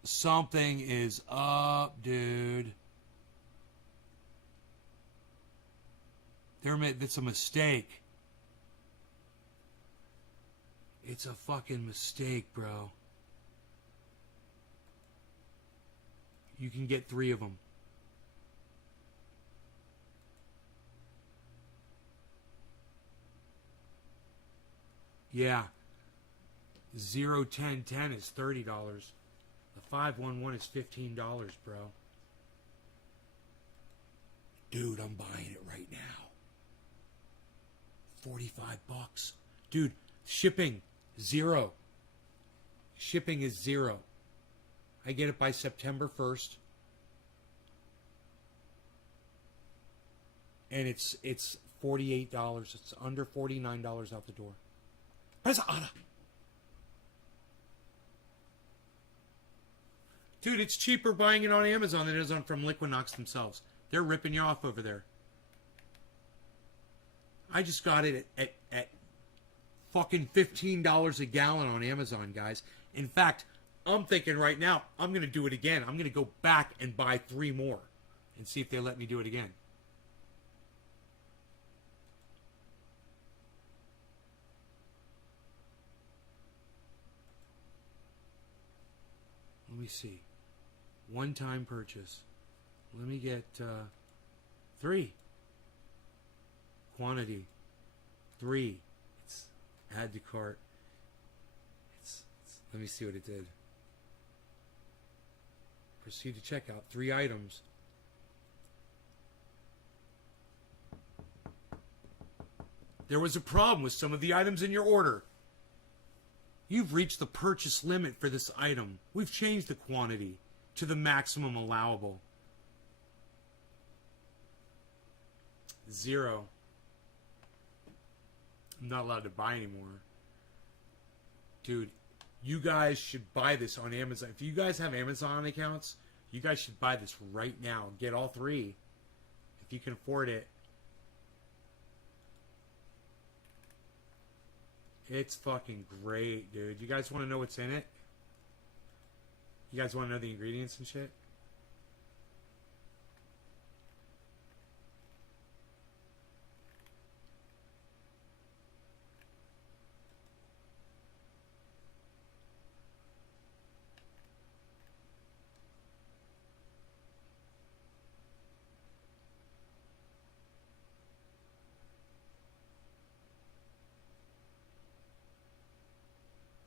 Something is up, dude. It's a mistake. It's a fucking mistake, bro. You can get 3 of them. Yeah. 0-10-10 is $30. The 511 is $15, bro. Dude, I'm buying it right now. $45. Dude, shipping. 0. Shipping is 0. I get it by September 1st. And it's $48. It's under $49 out the door. Dude, it's cheaper buying it on Amazon than it is from Liquinox themselves. They're ripping you off over there. I just got it at fucking $15 a gallon on Amazon, guys. In fact, I'm thinking right now, I'm going to do it again. I'm going to go back and buy 3 more and see if they let me do it again. Let me see. One-time purchase. Let me get 3. Quantity 3. It's add to cart. It's let me see what it did. Proceed to checkout. 3 items. There was a problem with some of the items in your order. You've reached the purchase limit for this item. We've changed the quantity to the maximum allowable. 0. I'm not allowed to buy anymore. Dude, you guys should buy this on Amazon. If you guys have Amazon accounts, you guys should buy this right now. Get all 3 if you can afford it. It's fucking great, dude. You guys want to know what's in it? You guys want to know the ingredients and shit?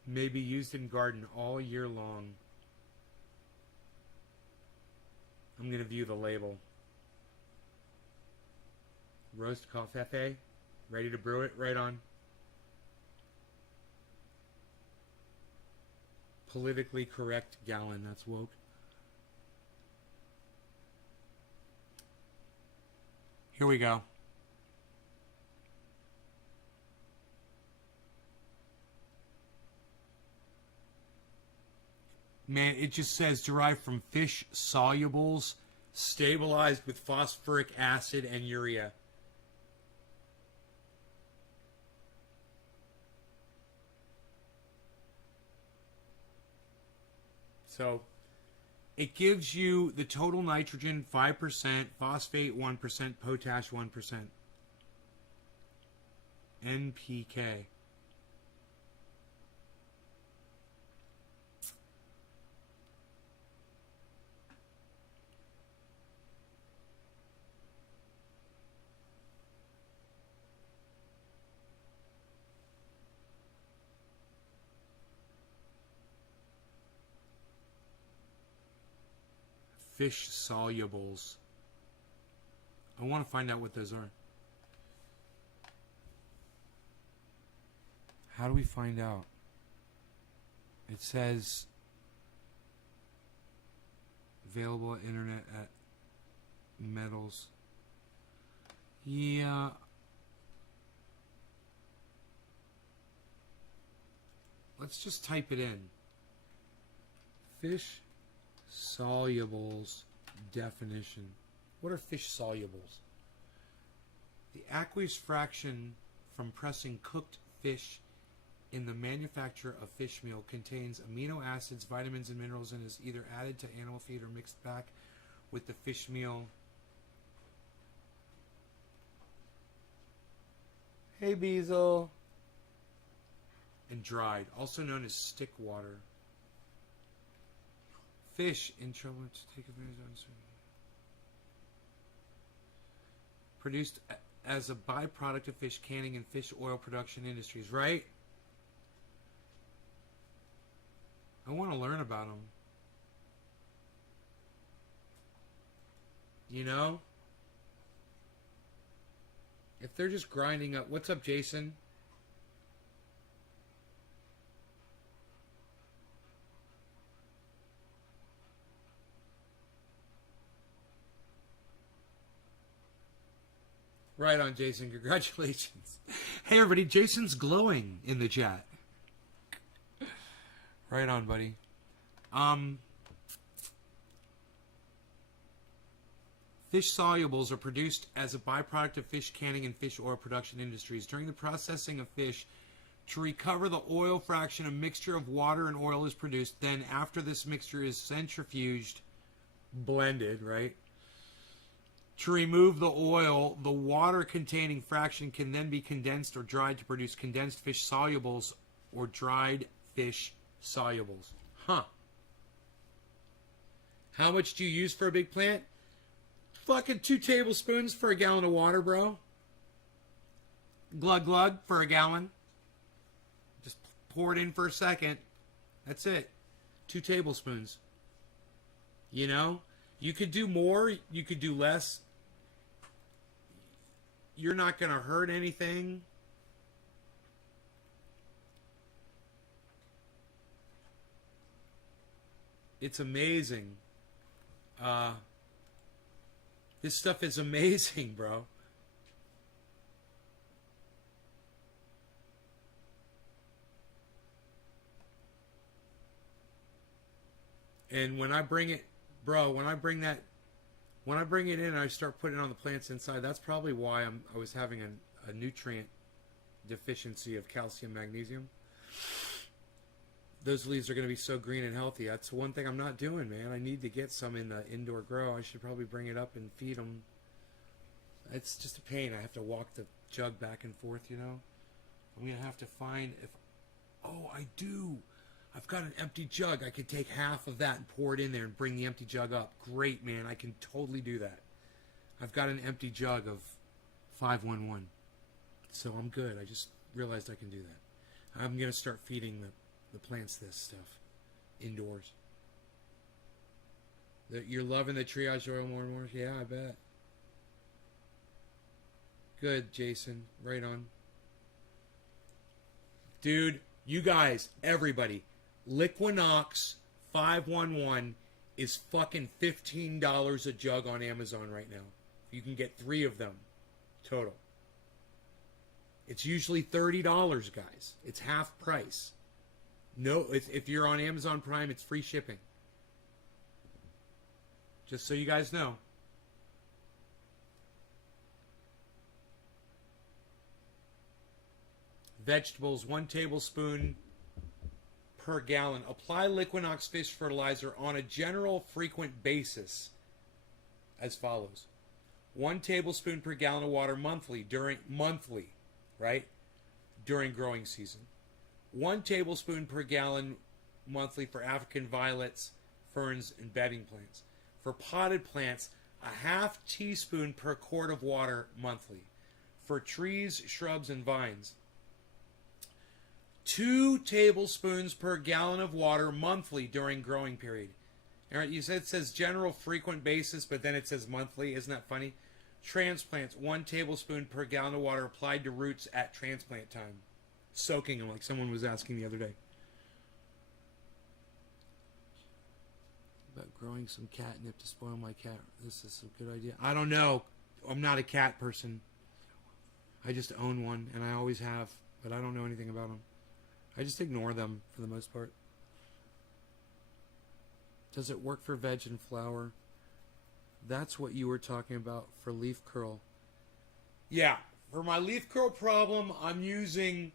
May be used in garden all year long. I'm going to view the label. Roast coffee. Ready to brew it? Right on. Politically correct gallon. That's woke. Here we go. Man, it just says derived from fish solubles, stabilized with phosphoric acid and urea. So, it gives you the total nitrogen 5%, phosphate 1%, potash 1%. NPK. Fish solubles. I want to find out what those are. How do we find out? It says available at internet at metals. Yeah. Let's just type it in. Fish solubles definition. What are fish solubles? The aqueous fraction from pressing cooked fish in the manufacture of fish meal contains amino acids, vitamins, and minerals and is either added to animal feed or mixed back with the fish meal. Hey, Beazle. And dried, also known as stick water. Fish in trouble to take advantage of. Produced as a byproduct of fish canning and fish oil production industries, right? I want to learn about them. You know? If they're just grinding up... What's up, Jason? Right on, Jason. Congratulations. Hey, everybody. Jason's glowing in the chat. Right on, buddy. Fish solubles are produced as a byproduct of fish canning and fish oil production industries. During the processing of fish, to recover the oil fraction, a mixture of water and oil is produced. Then, after this mixture is centrifuged, blended, right? To remove the oil, the water-containing fraction can then be condensed or dried to produce condensed fish solubles or dried fish solubles. Huh. How much do you use for a big plant? Fucking 2 tablespoons for a gallon of water, bro. Glug glug for a gallon. Just pour it in for a second. That's it. 2 tablespoons. You know? You could do more. You could do less. You're not going to hurt anything. It's amazing. This stuff is amazing, bro. And when I bring it, bro, when I bring it in and I start putting it on the plants inside, that's probably why I was having a nutrient deficiency of calcium, magnesium. Those leaves are going to be so green and healthy. That's one thing I'm not doing, man. I need to get some in the indoor grow. I should probably bring it up and feed them. It's just a pain. I have to walk the jug back and forth, you know. I'm going to have to find if... Oh, I do. I've got an empty jug. I could take half of that and pour it in there and bring the empty jug up. Great, man. I can totally do that. I've got an empty jug of 511. So I'm good. I just realized I can do that. I'm going to start feeding the plants this stuff indoors. You're loving the triage oil more and more? Yeah, I bet. Good, Jason. Right on. Dude, you guys, everybody, Liquinox 511 is fucking $15 a jug on Amazon right now. You can get 3 of them total. It's usually $30, guys. It's half price. No, if you're on Amazon Prime, it's free shipping. Just so you guys know. Vegetables, 1 tablespoon per gallon. Apply Liquinox fish fertilizer on a general frequent basis as follows. 1 tablespoon per gallon of water monthly, right? During growing season. 1 tablespoon per gallon monthly for African violets, ferns, and bedding plants. For potted plants, a half teaspoon per quart of water monthly. For trees, shrubs, and vines, 2 tablespoons per gallon of water monthly during growing period. All right, you said it says general frequent basis, but then it says monthly. Isn't that funny? Transplants, 1 tablespoon per gallon of water applied to roots at transplant time. Soaking them, like someone was asking the other day. About growing some catnip to spoil my cat. This is a good idea. I don't know. I'm not a cat person. I just own one, and I always have, but I don't know anything about them. I just ignore them for the most part. Does it work for veg and flower? That's what you were talking about for leaf curl. Yeah, for my leaf curl problem, I'm using...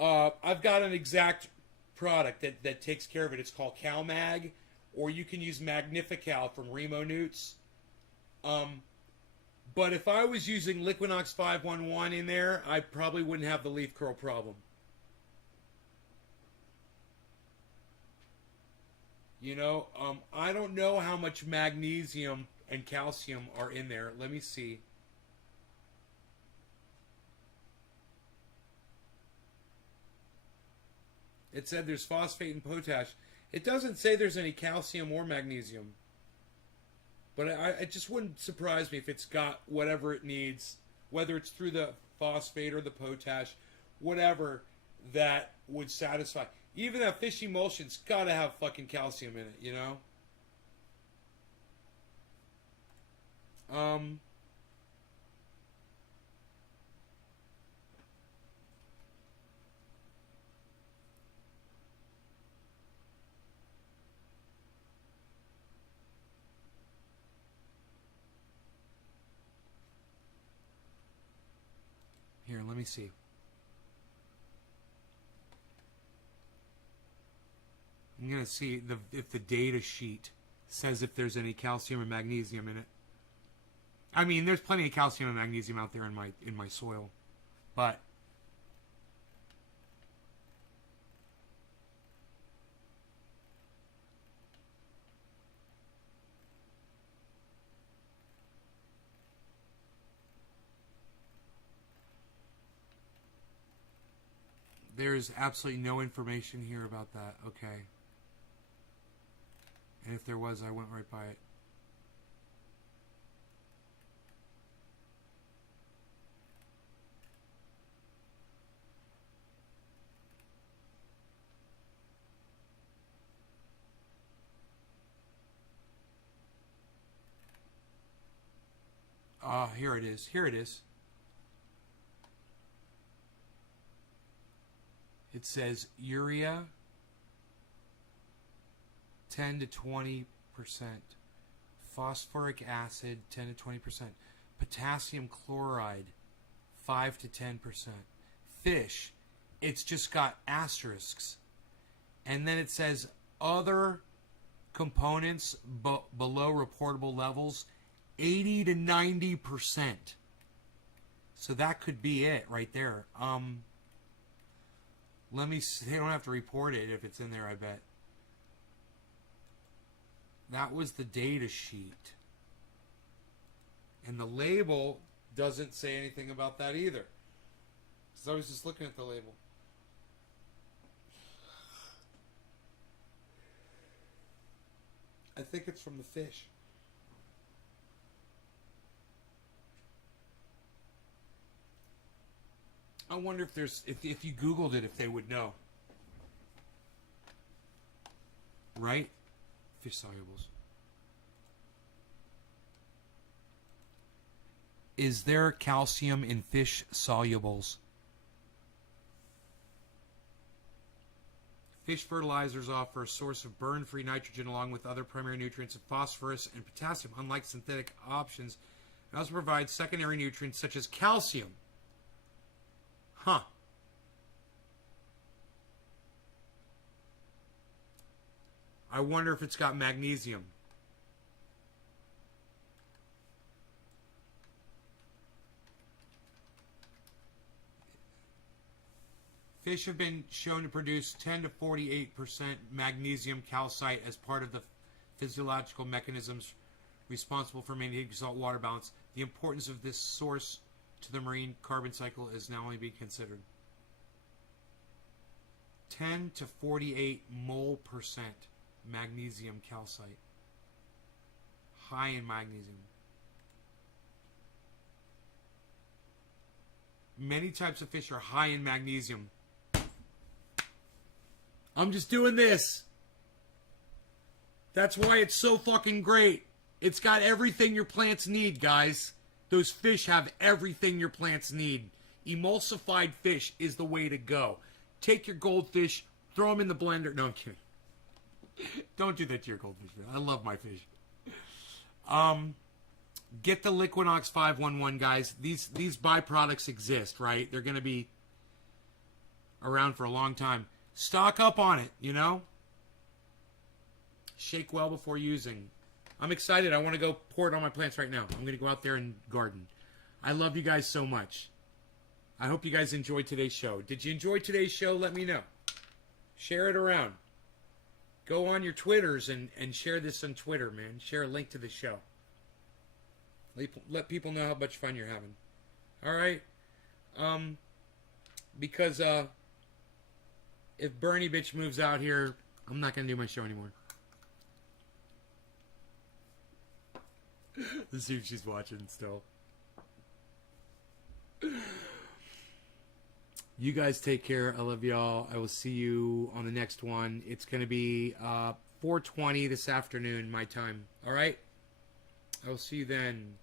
I've got an exact product that takes care of it. It's called CalMag, or you can use Magnifical from Remo Newts. But if I was using Liquinox 511 in there, I probably wouldn't have the leaf curl problem. You know, I don't know how much magnesium and calcium are in there. Let me see. It said there's phosphate and potash. It doesn't say there's any calcium or magnesium. But it just wouldn't surprise me if it's got whatever it needs, whether it's through the phosphate or the potash, whatever that would satisfy. Even that fish emulsion's got to have fucking calcium in it, you know? Here, let me see. I'm going to see if the data sheet says if there's any calcium or magnesium in it. I mean, there's plenty of calcium and magnesium out there in my soil. But There's absolutely no information here about that. Okay. And if there was, I went right by it. Here it is. Here it is. It says urea 10 to 20%, phosphoric acid 10 to 20%, potassium chloride 5 to 10%. Fish, it's just got asterisks. And then it says other components below reportable levels 80 to 90%. So that could be it right there. Let me see. They don't have to report it if it's in there, I bet. That was the data sheet. And the label doesn't say anything about that either. Because I was just looking at the label. I think it's from the fish. I wonder if there's if you Googled it, if they would know. Right? Fish solubles. Is there calcium in fish solubles? Fish fertilizers offer a source of burn-free nitrogen along with other primary nutrients of phosphorus and potassium, unlike synthetic options. It also provides secondary nutrients such as calcium. Huh. I wonder if it's got magnesium. Fish have been shown to produce 10 to 48% magnesium calcite as part of the physiological mechanisms responsible for maintaining salt-water balance. The importance of this source to the marine carbon cycle is now only being considered. 10 to 48 mole percent magnesium calcite. High in magnesium. Many types of fish are high in magnesium. I'm just doing this. That's why it's so fucking great. It's got everything your plants need, guys. Those fish have everything your plants need. Emulsified fish is the way to go. Take your goldfish, throw them in the blender. No, I'm kidding. Don't do that to your goldfish. I love my fish. Get the Liquinox 511, guys. These byproducts exist, right? They're going to be around for a long time. Stock up on it, you know? Shake well before using. I'm excited. I want to go pour it on my plants right now. I'm going to go out there and garden. I love you guys so much. I hope you guys enjoyed today's show. Did you enjoy today's show? Let me know. Share it around. Go on your Twitters and share this on Twitter, man. Share a link to the show. Let people know how much fun you're having. All right? Because if Bernie bitch moves out here, I'm not going to do my show anymore. Let's see if she's watching still. You guys take care. I love y'all. I will see you on the next one. It's going to be 4:20 this afternoon, my time. All right? I will see you then.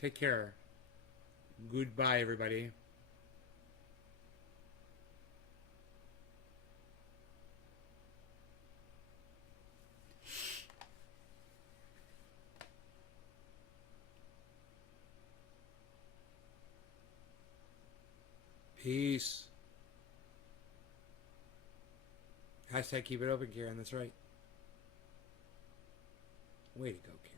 Take care. Goodbye, everybody. Peace. Hashtag keep it open, Karen. That's right. Way to go, Karen.